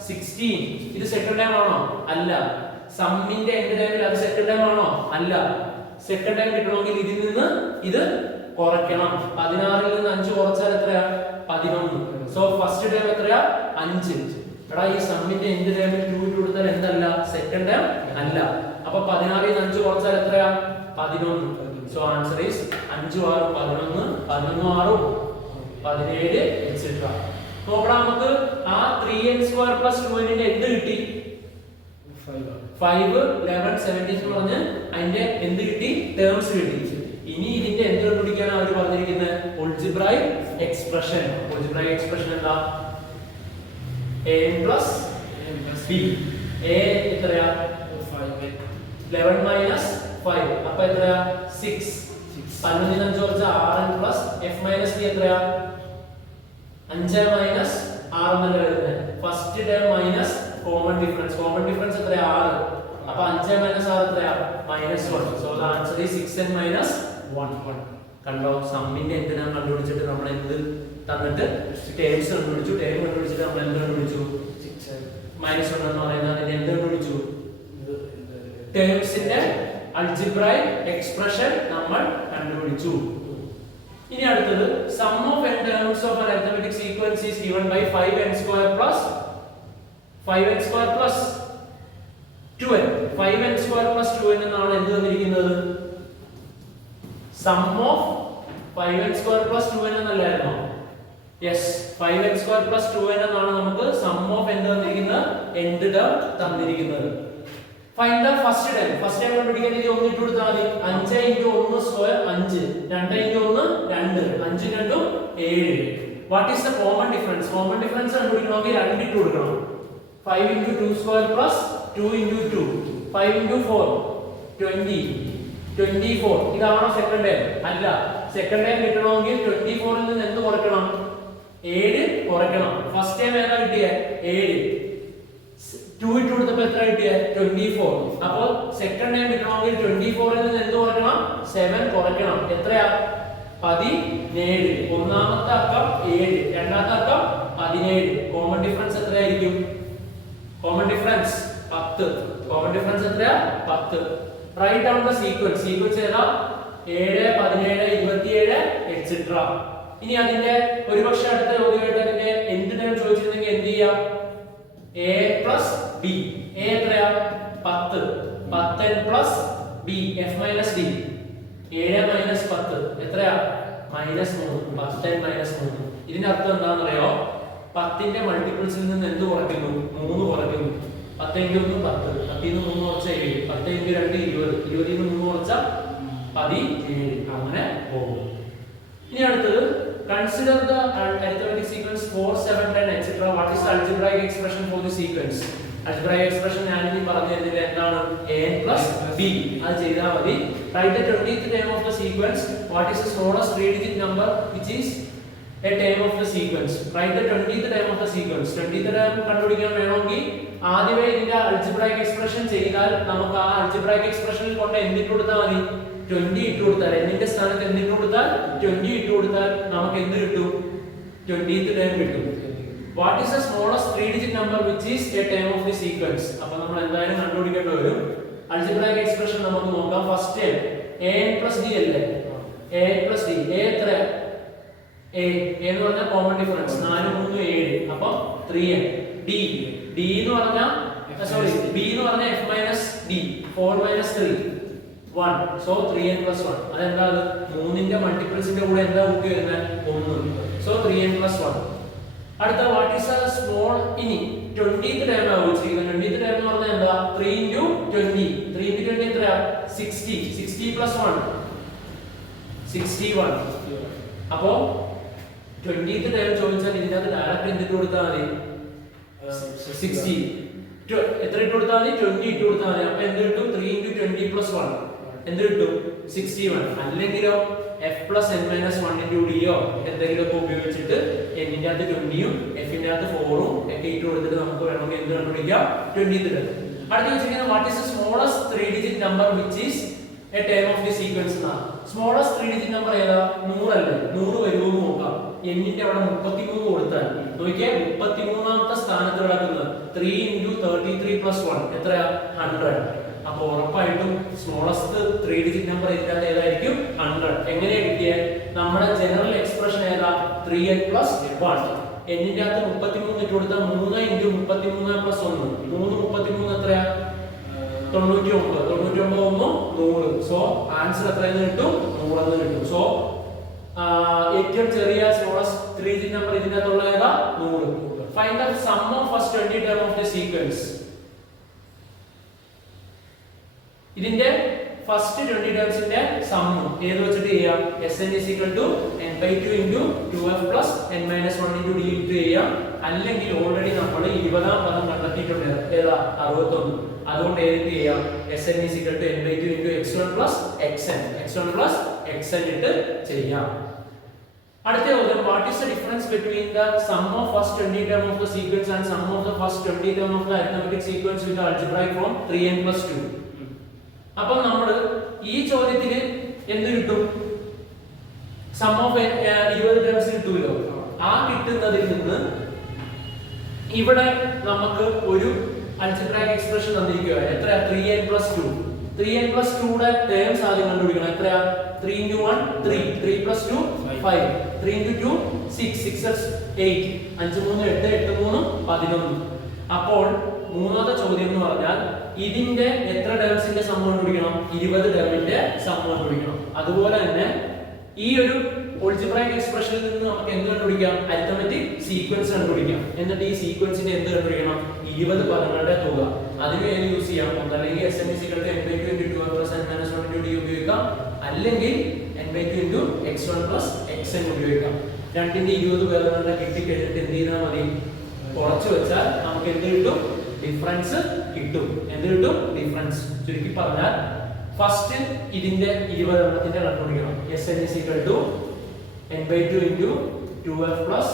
16. ഇത് സെക്കൻഡ് ടൈം ആണോ? അല്ല. സമ്മിന്റെ എൻഡ് ടൈമിൽ അത് സെക്കൻഡ് ടൈം ആണോ? അല്ല. സെക്കൻഡ് ടൈം കിട്ടണമെങ്കിൽ ഇതിൽ നിന്ന് ഇത് കുറയ്ക്കണം. 16ൽ നിന്ന് 5 കുറച്ചാൽ എത്രയാ? 11. സോ ഫസ്റ്റ് ടൈം എത്രയാ? 5. എടാ ഈ സമ്മിന്റെ എൻഡ് ടൈമിൽ 2 ഇട്ട് കൊടുത്താൽ എന്തല്ല? സെക്കൻഡ് ടൈം അല്ല. അപ്പൊ 16ൽ നിന്ന് 5 കുറച്ചാൽ എത്രയാ? 11. So answer is 5 6 11, 11 6 17 et cetera. നോക്കണം നമുക്ക് ആ 3n² + 2n ന്റെ എന്ത് കിട്ടി? 5 11 17 എന്ന് പറഞ്ഞ് അതിന്റെ എന്ത് കിട്ടി? ടേംസ് കിട്ടി. ഇനി ഇതിന്റെ എന്ത് കണ്ടുപിടിക്കാനാണ് അവർ പറഞ്ഞിരിക്കുന്നത്? Algebraic expression. അൾജിബ്രായിക് എക്സ്പ്രഷൻ എന്താ? an + b. a എത്രയാ? 11 - 5. അപ്പോൾ എത്രയാ? 6. 11 ന് 5 കുറച്ചാൽ 6n + f - b എത്രയാ? 5 - 6 എന്നല്ലേ വരുന്നത്. First term minus common difference. Common difference എത്രയാ? 6. അപ്പോൾ 5 - 6 എത്രയാ? -1. So the answer is 6n - 1. കണ്ടോ? സമ്മിന്റെ എന്ത് ടേം കണ്ടുപിടിച്ചിട്ട് നമ്മൾ എന്ത് തന്നിട്ട് ടേംസ് കണ്ടുപിടിച്ചു. ടേം കണ്ടുപിടിച്ചിട്ട് നമ്മൾ എന്ത് കണ്ടുപിടിച്ചു? -1 എന്ന് പറയുന്നത് അതിന്റെ എന്ത് കണ്ടുപിടിച്ചു? ടേംസിന്റെ അൾജിബ്രായിക് എക്സ്പ്രഷൻ നമ്മൾ കണ്ടുപിടിച്ചു. ഇനി അടുത്തത് sum of n terms of an arithmetic sequence is given by 5n² + 2n. 5n² + 2n എന്നാണ് എന്ത് തന്നിരിക്കുന്നത്? Some of 5n² + 2n എന്നല്ലായിരുന്നോ? Yes, 5n² + 2n എന്നാണ് നമുക്ക് സം ഓഫ് എന്ത് തന്നിരിക്കുന്നത്? എൻഡ് ടേം തന്നിരിക്കുന്നത്. Find the first time. First time കണ്ടുപിടിക്കാൻ ഇത് 1 ഇട്ട് കൊടുത്താൽ മതി. 5 * 1² 5. 2 * 1 2. 5 × 2 7. What is the common difference? Common difference കണ്ടുപിടിക്കണമെങ്കിൽ 2 ഇട്ട് കൊടുക്കണം. 5 * 2² + 2 * 2. 5 * 4 20. 24. ഇതാണോ സെക്കൻഡ് ടൈം? അല്ല. സെക്കൻഡ് ടൈം കിട്ടണമെങ്കിൽ 24ൽ നിന്ന് എന്ത് കുറയ്ക്കണം? 7 കുറയ്ക്കണം. ഫസ്റ്റ് ടൈം ഏതാ കിട്ടിയേ? 7. 2 ഇട്ട് കൊടുത്തപ്പോൾ എത്ര കിട്ടിയേ? 24. അപ്പോൾ സെക്കൻഡ് ടൈം കിട്ടണമെങ്കിൽ 24ൽ നിന്ന് എന്ത് കുറയ്ക്കണം? 7 കുറയ്ക്കണം. എത്രയാ? 17. ഒന്നാമത്തെ അക്കം 7, രണ്ടാമത്തെ അക്കം 17. കോമൺ ഡിഫറൻസ് എത്രയായിരിക്കും? Common difference 10. കോമൺ ഡിഫറൻസ് എത്രയാ? 10. Write down the sequence. Sequence ഏതാ? 7 17 27 എക്സെട്രാ. ഇനി അതിന്റെ ഒരുപക്ഷെ അടുത്ത ചോദ്യമായിട്ട് അതിന്റെ എന്ത് ടൈം ചോദിച്ചിരുന്നെങ്കിൽ എന്ത് ചെയ്യാം? a + b. a എത്രയാ? 10. 10n + b f - d. 7 - 10 എത്രയാ? -3. 10n - 3. ഇതിന്റെ അർത്ഥം എന്താണെന്ന് അറിയോ? 10ന്റെ മൾട്ടിപ്പിൾസിൽ നിന്ന് എന്ത് കുറയ്ക്കുന്നു? 3 കുറയ്ക്കുന്നു. 10 × 1 10. 10ൽ നിന്ന് 3 കുറച്ചാൽ 7. 10 × 2 20. 20ൽ നിന്ന് 3 കുറച്ചാൽ 17. അങ്ങനെ പോകും. ഇനി അടുത്തത് consider the arithmetic sequence 4 7 10 etc. What is the algebraic expression for the sequence? Algebraic expression ഞാൻ ഇനി പറഞ്ഞു തരുന്നില്ല. എന്താണ്? an + b. അത് ചെയ്താൽ മതി. Write the 20th term of the sequence. What is the smallest 3-digit number which is a term of the sequence? Write the 20th term of the sequence. 20th term കണ്ടുപിടിക്കാൻ വേണമെങ്കിൽ ആദ്യമേ ഇതിന്റെ algebraic expression ചെയ്താൽ നമുക്ക് ആ algebraic expressionൽ കൊണ്ട് എന്തിട്ട് കൊടുത്താൽ മതി? 20 ഇട്ട് കൊടുത്താൽ, എന്നിന്റെ സ്ഥാനത്ത് എന്തിട്ട് കൊടുത്താൽ 20 ഇട്ട് കൊടുത്താൽ നമുക്ക് എന്ത് കിട്ടും? 20th term കിട്ടും. What is the smallest 3-digit number which is a term of the sequence? അപ്പോൾ നമ്മൾ എന്തായാലും കണ്ടുപിടിക്കേണ്ടി വരും. algebraic expression നമുക്ക് നോക്കാം. ഫസ്റ്റ് ടൈം an + d അല്ലേ? a + d. a എത്ര? a എന്ന് പറഞ്ഞാൽ കോമൺ ഡിഫറൻസ് 4 3 7. അപ്പോൾ 3n. d എന്ന് പറഞ്ഞാൽ b എന്ന് പറഞ്ഞാൽ f - d 4 - 3. 1. So 3n plus 1. അതെന്താ? 3ന്റെ മൾട്ടിപ്പിൾസിന്റെ കൂടെ എന്താ കൂട്ടി വരുന്നത്? 1. So 3n plus 1. അടുത്ത വാട്ട് ഈസ് എ സ്മോൾ ഇനി 20th ടേം ആവുകയാണ്. 20th ടേം എന്ന് പറഞ്ഞാൽ എന്താ? 3 into 20. 3 into 20 എത്രയാ? 60. 60 plus 1 61. അപ്പോ 20th ടേം ചോദിച്ചാൽ ഇതിനകത്ത് ഡയറക്റ്റ് എന്തിട്ട് കൊടുത്താൽ മതി? 60. എത്ര ഇട്ട് കൊടുത്താൽ മതി? 20 ഇട്ട് കൊടുത്താൽ മതി. അപ്പൊ എന്ത് കിട്ടും? 3 into 20 plus 1 എന്ത് കിട്ടും? 61. അല്ലെങ്കിലോ f plus n minus 1 into d യോ എന്തെങ്കിലുമൊക്കെ ഉപയോഗിച്ചിട്ട് n ന്റെ അകത്ത് 20 ഉം f ന്റെ അകത്ത് 4 ഉം ഒക്കെ ഇട്ട് കൊടുത്തിട്ട് നമുക്ക് വേണമെങ്കിൽ എന്ത് കണ്ടുപിടിക്കാം? 20th term. അടുത്ത ചോദിച്ചിരിക്കുന്നത് what is the smallest 3 digit number which is A term of the sequence എന്നാണ്. സ്മോളസ്റ്റ് 3 ഡിജിറ്റ് നമ്പർ ഏതാ? 100 അല്ലേ? 100 വരുമോ എന്ന് നോക്കാം. n ന്റെ അവിടെ 33 കൊടുത്താൽ നോക്കിയേ 33ാമത്തെ സ്ഥാനത്ത് കിടക്കുന്നത് 3 into 33 plus 1 എത്രയാ? 100. അപ്പൊ ഉറപ്പായിട്ടും സ്മോളസ്റ്റ് 3 ഡിജിറ്റ് നമ്പർ ഇതിനകത്ത് ഏതായിരിക്കും? 100. എങ്ങനെയാ കിട്ടിയത്? നമ്മുടെ ജനറൽ എക്സ്പ്രഷൻ ഏതാ? 3n plus 1. n ന്റെ അകത്ത് 33 ഇട്ട് കൊടുത്താൽ 3 into 33 plus 1 3 33 എത്രയാ? 99. 99 100. സോ ആൻസർ എത്രയെന്ന് കിട്ടും? 100 എന്ന് കിട്ടും. സോ ഏറ്റവും ചെറിയ സ്മോളസ്റ്റ് 3 ഡിജിറ്റ് നമ്പർ ഇതിനകത്തുള്ള ഏതാ? 100. Find the sum of first 20 term of the sequence. ഇതിന്റെ ഫസ്റ്റ് 20 ടേംസിന്റെ സം ഏത് വെച്ചിട്ട് ചെയ്യാം? Sn is equal to n/2 into 2f plus n minus 1 into d ഇട്ട് ചെയ്യാം. അല്ലെങ്കിൽ ഓൾറെഡി നമ്മൾ 20ാം പദം കണ്ടെത്തിയിട്ടുണ്ട്. ഏതാ? 61. അതുകൊണ്ട് ഏത് ചെയ്യാം? Sn is equal to n/2 into x1 plus xn. x1 plus xn ഇട്ട് ചെയ്യാം. അടുത്ത ചോദ്യം what is the difference between the sum of first 20 term of the sequence and sum of the first 20 term of the arithmetic sequence with algebraic form 3n plus 2. അപ്പോൾ നമ്മൾ ഈ ചോദ്യത്തിൽ എന്ത് കിട്ടും? സം ഓഫ് 20 ടേംസ് കിട്ടുമല്ലോ. ആ കിട്ടുന്നതിൽ നിന്ന് ഇവിടെ നമുക്ക് ഒരു അൾജിബ്രായിക് എക്സ്പ്രഷൻ തന്നിരിക്കുകയാണ്. എത്ര? 3n plus 2. 3n plus 2 യുടെ ടേംസ് ആദ്യം കണ്ടുപിടിക്കണം. എത്രയാ? 3 into 1 3 3 plus 2 5 3 into 2 6 6 plus 8 5 3 8 8 3 11. അപ്പോൾ മൂന്നാമത്തെ ചോദ്യം എന്ന് പറഞ്ഞാൽ ഇതിന്റെ എത്ര ടേംസിന്റെ സം കണ്ടുപിടിക്കണം? 20 ടേമിന്റെ സം കണ്ടുപിടിക്കണം. അതുപോലെ തന്നെ ഈ ഒരു ആൾജിബ്രായിക് എക്സ്പ്രഷനിൽ നിന്ന് നമുക്ക് എന്ത് കണ്ടുപിടിക്കാം? അരിത്മെറ്റിക് സീക്വൻസ് കണ്ടുപിടിക്കാം. എന്നിട്ട് ഈ സീക്വൻസിന്റെ എന്ത് കണ്ടുപിടിക്കണം? 20 പദങ്ങളുടെ തുക. അതിന് ഏത് യൂസ് ചെയ്യാം? ഒന്നല്ലെങ്കിൽ Sn is equal to n/2 into 2f plus n minus 1 into d ഉപയോഗിക്കാം. അല്ലെങ്കിൽ n/2 into x1 plus xn ഉപയോഗിക്കാം. രണ്ടിന്റെ 20 പദങ്ങളുടെ കിട്ടിക്കഴിഞ്ഞിട്ട് എന്ത് ചെയ്താൽ മതി? കുറച്ച് വെച്ചാൽ നമുക്ക് എന്ത് കിട്ടും? ഡിഫറൻസ് കിട്ടും. എന്ത് കിട്ടും? ഡിഫറൻസ്. ചുരുക്കി പറഞ്ഞാൽ ഫസ്റ്റ് ഇതിന്റെ 20 എണ്ണത്തിന്റെ കണ്ടുപിടിക്കണം. Sn is equal to n/2 into 2f plus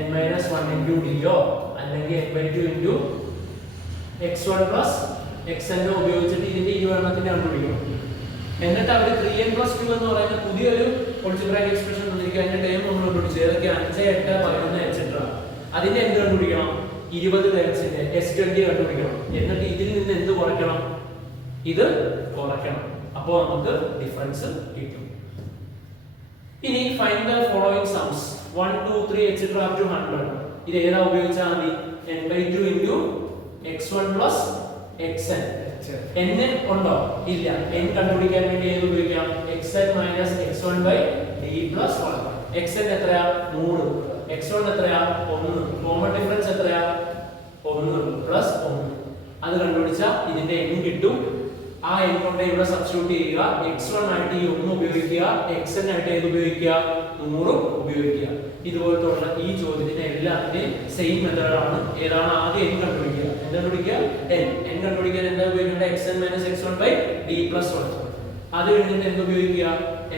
n minus 1 into d അല്ലെങ്കിൽ n/2 into x1 plus xn ഉപയോഗിച്ചിട്ട് ഇതിന്റെ 20 എണ്ണത്തിന്റെ കണ്ടുപിടിക്കണം. എന്നിട്ട് അവർ 3n plus 2 എന്ന് പറയുന്ന പുതിയൊരു ആൾജിബ്രായിക് എക്സ്പ്രഷൻ തന്നിരിക്കുക. അതിന്റെ ടേം നമ്മൾ കണ്ടുപിടിച്ചു. ഏതൊക്കെ? 5 8 11 എക്സെട്ര. അതിന്റെ എന്ത് കണ്ടുപിടിക്കണം? 20 ടേംസിന്റെ S20 കണ്ടുപിടിക്കണം. എന്നിട്ട് ഇതിൽ നിന്ന് എന്ത് കുറയ്ക്കണം? ഇത് കുറയ്ക്കണം. അപ്പോൾ നമുക്ക് ഡിഫറൻസ് കിട്ടും. ഇനി ഫൈൻഡ് ദ ഫോളോയിങ് സംസ് 1 2 3 എക്സെട്ര അപ് ടു 100. ഇത് ഏതാ ഉപയോഗിച്ചാൽ മതി? n/2 into x1 plus xn. n ഉണ്ടോ? ഇല്ല. n കണ്ടുപിടിക്കാൻ വേണ്ടി ഏത് ഉപയോഗിക്കാം? xn minus x1 by d plus 1. xn എത്രയാ? 100. x1 എത്രയാ? 1. കോമൺ ഡിഫറൻസ് എത്രയാ? 1 plus 1. അത് കണ്ടുപിടിച്ചാൽ ഇതിന്റെ n കിട്ടും. ആ n കൊണ്ട് ഇവിടെ സബ്സ്റ്റിറ്റ്യൂട്ട് ചെയ്യുക. x1 ആയിട്ട് ഈ 1 ഉപയോഗിക്കുക, xn ആയിട്ട് ഏത് ഉപയോഗിക്കുക? 100 ഉപയോഗിക്കുക. ഇതുപോലത്തുള്ള ഈ ചോദ്യത്തിന്റെ എല്ലാത്തിന്റെയും സെയിം മെത്തേഡാണ്. ഏതാണ്? ആദ്യം n കണ്ടുപിടിക്കുക. എന്താ കണ്ടുപിടിക്കുക? n കണ്ടുപിടിക്കാൻ എന്താ ഉപയോഗിക്കേണ്ടത്? xn minus x1 by d plus 1. അത് കഴിഞ്ഞിട്ട് എന്ത് ഉപയോഗിക്കുക?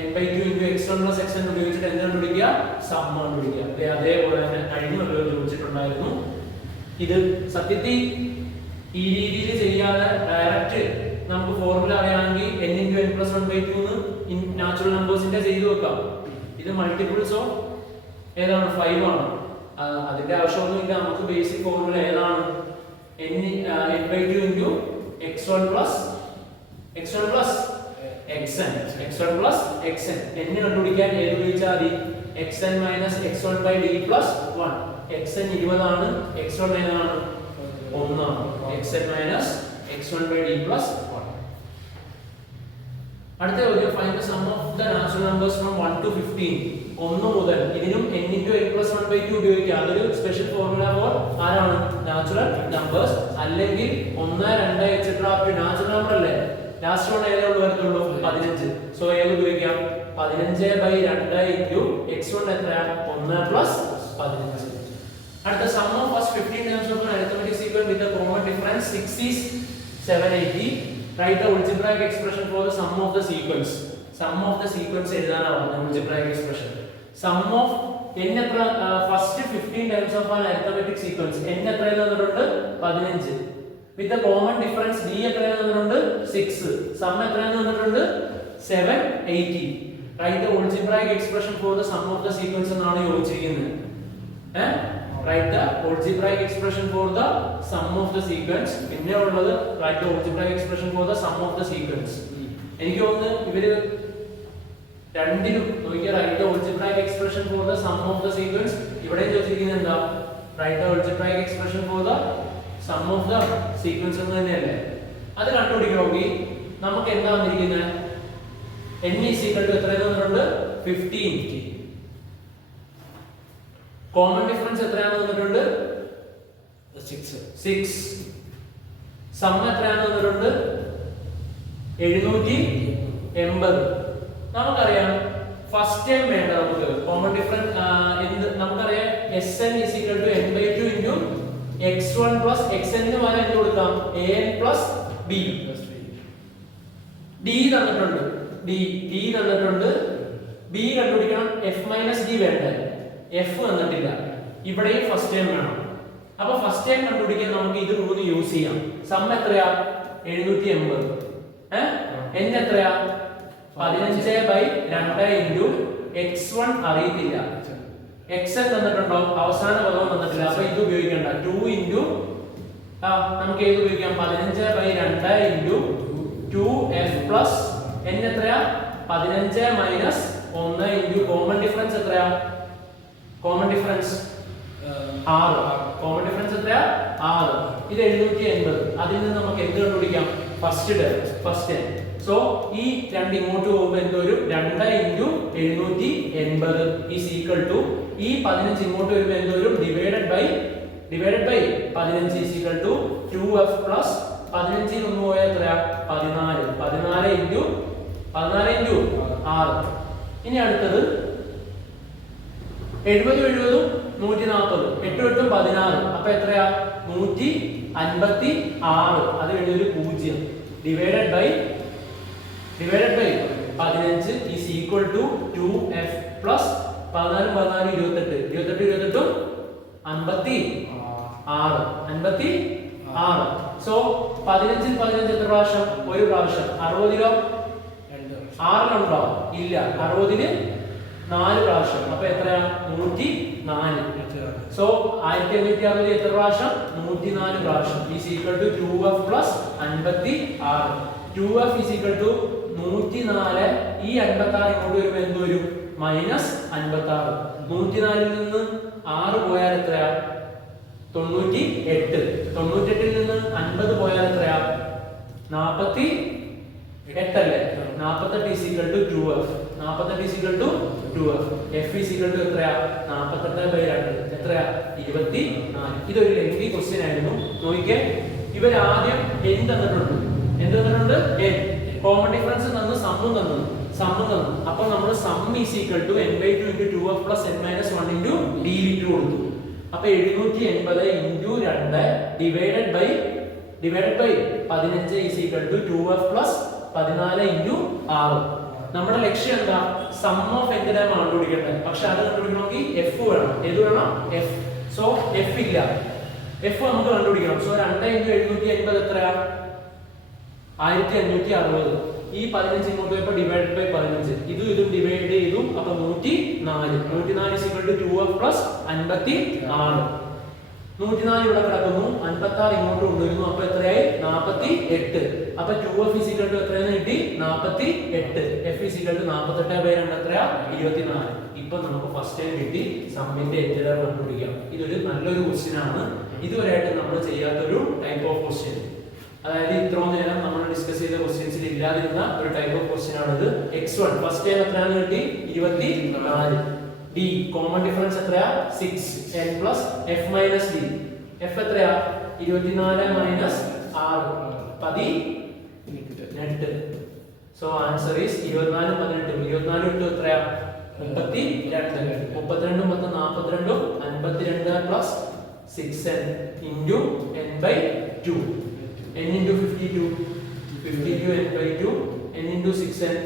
n/2 into x1 plus xn ഉപയോഗിച്ചിട്ട് എന്ത് കണ്ടുപിടിക്കുക? സം കണ്ടുപിടിക്കുക. അതേപോലെ തന്നെ കഴിഞ്ഞ വീഡിയോയിൽ ചോദിച്ചിട്ടുണ്ടായിരുന്നു. ഇത് സത്യത്തിൽ ഈ രീതിയിൽ ചെയ്യാതെ ഡയറക്റ്റ് നമുക്ക് ഫോർമുല അറിയാമെങ്കിൽ n into n plus 1/2 എന്ന് നാച്ചുറൽ നമ്പേഴ്സിന്റെ ചെയ്തു വെക്കാം. ഇത് മൾട്ടിപ്പിൾസ് ഓഫ് ഏതാണ്? 5 ആണ്. അതിന്റെ ആവശ്യമൊന്നുമില്ല. നമുക്ക് ബേസിക് ഫോർമുല ഏതാണ്? n/2 into x1 plus xn n കണ്ടുപിടിക്കാൻ ഏത് ഉപയോഗിച്ചാൽ മതി? xn minus x1 by d plus 1. xn 20 ആണ്. x1 ഏതാണ്? 1 ആണ്. xn minus x1 by d plus 1. അടുത്ത ചോദ്യം find the sum of the natural numbers from 1 to 15. 1 മുതൽ ഇതിനും n * n + 1/2 ഉപയോഗിക്കാം. അതൊരു സ്പെഷ്യൽ ഫോർമുല ഫോർ ആരാണ്? Natural numbers. അല്ലെങ്കിൽ 1 2 etc. നാച്ചുറൽ നമ്പർ അല്ലേ, ലാസ്റ്റ് വൺ ഏതേ ഉള്ളൂ വരത്തുള്ളൂ 15. സോ ഏത് ഉപയോഗിക്കാം? 15/2 * x1 എത്രയാ? 1 + 15. അടുത്ത sum of first 15 terms of an arithmetic sequence with a common difference 6 is 780. Write the algebraic expression for the sum of the sequence. Sum of the sequence എഴുതാനാണ് algebraic expression. Sum of n എത്ര? First 15 terms of an arithmetic sequence n എത്രയെന്ന് തന്നിട്ടുണ്ട്? 15. with a common difference d എത്രയെന്ന് തന്നിട്ടുണ്ട്? 6. sum എത്രയെന്ന് തന്നിട്ടുണ്ട്? 780. Write the algebraic expression for the sum of the sequence എന്നാണ് ചോദിച്ചിരിക്കുന്നത്. Write the algebraic expression for the sum of the sequence. പിന്നെ ഉള്ളത് write the algebraic expression for the sum of the sequence. എനിക്ക് തോന്നുന്നു ഇവര് രണ്ടിലും നോക്കിയാൽ write the algebraic expression for the sum of the sequence. ഇവിടെ ചോദിച്ചിരിക്കുന്നത് എന്താ? write the algebraic expression for the sum of the sequence എന്ന് തന്നെയല്ലേ. അത് കണ്ടുപിടിക്കണമെങ്കിൽ നമുക്ക് എന്താ വന്നിരിക്കുന്നത്? n is equal to എത്രയെന്ന് തന്നിട്ടുണ്ട്? 15. കോമൺ ഡിഫറൻസ് എത്രയാണെന്ന് തന്നിട്ടുണ്ട്? 6. സം എത്രയാണെന്ന് തന്നിട്ടുണ്ട്? 780. നമുക്കറിയാം ഫസ്റ്റ് ടൈം വേണ്ട നമുക്ക് കോമൺ ഡിഫറൻസ് എന്ത് നമുക്കറിയാം. Sn is equal to n/2 into x1 plus xn ന് പകരം എന്ത് കൊടുക്കാം? an plus b. d തന്നിട്ടുണ്ട്. d തന്നിട്ടുണ്ട്. b കണ്ടുപിടിക്കണം. f minus d വേണ്ടേ? f തന്നിട്ടില്ല. ഇവിടെയും ഫസ്റ്റ് ടൈം വേണം. അപ്പൊ ഫസ്റ്റ് ടൈം കണ്ടുപിടിക്കാൻ നമുക്ക് ഇത് മൂന്ന് യൂസ് ചെയ്യാം. സം എത്രയാ? 780. n എത്രയാ? 15/2 into x1 അറിയത്തില്ല. xn തന്നിട്ടുണ്ടോ? അവസാന പദം തന്നിട്ടില്ല. അപ്പൊ ഇത് ഉപയോഗിക്കണ്ട. 2 into നമുക്ക് ഏത് ഉപയോഗിക്കാം? 15/2 into 2f plus n എത്രയാ? 15 minus 1 into കോമൺ ഡിഫറൻസ് എത്രയാ? Common difference 6. കോമൺ ഡിഫറൻസ് എത്രയാ? 6. ഇത് 780. അതിൽ നിന്ന് നമുക്ക് എന്ത് കണ്ടുപിടിക്കാം? First term. സോ ഈ രണ്ട് ഇങ്ങോട്ട് പോകുമ്പോൾ എന്ത് വരും? 2 into 780 is equal to ഈ 15 ഇങ്ങോട്ട് വരുമ്പോൾ എന്ത് വരും? Divided by 15 is equal to 2f plus 15 ൽ ഒന്ന് പോയാൽ എത്രയാ? 14. 14 into 6. ഇനി അടുത്തത് 70 140. 8 8 16. അപ്പൊ എത്രയാ? 156. അത് കഴിഞ്ഞ ഒരു 0 divided by 15 is equal to 2f plus 14 28 28 56. So 15 എത്ര പ്രാവശ്യം? ഒരു പ്രാവശ്യം. 60 6 ഇല്ല. 60 4 പ്രാവശ്യം. അപ്പൊ എത്രയാ? 104. സോ 1560 എത്ര പ്രാവശ്യം? 104 പ്രാവശ്യം. is equal to 2f plus 56. 2f is equal to 104. ഈ 56 ഇങ്ങോട്ട് വരുമ്പോൾ എന്ത് വരും? മൈനസ് 56. 104 ൽ നിന്ന് 6 പോയാൽ എത്രയാ? 98. 98 ൽ നിന്ന് 50 പോയാൽ എത്രയാ? 48 അല്ലേ? 48 is equal to 2f. 48 is equal to 2f. f is equal to എത്രയാ? 48/2 എത്രയാ? 24. ഇതൊരു ലെങ്തി ക്വസ്റ്റ്യൻ ആയിരുന്നു. നോക്കിക്കേ, ഇവർ ആദ്യം n തന്നിട്ടുണ്ട്. എന്ത് തന്നിട്ടുണ്ട്? n. കോമൺ ഡിഫറൻസ് തന്നു, സമ്മും തന്നു. അപ്പോൾ നമ്മൾ some is equal to n/2 into 2f plus n minus 1 into d ലിറ്റ് കൊടുത്തു. അപ്പൊ 780 into 2 divided by 15 is equal to 2f plus 14 into 6. നമ്മുടെ ലക്ഷ്യം എന്താ? സം ഓഫ് n ടൈം കണ്ടുപിടിക്കട്ടെ. പക്ഷെ അത് കണ്ടുപിടിക്കണമെങ്കിൽ f വേണം. ഏത് വേണം? f. സോ f ഇല്ല. f നമുക്ക് കണ്ടുപിടിക്കണം. സോ 2 into 780 എത്രയാ? 1560. ഈ 15 ഇങ്ങോട്ട് പോയപ്പോൾ ഡിവൈഡഡ് ബൈ 15. ഇതും ഡിവൈഡ് ചെയ്തു. അപ്പൊ 104. 104 is equal to 2f plus 56. 104 ഇവിടെ കിടക്കുന്നു. 56 ഇങ്ങോട്ട് കൊണ്ടുവരുന്നു. അപ്പൊ എത്രയായി? 48. അപ്പൊ 2f is equal to എത്രയെന്ന് കിട്ടി? 48. f is equal to 48/2 എത്രയാ? 24. ഇപ്പൊ നമുക്ക് ഫസ്റ്റ് ടൈം കിട്ടി സമ്മിന്റെ എൻറ്റർ കണ്ടുപിടിക്കാം. ഇതൊരു നല്ലൊരു ക്വസ്റ്റ്യൻ ആണ്. ഇതുവരെയായിട്ട് നമ്മൾ ചെയ്യാത്തൊരു ടൈപ്പ് ഓഫ് ക്വസ്റ്റ്യൻ. അതായത് ഇത്രയും നേരം നമ്മൾ ഡിസ്കസ് ചെയ്ത ക്വസ്റ്റ്യൻസിൽ ഇല്ലാതിരുന്ന ഒരു ടൈപ്പ് ഓഫ് ക്വസ്റ്റ്യൻ ആണിത്. x1 ഫസ്റ്റ് ടൈം എത്രയാണ് കിട്ടി? 24. d കോമൺ ഡിഫറൻസ് എത്രയാ? 6 n plus f minus d. f എത്രയാ? 24 മൈനസ് 6 18. So answer is 24 18. 24 ഇട്ടു എത്രയാ? 32. 32 മൊത്തം 42 52 plus 6n into n by 2. n into 52 52 n by 2 n into 6n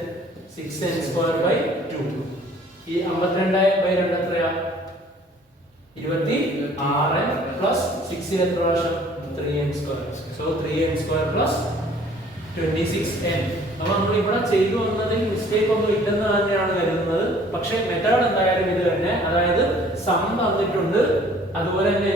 6n square by 2. ഈ 52 by 2 എത്രയാ? 26n plus 6 എത്ര പ്രാവശ്യം? 3n square. So 3n square plus 26n. അപ്പോൾ നമ്മൾ ഇവിടെ ചെയ്തു വന്നതിൽ മിസ്റ്റേക്ക് ഒന്നും ഇല്ലെന്ന് തന്നെയാണ് കരുതുന്നത്. പക്ഷേ മെത്തേഡ് എന്തായാലും ഇത് തന്നെ. അതായത് സം തന്നിട്ടുണ്ട്, അതുപോലെ തന്നെ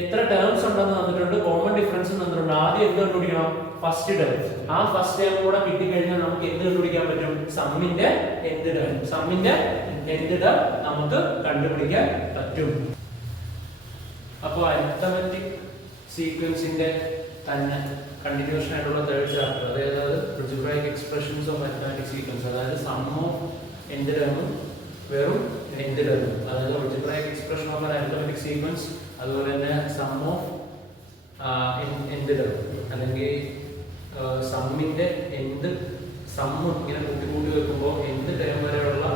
എത്ര ടേംസ് ഉണ്ടെന്ന് തന്നിട്ടുണ്ട്, കോമൺ ഡിഫറൻസ് തന്നിട്ടുണ്ട്. ആദ്യം എന്ത് കണ്ടുപിടിക്കണം? First term. ആ ഫസ്റ്റ് ടേം കൂടെ കിട്ടിക്കഴിഞ്ഞാൽ നമുക്ക് എന്ത് കണ്ടുപിടിക്കാൻ പറ്റും? സമ്മിന്റെ എന്ത് ടേം. സമ്മിന്റെ എന്ത് ടേം നമുക്ക് കണ്ടുപിടിക്കാൻ പറ്റും. അപ്പോൾ അരിത്തമെറ്റിക് സീക്വൻസിന്റെ തന്നെ കണ്ടിന്യൂഷൻ ആയിട്ടുള്ള തേർഡ് ചാപ്റ്റർ, അതായത് algebraic expressions of arithmetic sequence, അതായത് സം ഓഫ് എന്ത് ടേമും വെറും എന്ത് ടേമും, അതായത് algebraic expression of arithmetic sequence, അതുപോലെ തന്നെ സം ഓഫ് എന്ത് ടേം, അല്ലെങ്കിൽ സമ്മിന്റെ എന്ത് സമ്മ് ഇങ്ങനെ കൂട്ടി വെക്കുമ്പോൾ എന്ത് ടേം വരെയുള്ള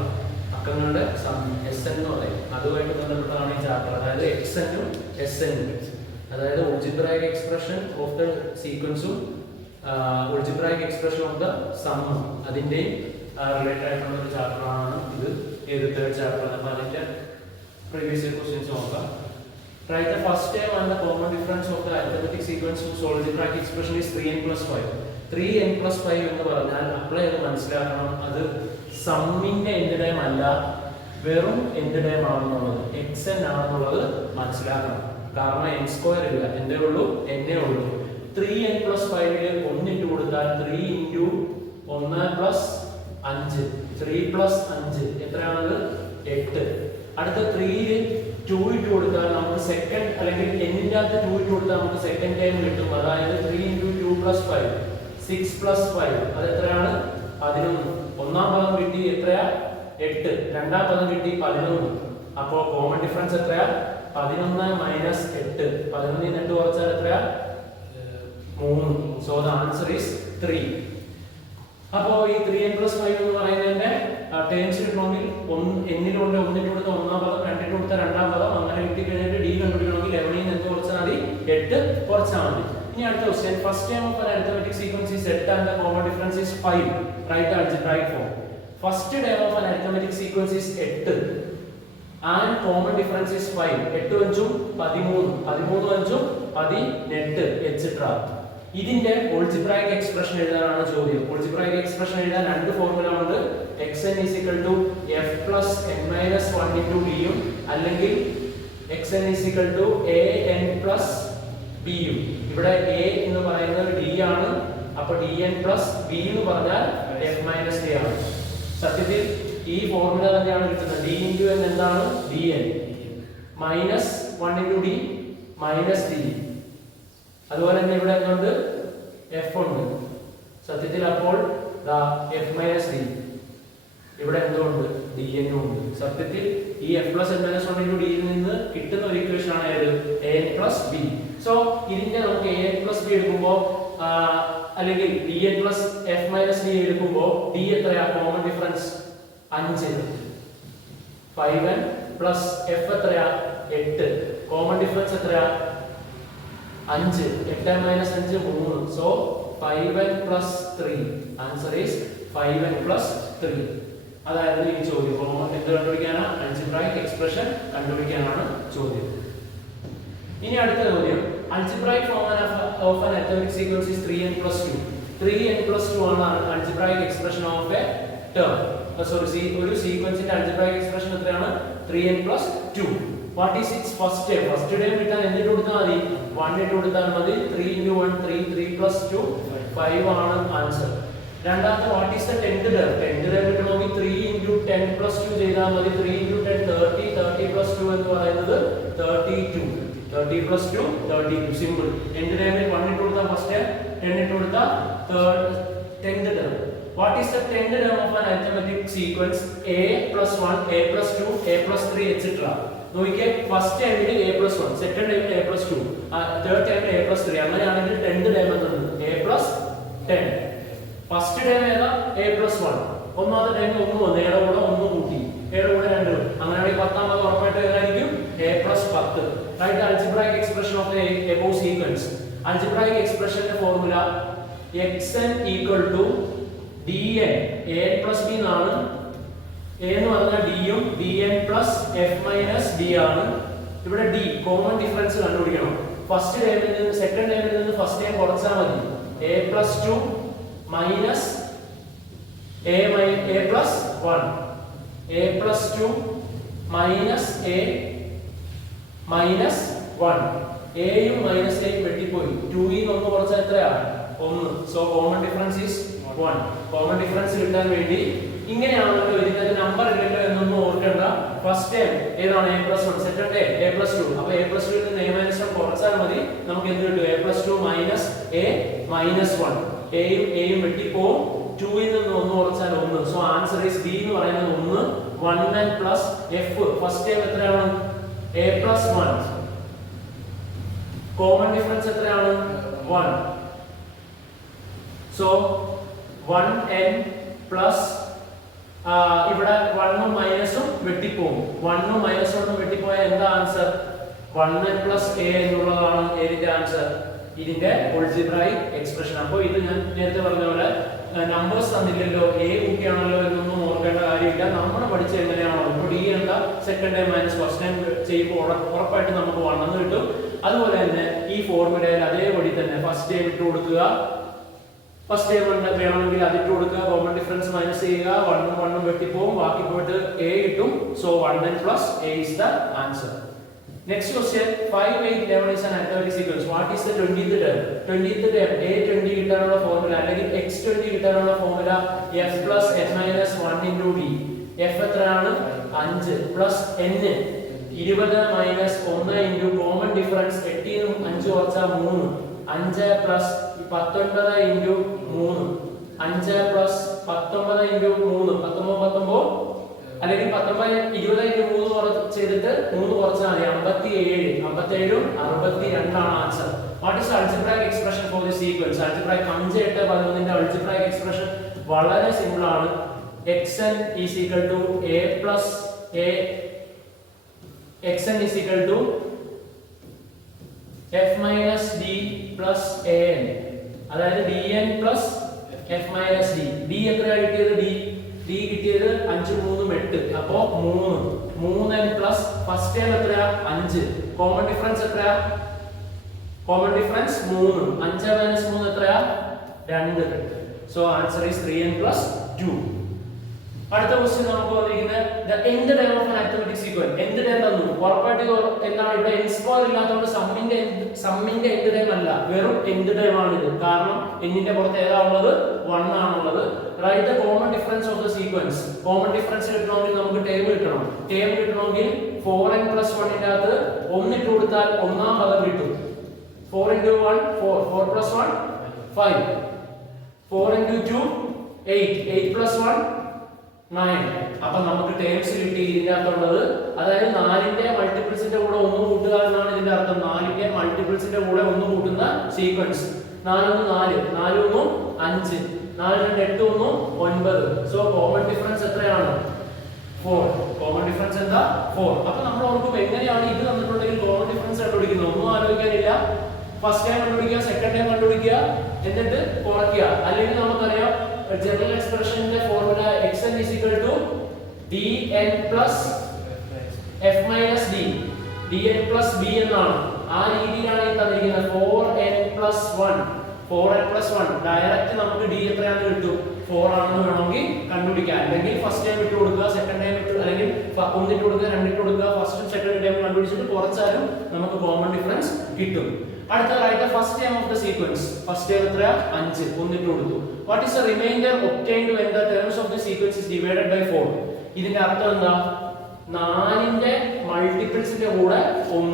അക്കങ്ങളുടെ സം എസ് എൻ എന്ന് പറയും. അതുമായിട്ട് ബന്ധപ്പെട്ടതാണ് ഈ ചാപ്റ്റർ. അതായത് എക്സ് എന്നും എസ് എന്നും, അതായത് അൾജിബ്രായിക് എക്സ്പ്രഷൻ ഓഫ് ദ സീക്വൻസും അൾജിബ്രായിക് എക്സ്പ്രഷൻ ഓഫ് ദ സമ്മും അതിന്റെയും റിലേറ്റഡ് ആയിട്ടുള്ള ഒരു ചാപ്റ്ററാണ് ഇത്. ഏത് തേർഡ് ചാപ്റ്റർ. അപ്പോൾ അതിന്റെ പ്രീവിയസ് ഇയർ ക്വസ്റ്റ്യൻസ് നോക്കാം. Write the first term and the common difference of the arithmetic sequence whose algebraic expression is 3n plus 5. 3n plus 5 എന്ന് പറഞ്ഞാൽ അപ്ലൈ ചെയ്ത് മനസ്സിലാക്കണം, അത് സമ്മിന്റെ എന്ത് ടൈം അല്ല, വെറും എന്ത് ടൈം ആണെന്നുള്ളത്, xn ആണെന്നുള്ളത് മനസ്സിലാക്കണം. കാരണം n സ്ക്വയർ ഇല്ല, എന്തേ ഉള്ളൂ? എന്നേ ഉള്ളൂ. 3n plus 5 1 ഇട്ട് കൊടുത്താൽ 3 into 1 plus 5 3 plus 5 എത്രയാണത്? 8. അടുത്ത 3 2 ഇട്ട് കൊടുത്താൽ നമുക്ക് സെക്കൻഡ്, അല്ലെങ്കിൽ എന്നിന്റെ അകത്ത് 2 ഇട്ട് കൊടുത്താൽ നമുക്ക് സെക്കൻഡ് ടൈം കിട്ടും. അതായത് 3 into 2 plus 5 6 plus 5 അത് എത്രയാണ്? 11. ഒന്നാം പദം കിട്ടി എത്രയാ? 8. രണ്ടാം പദം കിട്ടി 11. അപ്പോൾ കോമൺ ഡിഫറൻസ് എത്രയാ? 11 മൈനസ് 8. 11 ൽ 8 കുറച്ചാൽ എത്രയാ? 3. So the answer is 3. അപ്പോൾ ഈ 3n plus 5 എന്ന് പറയുന്നതിന്റെ ടേംസ് കിട്ടണമെങ്കിൽ എന്നിലുണ്ട് 1 ഇട്ട് കൊടുത്ത ഒന്നാം പദം, 2 ഇട്ട് കൊടുത്ത രണ്ടാം പദം, അങ്ങനെ കിട്ടി കഴിഞ്ഞിട്ട് ഡി കണ്ടുപിടിക്കണമെങ്കിൽ 11 ൽ നിന്ന് എന്ത് കുറച്ചാൽ മതി? 8 കുറച്ചാൽ മതി. ഇനി അടുത്ത question. First time of an arithmetic sequence is 8 and the common difference is 5. Write the algebraic form. First term of an arithmetic sequence is 8 and common difference is 5. 8 5 13, 13 5 18 etc. ഇതിന്റെ algebraic expression എഴുതാനാണ് ചോദ്യം. algebraic expression എഴുതാൻ രണ്ട് formula ഉണ്ട്. xn f plus n minus 1 into d യും അല്ലെങ്കിൽ xn an plus b യും. ഇവിടെ a എന്ന് പറയുന്നത് d ആണ്, അപ്പോൾ dn plus b എന്ന് പറഞ്ഞാൽ f minus d ആണ്. സത്യത്തിൽ ഈ ഫോർമുല തന്നെയാണ് കിട്ടുന്നത്. d into n എന്താണ്? dn minus 1 into d minus d. അതുപോലെ തന്നെ ഇവിടെ എന്തുണ്ട്? f ഉണ്ട്. സത്യത്തിൽ അപ്പോൾ f minus d. ഇവിടെ എന്തുണ്ട്? dn ഉണ്ട്. സത്യത്തിൽ ഈ f plus n minus 1 into d യിൽ നിന്ന് കിട്ടുന്ന ഒരു ഇക്വേഷൻ ആണ് ഏത്? an plus b. സോ ഇതിന്റെ നമുക്ക് an plus b എടുക്കുമ്പോൾ അല്ലെങ്കിൽ dn plus f minus d എടുക്കുമ്പോൾ d എത്രയാ? Common difference 5. 5n plus f എത്രയാ? 8. കോമൺ ഡിഫറൻസ് എത്രയാ? 5. 8 minus 5 3. So 5n plus 3. Answer is 5n plus 3. അതായത് ഈ ചോദ്യം എന്ത് കണ്ടുപിടിക്കാനാണ്? അൾജിബ്രായിക് എക്സ്പ്രഷൻ കണ്ടുപിടിക്കാനാണ് ചോദ്യം. ഇനി അടുത്ത ചോദ്യം. Algebraic form of an arithmetic sequence is 3n plus 2. 3n plus 2 ആണ് algebraic expression of A term. Sorry, ഒരു സീക്വൻസിന്റെ അൾജിബ്രായിക് എക്സ്പ്രഷൻ എത്രയാണ്? 3n plus 2. What is its first term? First term കിട്ടാൻ എന്തിട്ട് കൊടുത്താൽ മതി? 1 ഇട്ട് കൊടുത്താൽ മതി. 3 into 1 3 3 plus 2 5 ആണ് ആൻസർ. രണ്ടാമത്തെ what is the 10th term? 10th term കിട്ടണമെങ്കിൽ 3 into 10 plus 2 ചെയ്താൽ മതി. 3 into 10 30 30 plus 2 എന്ന് പറയുന്നത് 32. 30 plus 2 32 simple. Nth term il 1 ഇട്ടു കൊടുത്താൽ first term, 10 ഇട്ടു കൊടുത്താൽ tenth term. What is the 10th term of an arithmetic sequence? A plus 1, A plus 2, A plus 3, etc. നോക്കിക്കേ, ഫസ്റ്റ് ടൈമിൽ A plus 1, സെക്കൻഡ് ടൈമിൽ A plus 2, third ടൈമിൽ A plus 3. അങ്ങനെയാണെങ്കിൽ 10th time എന്താണ്? A plus 10. First time ഏതാ? A plus 1. ഒന്നാമത്തെ ടൈമിൽ 1 വന്നു, ഏടെ കൂടെ 1 കൂട്ടി, ഏടെ കൂടെ 2. അങ്ങനെയാണെങ്കിൽ പത്താമത് ഉറപ്പായിട്ട് ഏതായിരിക്കും? A plus 10. Write algebraic expression of the above sequence. Algebraic expressionന്റെ formula xn equal to dn a plus b എന്നാണ്. a എന്ന് പറഞ്ഞാൽ d യും dn plus f minus d ആണ്. ഇവിടെ d കോമൺ ഡിഫറൻസ് കണ്ടുപിടിക്കണം. ഫസ്റ്റ് ടൈമിൽ നിന്ന് സെക്കൻഡ് ടൈമിൽ നിന്ന് ഫസ്റ്റ് ടൈം കുറച്ചാൽ മതി. a plus 2 minus a plus 1, a plus 2 minus a minus 1. a യും മൈനസ് a യും വെട്ടിപ്പോയി. 2 ൽ നിന്ന് 1 കുറച്ചാൽ എത്രയാണ്? 1. So common difference is 1. Common difference കിട്ടാൻ വേണ്ടി ഇങ്ങനെയാണല്ലോ ഇതിന്റെ നമ്പർ ഇല്ലല്ലോ എന്നൊന്നും ഓർക്കണ്ട. ഫസ്റ്റ് ടൈം ഏതാണ്? a plus 1, second time a plus 2. അപ്പോൾ a plus 2 ൽ നിന്ന് a minus 1 കുറച്ചാൽ മതി. നമുക്ക് എന്ത് കിട്ടും? a plus 2 minus a minus 1. a യും വെട്ടിപ്പോവും. 2 ൽ നിന്ന് 1 കുറച്ചാൽ 1. സോ ആൻസർ ഈസ് d എന്ന് പറയുന്നത് 1. 1n plus f. First time എത്രയാണ്? a plus 1. കോമൺ ഡിഫറൻസ് എത്രയാണ്? 1. സോ 1n പ്ലസ് ഇവിടെ 1ഉം മൈനസും വെട്ടിപ്പോകും. 1ഉം -1ഉം വെട്ടിപ്പോയാൽ എന്താ ആൻസർ? 1n പ്ലസ് a എന്നുള്ളതാണ് ഇതിന്റെ ആൻസർ, ഇതിന്റെ algebraic എക്സ്പ്രഷൻ. അപ്പോൾ ഇത് ഞാൻ നേരത്തെ പറഞ്ഞ പോലെ നമ്പേഴ്സ് തന്നില്ലല്ലോ, a കൂട്ടിയാണല്ലോ എന്നൊന്നും ഓർക്കേണ്ട കാര്യമില്ല. നമ്മൾ പഠിച്ച എങ്ങനെയാണോ ഇപ്പോൾ d എന്താ second time minus first time ചെയ്യുമ്പോൾ ഉറപ്പായിട്ട് നമുക്ക് 1 എന്ന് കിട്ടും. അതുപോലെ തന്നെ ഈ ഫോർമുലയിൽ അതേപടി തന്നെ ഫസ്റ്റ് ടൈം ഇട്ട് കൊടുക്കുക. ഫസ്റ്റ് ടൈം വേണമെങ്കിൽ അതിട്ട് കൊടുക്കുക, കോമൺ ഡിഫറൻസ് മൈനസ് ചെയ്യുക, 1ഉം 1ഉം വെട്ടിപ്പോവും, ബാക്കി പോയിട്ട് a കിട്ടും. So 1n plus a is the answer. Next question, 5, 8, 11 is an arithmetic sequence. What is the 20th term? 20th term a 20 കിട്ടാനുള്ള ഫോർമുല അല്ലെങ്കിൽ x 20 കിട്ടാനുള്ള formula f plus n minus 1 into d. f എത്രയാണ്? 5 plus n 20 minus 1 into common difference 8 നും 5 കുറച്ചാൽ 3. 5 plus 19 into 3. 5 plus 19 into 3. 19 അല്ലെങ്കിൽ 19 20 into 3 ചെയ്തിട്ട് 3 കുറച്ചാൽ 57. 57ഉം 62 ആണ് answer. What is algebraic expression for this sequence? algebraic 5 8 11 ന്റെ algebraic expression വളരെ സിമ്പിൾ ആണ്. xn is equal to a plus a, xn is equal to f minus d plus an. അതായത് dn plus f minus d. d എത്രയാണ് കിട്ടിയത്? d കിട്ടിയത് 5 3 8. അപ്പോൾ 3n plus first time എത്രയാ? 5. Common difference എത്രയാ? Common difference 3. 5 minus 3 എത്രയാ? 2. So answer is 3n plus 2. അടുത്ത question നമുക്ക് വന്നിരിക്കുന്നത് the nth term of an arithmetic sequence. nth term തന്നു. ഉറപ്പായിട്ട് എന്താണ് ഇവിടെ n സ്ക്വയർ ഇല്ലാത്തതുകൊണ്ട് സമ്മിന്റെ nth term അല്ല, വെറും nth term ആണ് ഇത്. കാരണം n ന്റെ പുറത്ത് ഏതാ ഉള്ളത്? 1 ആണുള്ളത്. Write the common difference of the sequence. Common difference കിട്ടണമെങ്കിൽ നമുക്ക് ടേം കിട്ടണം. ടേം കിട്ടണമെങ്കിൽ 4n plus 1 ന്റെ അകത്ത് 1 ഇട്ട് കൊടുത്താൽ ഒന്നാം പദം കിട്ടും. 4 into 1 4, 4 plus 1 5, 4 into 2 8, 8 plus 1 9. അപ്പോൾ നമുക്ക് ടേംസ് കിട്ടി ഇതിന്റെ അകത്തുള്ളത്. അതായത് 4ന്റെ മൾട്ടിപ്പിൾസിന്റെ കൂടെ 1 കൂട്ടുക എന്നാണ് ഇതിന്റെ അർത്ഥം. 4ന്റെ മൾട്ടിപ്പിൾസിന്റെ കൂടെ 1 കൂട്ടുന്ന സീക്വൻസ്. 4 1 4, 4 1 5, 4 2 8 1 9. സോ കോമൺ ഡിഫറൻസ് എത്രയാണ്? 4. കോമൺ ഡിഫറൻസ് എന്താ? 4. അപ്പോൾ നമ്മൾ ഓർക്കും എങ്ങനെയാണ് ഇത് തന്നിട്ടുണ്ടെങ്കിൽ കോമൺ ഡിഫറൻസ് കണ്ടുപിടിക്കുന്നത്? ഒന്നും ആലോചിക്കാനില്ല. ഫസ്റ്റ് ടൈം കണ്ടുപിടിക്കുക, സെക്കൻഡ് ടൈം കണ്ടുപിടിക്കുക, എന്നിട്ട് കുറയ്ക്കുക. അല്ലെങ്കിൽ നമുക്കറിയാം ജനറൽ എക്സ്പ്രഷന്റെ formula xn is equal to dn plus f minus d. dn plus b എന്നാണ്. ആ രീതിയിലാണ് ഈ തന്നിരിക്കുന്നത്. 4n plus 1, 4n plus 1. Direct നമുക്ക് d എത്രയാണെന്ന് കിട്ടും? 4 ആണെന്ന് വേണമെങ്കിൽ കണ്ടുപിടിക്കാം. അല്ലെങ്കിൽ ഫസ്റ്റ് ടൈം ഇട്ട് കൊടുക്കുക, സെക്കൻഡ് ടൈം ഇട്ട്, അല്ലെങ്കിൽ 1 ഇട്ട് കൊടുക്കുക, 2 ഇട്ട് കൊടുക്കുക, ഫസ്റ്റും സെക്കൻഡ് ടൈം കണ്ടുപിടിച്ചിട്ട് കുറച്ചാലും നമുക്ക് കോമൺ ഡിഫറൻസ് കിട്ടും. അടുത്ത write the first time of the sequence. First time എത്രയാ? 5. 1 ഇട്ട് കൊടുത്തു. What is the remainder obtained when the terms of the sequence is divided by 4? ഇതിന്റെ അർത്ഥം എന്താ? 4ന്റെ മൾട്ടിപ്പിൾസിന്റെ കൂടെ 1.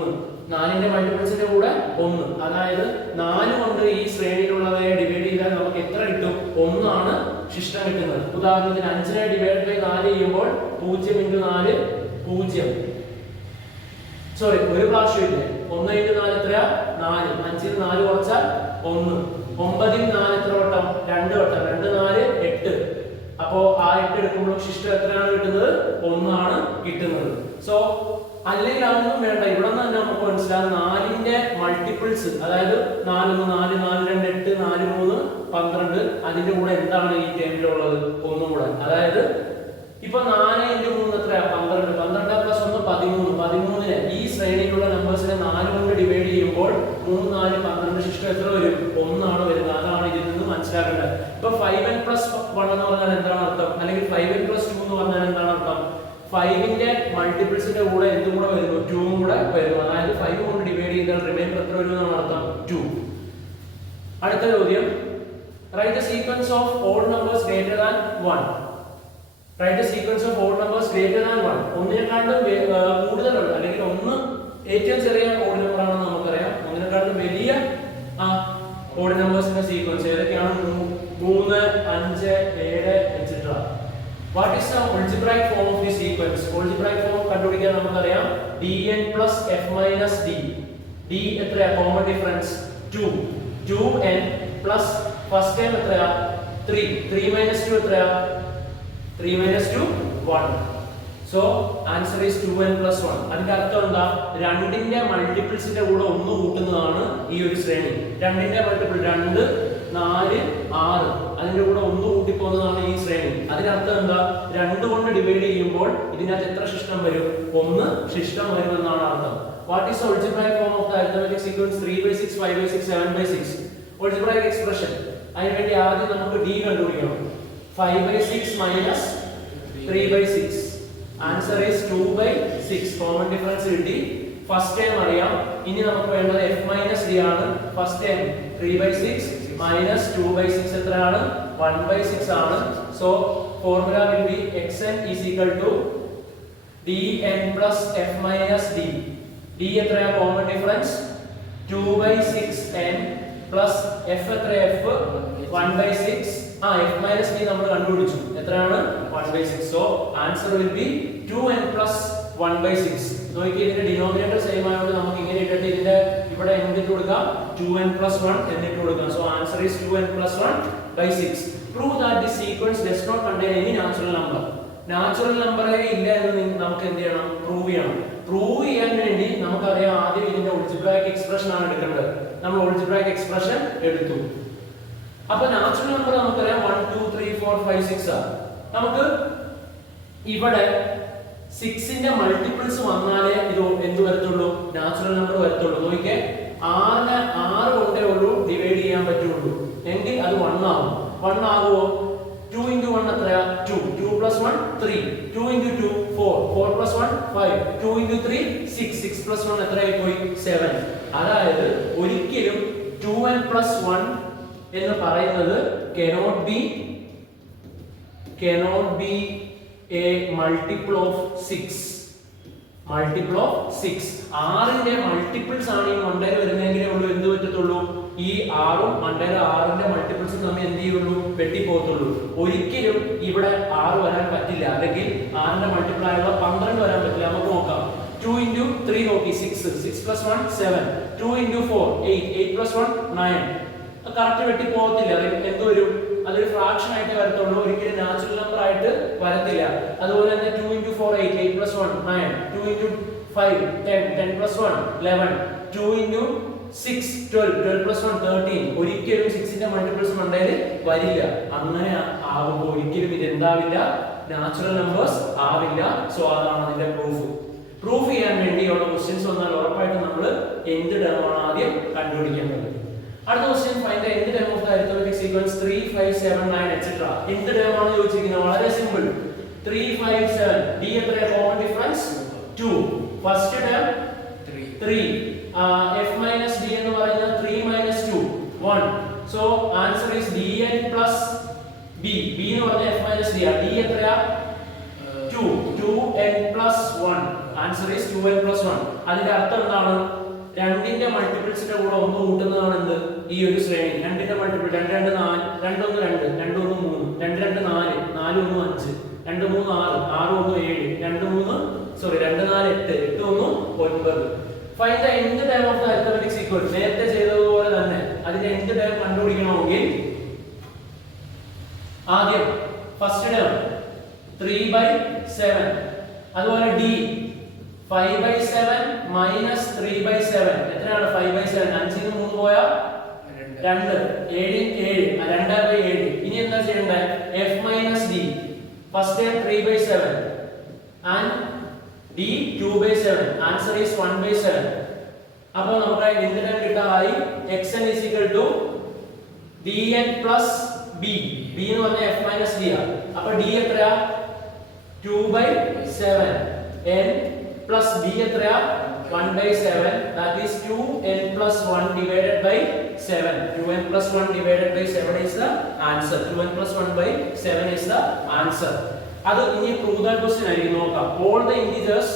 4ന്റെ മൾട്ടിപ്പിൾസിന്റെ കൂടെ 1. അതായത് 4 കൊണ്ട് ഈ ശ്രേണിയിലുള്ളവയെ ഡിവൈഡ് ചെയ്താൽ നമുക്ക് എത്ര കിട്ടും? 1 ആണ് ശിഷ്ടം കിട്ടുന്നത്. ഉദാഹരണത്തിന് 5നെ ഡിവൈഡ് ബൈ 4 ചെയ്യുമ്പോൾ 0 × 4 0. സോറി, ഒരു പ്രാവശ്യം ഇല്ലേ. 1 × 4 എത്രയാ? 4. 5 ൽ 4 കുറച്ചാൽ 1. 9 ൽ 4 എത്ര വട്ടം? 2 വട്ടം. 2 4 8. അപ്പോ ആ 8 എടുക്കുമ്പോൾ ശിഷ്ടം എത്രയാണ് കിട്ടുന്നത്? 1 ആണ് കിട്ടുന്നത്. സോ അല്ലെങ്കിൽ അതൊന്നും വേണ്ട, ഇവിടെ നിന്ന് തന്നെ നമുക്ക് മനസ്സിലാകും 4ന്റെ മൾട്ടിപ്പിൾസ്, അതായത് 4 1 4 4 2 8 4 3 12. അതിന്റെ കൂടെ എന്താണ് ഈ ടേമിലുള്ളത്? 1 കൂടെ. അതായത് ഇപ്പൊ 4 × 3 എത്രയാ? 12. 12 + 1 13. 13നെ ഈ ശ്രേണിയിലുള്ള നമ്പേഴ്സിനെ 4 കൊണ്ട് ഡിവൈഡ് ചെയ്യുമ്പോൾ 3 4 12 ശിഷ്ടം എത്ര വരും? 1 ആണ് വരുന്നത്. അതാണ് ഇതിൽ നിന്ന് മനസ്സിലാക്കേണ്ടത്. ഇപ്പൊ 5n + 1 എന്ന് പറഞ്ഞാൽ എന്താണ് അർത്ഥം? അല്ലെങ്കിൽ 5n + 2 എന്ന് പറഞ്ഞാൽ എന്താണ് അർത്ഥം? 5ന്റെ മൾട്ടിപ്പിൾസിന്റെ കൂടെ എന്തും കൂടെ വരുന്നു? 2 കൂടെ വരുന്നു. അതായത് 5 കൊണ്ട് ഡിവൈഡ് ചെയ്താൽ റിമൈൻഡർ എത്ര വരും എന്നാണ് അർത്ഥം? 2. അടുത്ത ചോദ്യം, write the sequence of odd numbers greater than 1. Write the sequence of odd numbers greater than 1. ഒന്നിനെക്കാളും കൂടുതലുള്ള, അല്ലെങ്കിൽ 1 ഏറ്റവും ചെറിയ ഓഡ് നമ്പർ ആണെന്ന് നമുക്കറിയാം. ഒന്നിനെക്കാളും വലിയ ഓഡ് നമ്പേഴ്സിന്റെ സീക്വൻസ് ഏതൊക്കെയാണ്? 3 5 7 etc. What is the algebraic form of the sequence? Algebraic form കണ്ടുപിടിക്കാൻ നമുക്കറിയാം dn plus f minus d. d എത്രയാ? Common difference 2. 2n plus first time എത്രയാ? 3. 3 minus 2 എത്രയാ? 3 minus 2 1. So answer is 2n plus 1. അതിന്റെ അർത്ഥം എന്താ? 2ന്റെ മൾട്ടിപ്പിൾസിന്റെ കൂടെ 1 കൂട്ടുന്നതാണ് ഈ ഒരു ശ്രേണി. 2ന്റെ മൾട്ടിപ്പിൾ 2 4 6, അതിന്റെ കൂടെ 1 കൂട്ടി പോകുന്നതാണ് ഈ ശ്രേണി. അതിനർത്ഥം എന്താ? 2 കൊണ്ട് ഡിവൈഡ് ചെയ്യുമ്പോൾ ഇതിനകത്ത് എത്ര ശിഷ്ടം വരും? 1 ശിഷ്ടം വരും എന്നാണ് അർത്ഥം. What is the algebraic form of the arithmetic sequence 3/6 5/6 7/6? Algebraic expression. അതിനുവേണ്ടി ആദ്യം നമുക്ക് d കണ്ടുപിടിക്കണം. 5/6 minus 3/6. Answer is 2/6. Common difference കിട്ടി. ഫസ്റ്റ് ടൈം അറിയാം. ഇനി നമുക്ക് വേണ്ടത് f minus d ആണ്. ഫസ്റ്റ് ടൈം 3/6 minus 2/6 എത്രയാണ്? 1/6 ആണ്. So formula will be xn is equal to dn plus f minus d. d എത്രയാ? Common difference 2/6n plus f എത്രയാ? f 1/6. f minus d നമ്മൾ കണ്ടുപിടിച്ചു. എത്രയാണ്? 1/6. So answer will be 2n plus 1/6. നോക്കിയേ, ഇതിന്റെ denominator same ആയതുകൊണ്ട് നമുക്ക് ഇങ്ങനെ ഇട്ടിട്ട് ഇതിന്റെ ഇവിടെ എന്തിട്ട് കൊടുക്കാം? 2n plus 1 എന്നിട്ട് കൊടുക്കാം. So answer is 2n plus 1/6. Prove that the sequence does not contain any natural number. Natural നമ്പറേ ഇല്ല എന്ന് നമുക്ക് എന്ത് ചെയ്യണം? പ്രൂവ് ചെയ്യണം. പ്രൂവ് ചെയ്യാൻ വേണ്ടി നമുക്കറിയാം ആദ്യം ഇതിന്റെ algebraic expression ആണ് എടുക്കേണ്ടത്. നമ്മൾ algebraic expression എടുത്തു. അപ്പോൾ നാച്ചുറൽ നമ്പർ നമുക്കറിയാം 1 2 3 4 5 6 ആണ്. നമുക്ക് ഇവിടെ 6ന്റെ മൾട്ടിപ്പിൾസ് വന്നാലേ ഇത് എന്ത് വരത്തുള്ളൂ? നാച്ചുറൽ നമ്പർ വരത്തുള്ളൂ. നോക്കിയേ, 6നെ 6 കൊണ്ടേ ഉള്ളൂ ഡിവൈഡ് ചെയ്യാൻ പറ്റുള്ളൂ. എങ്കിൽ അത് 1 ആവും. 1 ആകുമോ? 2 × 1 എത്രയാ? 2. 2 + 1 3. 2 × 2 4. 4 + 1 5. 2 × 3 6. 6 + 1 എത്രയായി പോയി? 7. അതായത് ഒരിക്കലും 2n plus 1 എന്ന് പറയുന്നത് cannot be a multiple of 6. Multiple of 6. 6ന്റെ multiples ആണ് ഈ മണ്ടയിൽ വരുന്നതെങ്കിലേ ഉള്ളൂ എന്ത് പറ്റത്തുള്ളൂ? ഈ 6ഉം മണ്ടയിൽ 6ന്റെ മൾട്ടിപ്പിൾസും തമ്മിൽ എന്ത് ചെയ്യുള്ളൂ? വെട്ടിപ്പോകത്തുള്ളൂ. ഒരിക്കലും ഇവിടെ 6 വരാൻ പറ്റില്ല. അല്ലെങ്കിൽ 6ന്റെ മൾട്ടിപ്പിൾ ആയുള്ള 12 വരാൻ പറ്റില്ല. നമുക്ക് നോക്കാം. 2 × 3 നോക്കി 6. 6 + 1 7. 2 × 4 8. 8 + 1 9. കറക്റ്റ് വെട്ടി പോകത്തില്ല. എന്ത് വരും? അതൊരു ഫ്രാക്ഷൻ ആയിട്ട് വരത്തുള്ളൂ. ഒരിക്കലും നാച്ചുറൽ നമ്പർ ആയിട്ട് വരത്തില്ല. അതുപോലെ തന്നെ 2 × 4 8. 8 + 1 9. 2 × 5 10. 10 + 1 11. 2 × 6 12. 12 + 1 13. ഒരിക്കലും 6ന്റെ മൾട്ടിപ്പിൾസ് മണ്ടയിൽ വരില്ല. അങ്ങനെ ആകുമ്പോൾ ഒരിക്കലും ഇത് എന്താവില്ല? നാച്ചുറൽ നമ്പേഴ്സ് ആവില്ല. സോ അതാണ് അതിന്റെ പ്രൂഫ്. പ്രൂഫ് ചെയ്യാൻ വേണ്ടിയുള്ള ക്വസ്റ്റ്യൻസ് വന്നാൽ ഉറപ്പായിട്ടും നമ്മൾ എന്ത് ടേമാണ് ആദ്യം കണ്ടുപിടിക്കേണ്ടത്. അടുത്ത question, find the nth term of the arithmetic sequence 3 5 7 9 etc. nth term ആണ് ചോദിച്ചിരിക്കുന്നത്. വളരെ സിമ്പിൾ. 3 5 7. d എത്രയാ? Common difference 2. First term 3. f minus d എന്ന് പറയുന്നത് 3 minus 2 1. So answer is dn plus b. b എന്ന് പറഞ്ഞാൽ f minus d ആണ്. d എത്രയാ? 2. 2n plus 1. Answer is 2n plus 1. അതിന്റെ അർത്ഥം എന്താണ്? രണ്ടിന്റെ മൾട്ടിപ്പിൾസിന്റെ കൂടെ 1 കൂട്ടുന്നതാണ് എന്ത് ഈ ഒരു ശ്രേണി. രണ്ടിന്റെ multiple 2 2 4 2 1 2 2 1 3 2 2 4 4 1 5 2 3 6 6 1 7 2 4 8 8 1 9. Find the nth term of the arithmetic sequence. നേരത്തെ ചെയ്തതുപോലെ തന്നെ അതിന്റെ nth term കണ്ടുപിടിക്കണമെങ്കിൽ ആദ്യം ഫസ്റ്റ് ടേം 3/7, അതുപോലെ d 5/7 മൈനസ് 3/7 എത്രയാണ് 5/7 5 ന് 3 പോയാ 2 7 2/7. ഇനി എന്താ ചെയ്യണ്ടേ f minus d first term 3/7 and d 2/7. Answer is 1/7. അപ്പോൾ നമുക്ക് എന്ത് term കിട്ടാനായി xn is equal to dn plus b. b എന്ന് പറഞ്ഞാൽ f minus d ആണ്. അപ്പോൾ d എത്രയാ 2/7, n plus b എത്രയാ 1/7. that is 2n plus 1 divided by 7. 2n plus 1 divided by 7 is the answer. 2n plus 1/7 is the answer. അത് ഇനി prove that question ആയിരിക്കും നോക്കാം. all the integers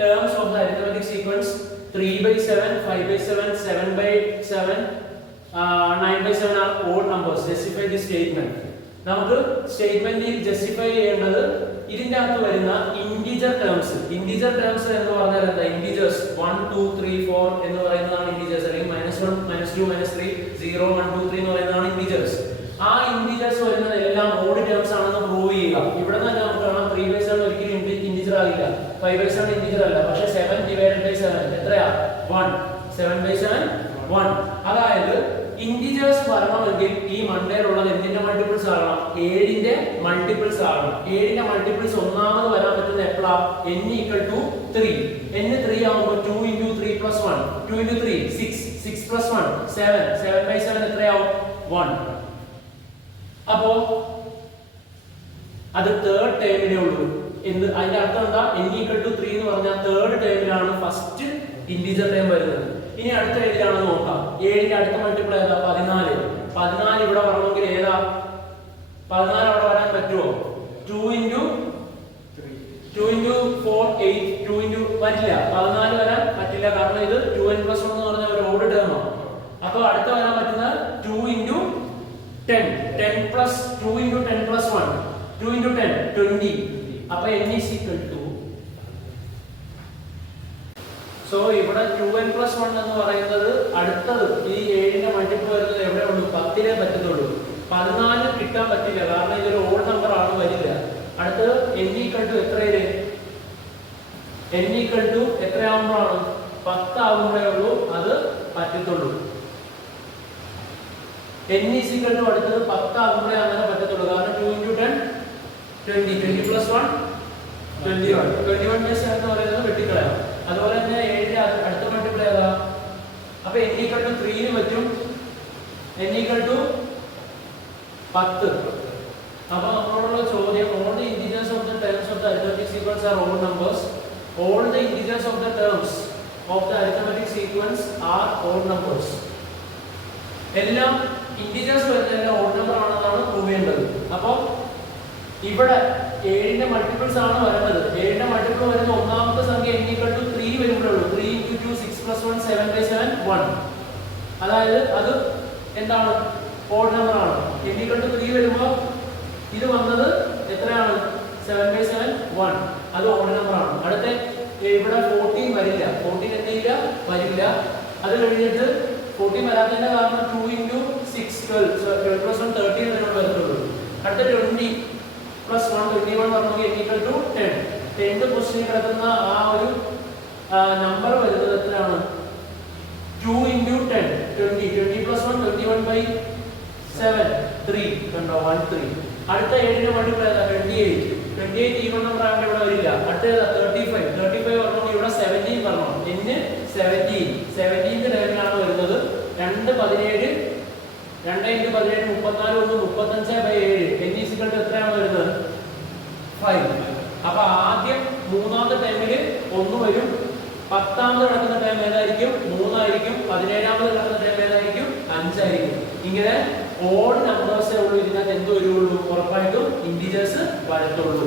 terms of the arithmetic sequence 3/7, 5/7, 7/7, 9/7 are odd numbers. Justify this statement. നമുക്ക് സ്റ്റേറ്റ്മെന്റിൽ justify ചെയ്യേണ്ടത് ഇതിന്റെ അകത്ത് വരുന്ന integer terms. Integer terms എന്ന് പറഞ്ഞാൽ എന്താ ഇന്റിജേഴ്സ് 1 2 3 4 എന്ന് പറയുന്നതാണ് ഇന്റിജേഴ്സ്. അല്ലെങ്കിൽ -1 -2 -3 0 1 2 3 എന്ന് പറയുന്നതാണ് ഇന്റിജേഴ്സ്. ആ ഇന്റിജേഴ്സ് വരുന്നത് എല്ലാം ഓഡ് ടേംസ് ആണെന്ന് പ്രൂവ് ചെയ്യുക. ഇവിടെ തന്നെ നമുക്ക് കാണാം 3/7 ഒരിക്കലും ഇന്റിജർ ആകില്ല, 5/7 ഇന്റിജർ അല്ല. പക്ഷേ 7/7 എത്രയാ 1. 7/7 1. അതായത് ഇന്റിജേഴ്സ് വരണമെങ്കിൽ ഈ മണ്ടയിലുള്ളത് എന്തിന്റെ മൾട്ടിപ്പിൾസ് ആകണം 7ന്റെ മൾട്ടിപ്പിൾസ് ആകണം. 7ന്റെ മൾട്ടിപ്പിൾസ് ഒന്നാമത് വരാൻ പറ്റുന്ന എപ്പോഴാ n = 3. n 3 ആവുമ്പോൾ 2 × 3 + 1 2 × 3 6 6 + 1 7 7/7 എത്രയാവും 1. അപ്പോ അത് തേർഡ് ടേമിലേ ഉള്ളൂ. എന്ത് അതിന്റെ അർത്ഥം എന്താ n = 3 എന്ന് പറഞ്ഞാൽ തേർഡ് ടേമിലാണ് ഫസ്റ്റ് ഇന്റിജർ ടേം വരുന്നത്. ഇനി അടുത്ത ഏതിലാണെന്ന് നോക്കാം. 7ന്റെ അടുത്ത മൾട്ടിപ്പിൾ ഏതാ 14. 14 ഇവിടെ വരണമെങ്കിൽ ഏതാ 14 അവിടെ വരാൻ പറ്റുമോ 2 × 4 8 2 വരില്ല. 14 വരാൻ പറ്റില്ല, കാരണം ഇത് 2n + 1 എന്ന് പറഞ്ഞ ഒരു ഓഡ് ടേമാണ്. അപ്പോൾ അടുത്ത വരാൻ പറ്റുന്നത് 2 × 10 10 plus 2 × 10 + 1 2 × 10 20. അപ്പോൾ n = സോ ഇവിടെ 2n + 1 എന്ന് പറയുന്നത് അടുത്തത് ഈ 7ന്റെ മൾട്ടിപ്പിൾ വരുന്നത് എവിടെ ഉള്ളൂ 10ലെ പറ്റത്തുള്ളൂ. 14 കിട്ടാൻ പറ്റില്ല, കാരണം ഇതൊരു ഓഡ് നമ്പർ ആണ്, വരില്ല. അടുത്തത് n = എത്രയില് n = എത്രയാവുമ്പോഴാണ് 10 ആവുമ്പോഴേ ഉള്ളൂ അത് പറ്റത്തുള്ളൂ. n = അടുത്തത് 10 ആകുമ്പോഴേ അങ്ങനെ പറ്റത്തുള്ളൂ, കാരണം 2 × 10 20 20 + 1 21 21 എന്ന് പറയുന്നത് വെട്ടിക്കളയാം. അതുപോലെ തന്നെ 7ന്റെ അടുത്ത മൾട്ടിപ്പിൾ ഏതാ അപ്പോൾ n = 3 ന് പറ്റും, n = 10. അപ്പോൾ നമ്മളോടുള്ള ചോദ്യം all the integers of the terms of the arithmetic sequence are odd numbers. all the integers of the terms of the arithmetic sequence are odd numbers. എല്ലാം ഇന്റിജേഴ്സ് വരുന്ന ഓഡ് നമ്പർ ആണെന്നാണ് prove ചെയ്യേണ്ടത്. അപ്പോൾ ഇവിടെ 7ന്റെ multiples ആണ് വരുന്നത്. 7ന്റെ multiple വരുന്ന ഒന്നാമത്തെ സംഖ്യ n = 3 വരുമ്പോഴുള്ളൂ. 3 × 2 6 + 1 7/7 1. അതായത് അത് എന്താണ് ഓഡ് നമ്പർ ആണ്. n = 3 വരുമ്പോൾ ഇത് വന്നത് എത്രയാണ് 7/7 1. അത് ഓഡ് നമ്പർ ആണ്. അടുത്ത ഇവിടെ 14 വരില്ല, 14 എന്തില്ല വരില്ല. അത് കഴിഞ്ഞിട്ട് 14 വരാത്തതിന്റെ കാരണം 2 × 6 12 12 + 1 13 വരെ വരത്തുള്ളൂ. അടുത്ത 20 + 1 21 പറഞ്ഞാൽ n = 10. 10th പൊസിഷനിൽ കിടക്കുന്ന ആ ഒരു നമ്പർ വരുന്നത് എത്രയാണ് 2 × 10 20 20 + 1 21/7 3 കണ്ടോ 1 3. അടുത്ത 7ന്റെ മൾട്ടിപ്പിൾ ഏതാ 28 28 ഈവൻ നമ്പർ ആയിട്ട് ഇവിടെ വരില്ല. അടുത്ത 35 35 പറഞ്ഞാൽ ഇവിടെ 17 പറഞ്ഞു. n 17 17th ലെവലിലാണ് വരുന്നത്. 2 17 2 × 17 34 1 35/7 n = എത്രയാണ് വരുന്നത് 5. അപ്പോൾ ആദ്യം മൂന്നാമത്തെ ടൈമിൽ 1 വരും. 10ാമത് കിടക്കുന്ന ടൈം ഏതായിരിക്കും 3 ആയിരിക്കും. 17ാമത് കിടക്കുന്ന ടൈം ഏതായിരിക്കും 5 ആയിരിക്കും. ഇങ്ങനെ ഓഡ് നമ്പേഴ്സേ ഉള്ളൂ ഇതിനകത്ത് എന്ത് വരുള്ളൂ ഉറപ്പായിട്ടും ഇന്റിജേഴ്സ് വരത്തുള്ളൂ.